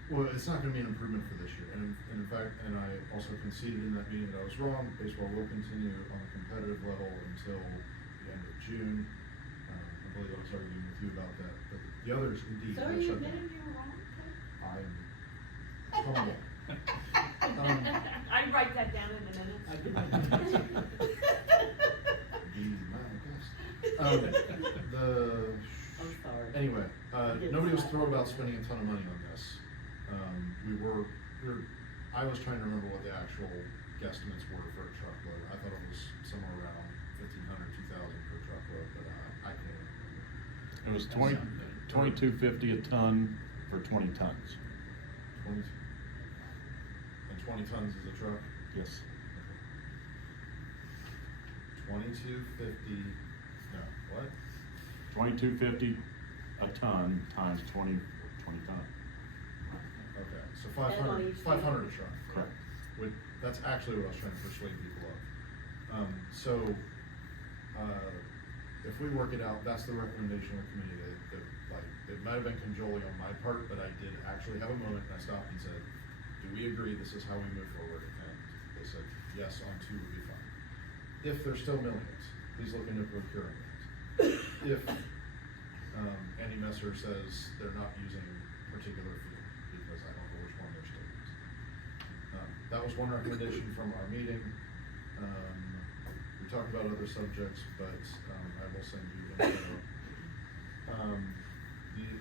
well, it's not gonna be an improvement for this year, and in fact, and I also conceded in that meeting that I was wrong, baseball will continue on a competitive level until the end of June. I believe I was arguing with you about that, but the others indeed So have you shut down. admitted you were wrong? I'm humble. I write that down in the minutes. Be my guest. I'm sorry. Anyway, Get nobody was slapped. thrilled about spending a ton of money on this. I was trying to remember what the actual guesstimates were for a truckload. I thought it was somewhere around 1,500, 2,000 per truckload, but I can't remember. It was 2250 a ton for 20 tons. 20, and 20 tons is a truck? Yes. 2250, no, what? 2250 a ton times 20 ton. Okay, so And on 500, each 500 a truck. Correct. That's actually what I was trying to persuade people of. If we work it out, that's the recommendation of the committee, that like, it might have been cajoling on my part, but I did actually have a moment, and I stopped and said, do we agree this is how we move forward? And they said, yes, on 2 would be fine. If they're still milling it, please look into procuring it. If, Andy Messer says they're not using particular fuel, because I don't know which one they're still using. That was one recommendation from our meeting. We talked about other subjects, but, I will send you info.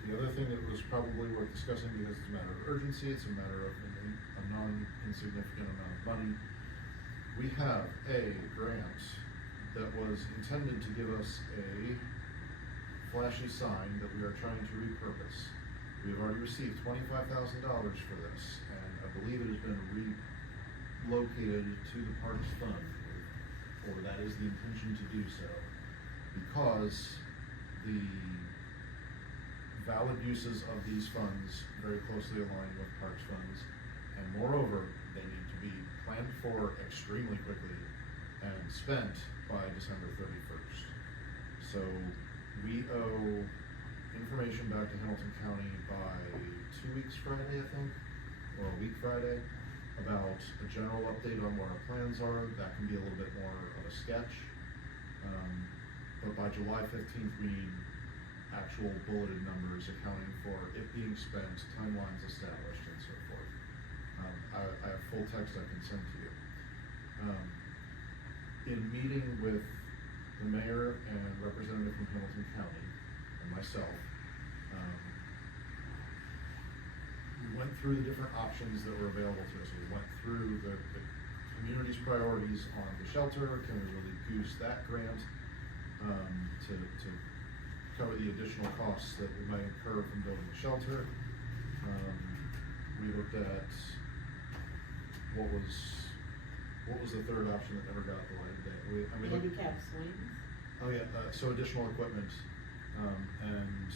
The other thing that was probably worth discussing, because it's a matter of urgency, it's a matter of a non-insignificant amount of money. We have a grant that was intended to give us a flashy sign that we are trying to repurpose. We have already received $25,000 for this, and I believe it has been relocated to the Parks Fund, or that is the intention to do so, because the valid uses of these funds very closely align with Parks funds, and moreover, they need to be planned for extremely quickly and spent by December 31st. So we owe information back to Hamilton County by 2 weeks Friday, I think, or a week Friday, about a general update on what our plans are. That can be a little bit more of a sketch. But by July 15th, we need actual bulleted numbers accounting for it being spent, timelines established, and so forth. I have full text I can send to you. In meeting with the mayor and representative from Hamilton County and myself, we went through the different options that were available to us. We went through the community's priorities on the shelter. Can we really goose that grant to cover the additional costs that we might incur from building the shelter? We looked at what was the third option that never got the light of day? We looked- Handicap swings? Oh yeah, so additional equipment, and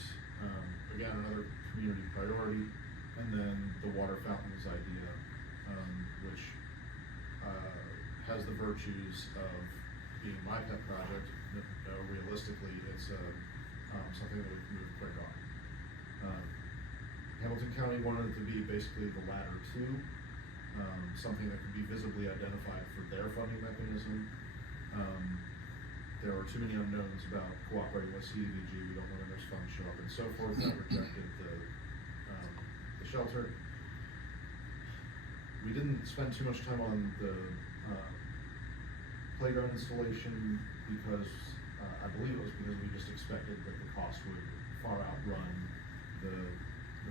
again, another community priority, and then the water fountains idea, which has the virtues of being my pet project. Realistically, it's something that we can move quick on. Hamilton County wanted it to be basically the ladder two, something that could be visibly identified for their funding mechanism. There were too many unknowns about cooperating with CDBG. We don't know when those funds show up and so forth. That rejected the shelter. We didn't spend too much time on the playground installation because I believe it was because we just expected that the cost would far outrun the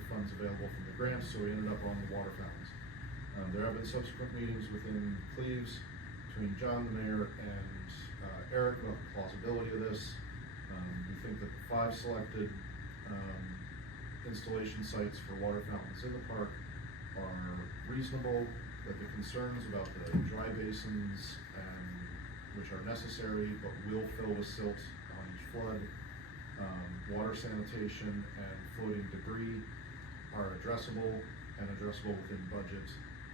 funds available from the grants, so we ended up on the water fountains. There have been subsequent meetings within Cleves between John, the mayor, and Eric about the plausibility of this. We think that the 5 selected installation sites for water fountains in the park are reasonable, that the concerns about the dry basins and which are necessary but will fill with silt on each flood. Water sanitation and floating debris are addressable and addressable within budget.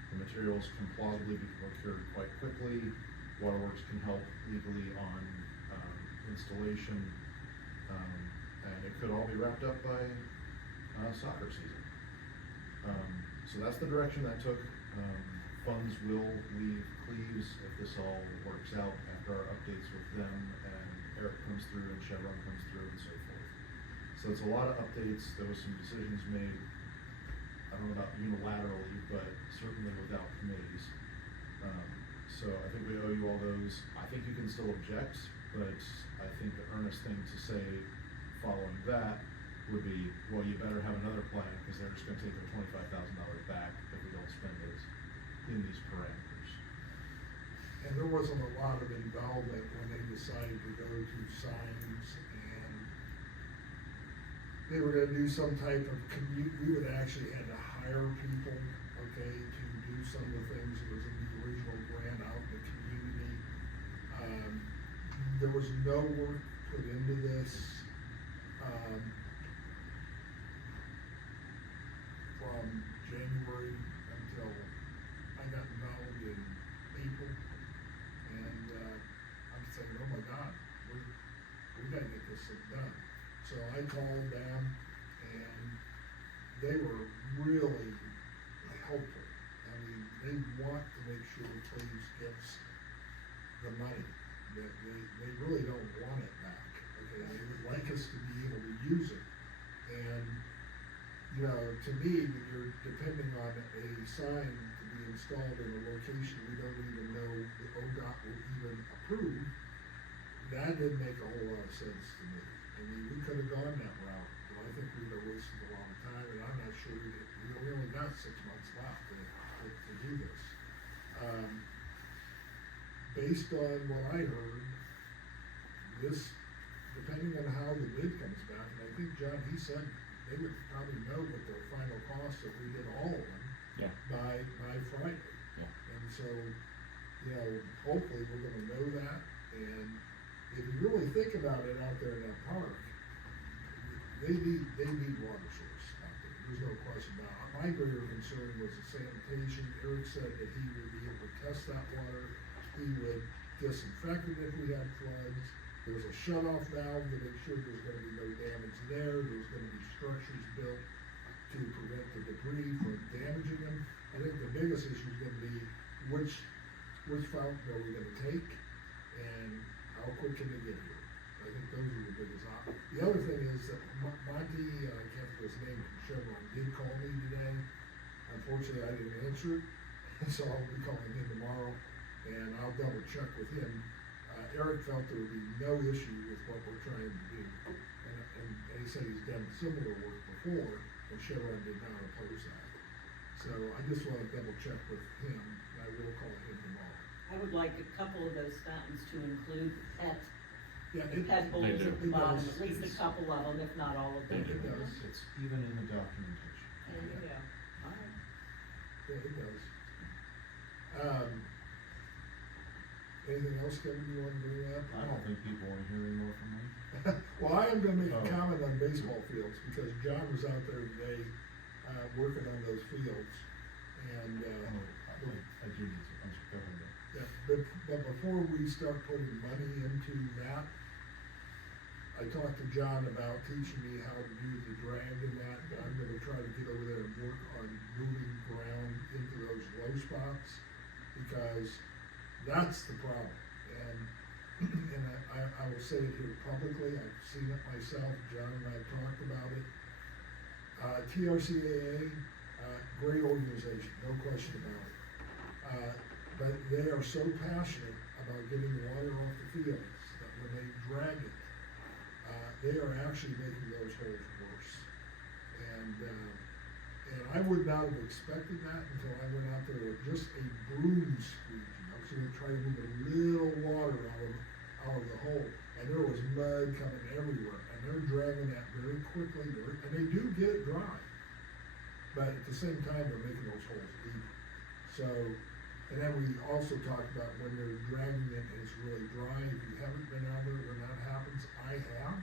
The materials can plausibly be procured quite quickly. Waterworks can help legally on installation, and it could all be wrapped up by soccer season. So that's the direction that took. Funds will leave Cleves if this all works out after our updates with them and Eric comes through and Chevron comes through and so forth. So it's a lot of updates. There was some decisions made, I don't know about unilaterally, but certainly without committees. So I think we owe you all those. I think you can still object, but I think the earnest thing to say following that would be, well, you better have another plan, because they're just gonna take their $25,000 back if we don't spend it in these parameters. And there wasn't a lot of involvement when they decided to go to signs, and they were gonna do some type of commute. We would actually had to hire people, okay, to do some of the things that was in the original grant out in the community. There was no work put into this. From January until I got involved in April, and I'm saying, oh my God, we gotta get this thing done. So I called them, and they were really helpful. I mean, they want to make sure Cleves gets the money. They really don't want it back, okay? They would like us to be able to use it. And, you know, to me, when you're depending on a sign to be installed in a location we don't even know the ODOT will even approve, that didn't make a whole lot of sense to me. I mean, we could have gone that route, but I think we'd have wasted a long time, and I'm not sure we only got 6 months left to do this. Based on what I heard, this, depending on how the bid comes back, and I think, John, he said they would probably know what the final cost if we did all of them Yeah. by Friday. Yeah. And so, you know, hopefully we're gonna know that, and if you really think about it out there in that park, they need water source out there, there's no question about it. My greater concern was the sanitation. Eric said that he would be able to test that water, he would disinfect it if we had floods. There's a shut-off valve to make sure there's gonna be no damage there, there's gonna be structures built to prevent the debris from damaging them. I think the biggest issue is gonna be which fountain are we gonna take, and how quick can they get here? I think those are the biggest options. The other thing is that Monty, I can't think of his name, from Chevron, did call me today. Unfortunately, I didn't answer it, so I'll be calling him tomorrow, and I'll double check with him. Eric felt there would be no issue with what we're trying to do, and he said he's done similar work before, and Chevron did not oppose that. So I just want to double check with him, and I will call him tomorrow. I would like a couple of those fountains to include pet Yeah, bowls They do. at the bottom, does. at least a couple of them, if not all of them. It does. It's even in the documentation. There you go. All right. Yeah, it does. Anything else, Kevin, you want to bring up? I don't think people want to hear any more from me. Well, I am gonna make a Oh. comment on baseball fields, because John was out there today, working on those fields, and, I do need to, I'm sorry, go ahead. yeah, but before we start putting money into that, I talked to John about teaching me how to do the drag in that, and I'm gonna try to get over there and work on moving ground into those low spots, because that's the problem. And I will say it here publicly, I've seen it myself, John and I have talked about it. TRCAA, great organization, no question about it. But they are so passionate about getting water off the fields, that when they drag it, they are actually making those holes worse. And I would not have expected that until I went out there with just a broom squeegee. I was gonna try to move a little water out of the hole, and there was mud coming everywhere, and they're dragging that very quickly, and they do get it dry. But at the same time, they're making those holes deep. So, And then we also talked about when they're dragging it and it's really dry, if you haven't been out there when that happens, I have.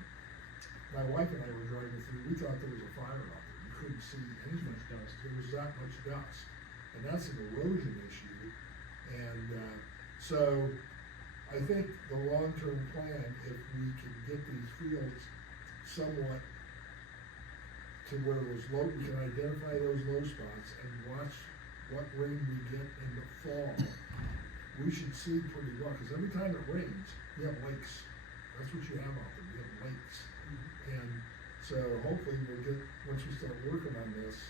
My wife and I were driving through, we thought there was a fire out there, you couldn't see any much dust, there was that much dust. And that's an erosion issue, and, so, I think the long-term plan, if we can get these fields somewhat to where those low, we can identify those low spots and watch what rain we get in the fall, we should see pretty well, cause every time it rains, we have lakes. That's what you have out there, we have lakes. And so hopefully we'll get, once we start working on this,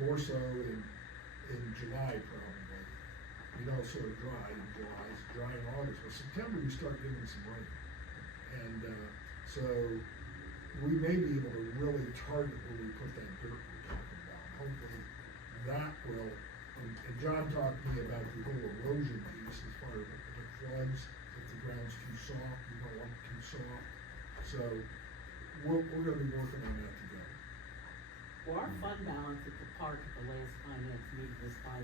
more so in July probably. You know, it's sort of dry in July, it's dry in August, but September we start getting some rain. And, so we may be able to really target where we put that dirt we're talking about. Hopefully that will, and John talked to me about the whole erosion piece as far as the floods, if the ground's too soft, you don't want it too soft. So we're gonna be working on that together. Well, our fund balance at the park at the last finance meeting was $500.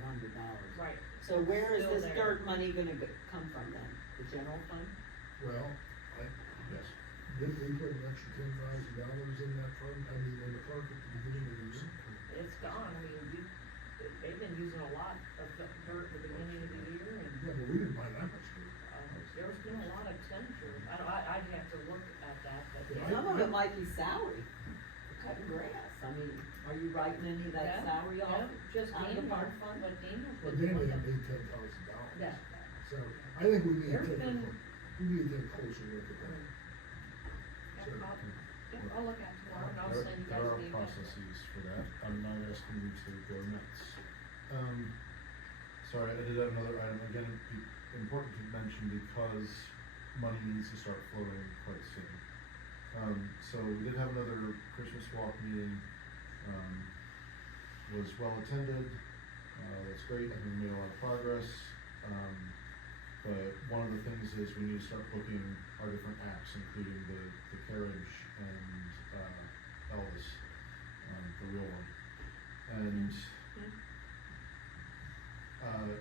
Right. So where is Still this there. dirt money gonna come from then? The general fund? Well, Yes. didn't we put an extra $10,000 in that fund, I mean, in the park at the beginning of the year? It's gone, I mean, they've been using a lot of dirt at the beginning of the year, and, Yeah, but we didn't buy that much dirt. there's been a lot of temperature. I'd have to look at that, but. Yeah, Some of it might be salary, cutting grass. I mean, are you writing any of that Yeah, salary yeah, off? just out of the Daniel, park fund? what Daniel Well, put. Danny in. had made $10,000. Yeah. So I think we need to There's take, been- we need to take a closer look at that. Yeah, So- I'll look at it tomorrow, and I'll There- send you there guys are the email. processes for that, I'm not asking you to go nuts. Sorry, I did have another item, again, it'd be important to mention because money needs to start flowing quite soon. So we did have another Christmas walk meeting, was well attended, that's great, I think we made a lot of progress. But one of the things is we need to start booking our different acts, including the carriage and, Elvis, the real one. And,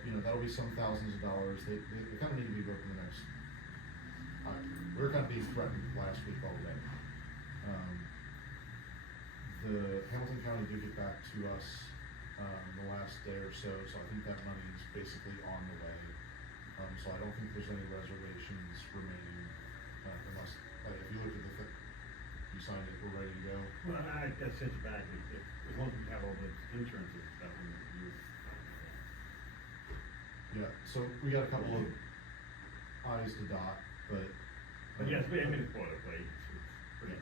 you know, that'll be some thousands of dollars, they kinda need to be booked in the next, we were kind of being threatened last week all day. The Hamilton County did get back to us, the last day or so I think that money is basically on the way. So I don't think there's any reservations remaining, unless, if you look at the, you signed it, we're ready to go. Well, I sent you back, as long as we have all the insurances and stuff, and you. Yeah, so we got a couple of I's to dot, but. But yes, I mean, it's boilerplate, it's pretty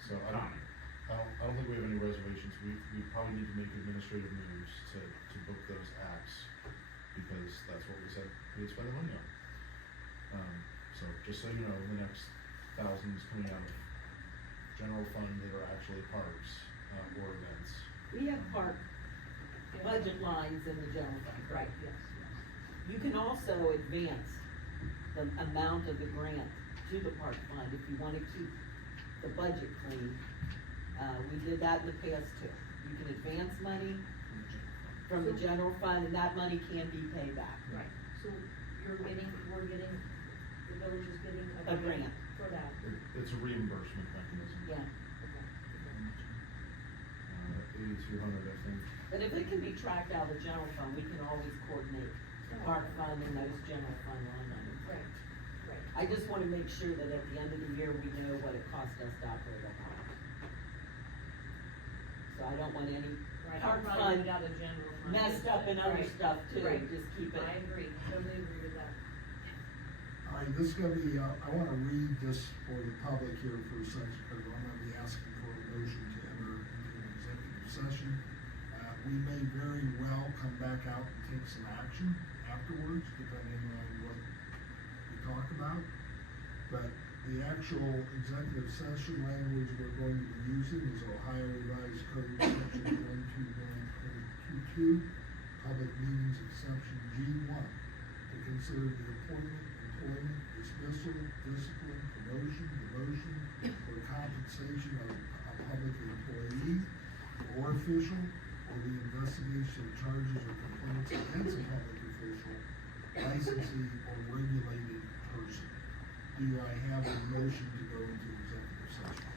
So I common. don't think we have any reservations, we probably need to make administrative moves to book those acts, because that's what we said we'd spend the money on. So just so you know, the next thousands coming out of general fund that are actually parks, or events. We have park budget lines in the general fund, right, yes. You can also advance the amount of the grant to the park fund if you wanna keep the budget clean. We did that in the past too. You can advance money from the general fund and that money can be paid back. Right, so we're getting, the village is getting A grant. for that. It's a reimbursement mechanism. Yeah. 8,200, I think. But if it can be tracked out of the general fund, we can always coordinate the park fund and those general fund line items. Right, right. I just wanna make sure that at the end of the year, we know what it cost us to operate our park. So I don't want any Right, park I'm fund running out of general fund. messed up in other Right, stuff too, right. just keep it. I agree, totally agree with that. All right, this is gonna be, I wanna read this for the public here for a second, because I'm gonna be asking for a motion to enter into an executive session. We may very well come back out and take some action afterwards, depending on what we talk about. But the actual executive session language we're going to be using is Ohio Revised Code section 121.22, public meetings exception G1, to consider the appointment, employment, dismissal, discipline, promotion, demotion, or compensation of a public employee or official, or the investigation of charges or complaints against a public official official, licensee, or regulated person. Do I have a motion to go into executive session?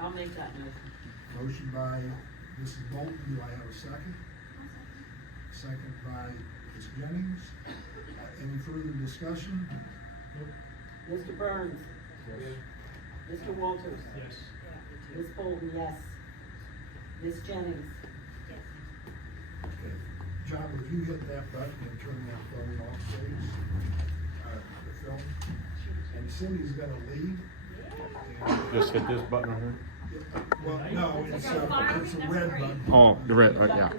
I'll make that motion. Motion by Mrs. Bolton, do I have a second? Second by Ms. Jennings. Any further discussion? Mr. Burns? Yes. Mr. Walters? Yes. Ms. Bolton, yes. Ms. Jennings? Okay. John, would you hit that button and turn that phone off, please? The film? And Cindy's gonna lead. And- Just hit this button right here. Well, no, it's a red button. Oh, the red, yeah.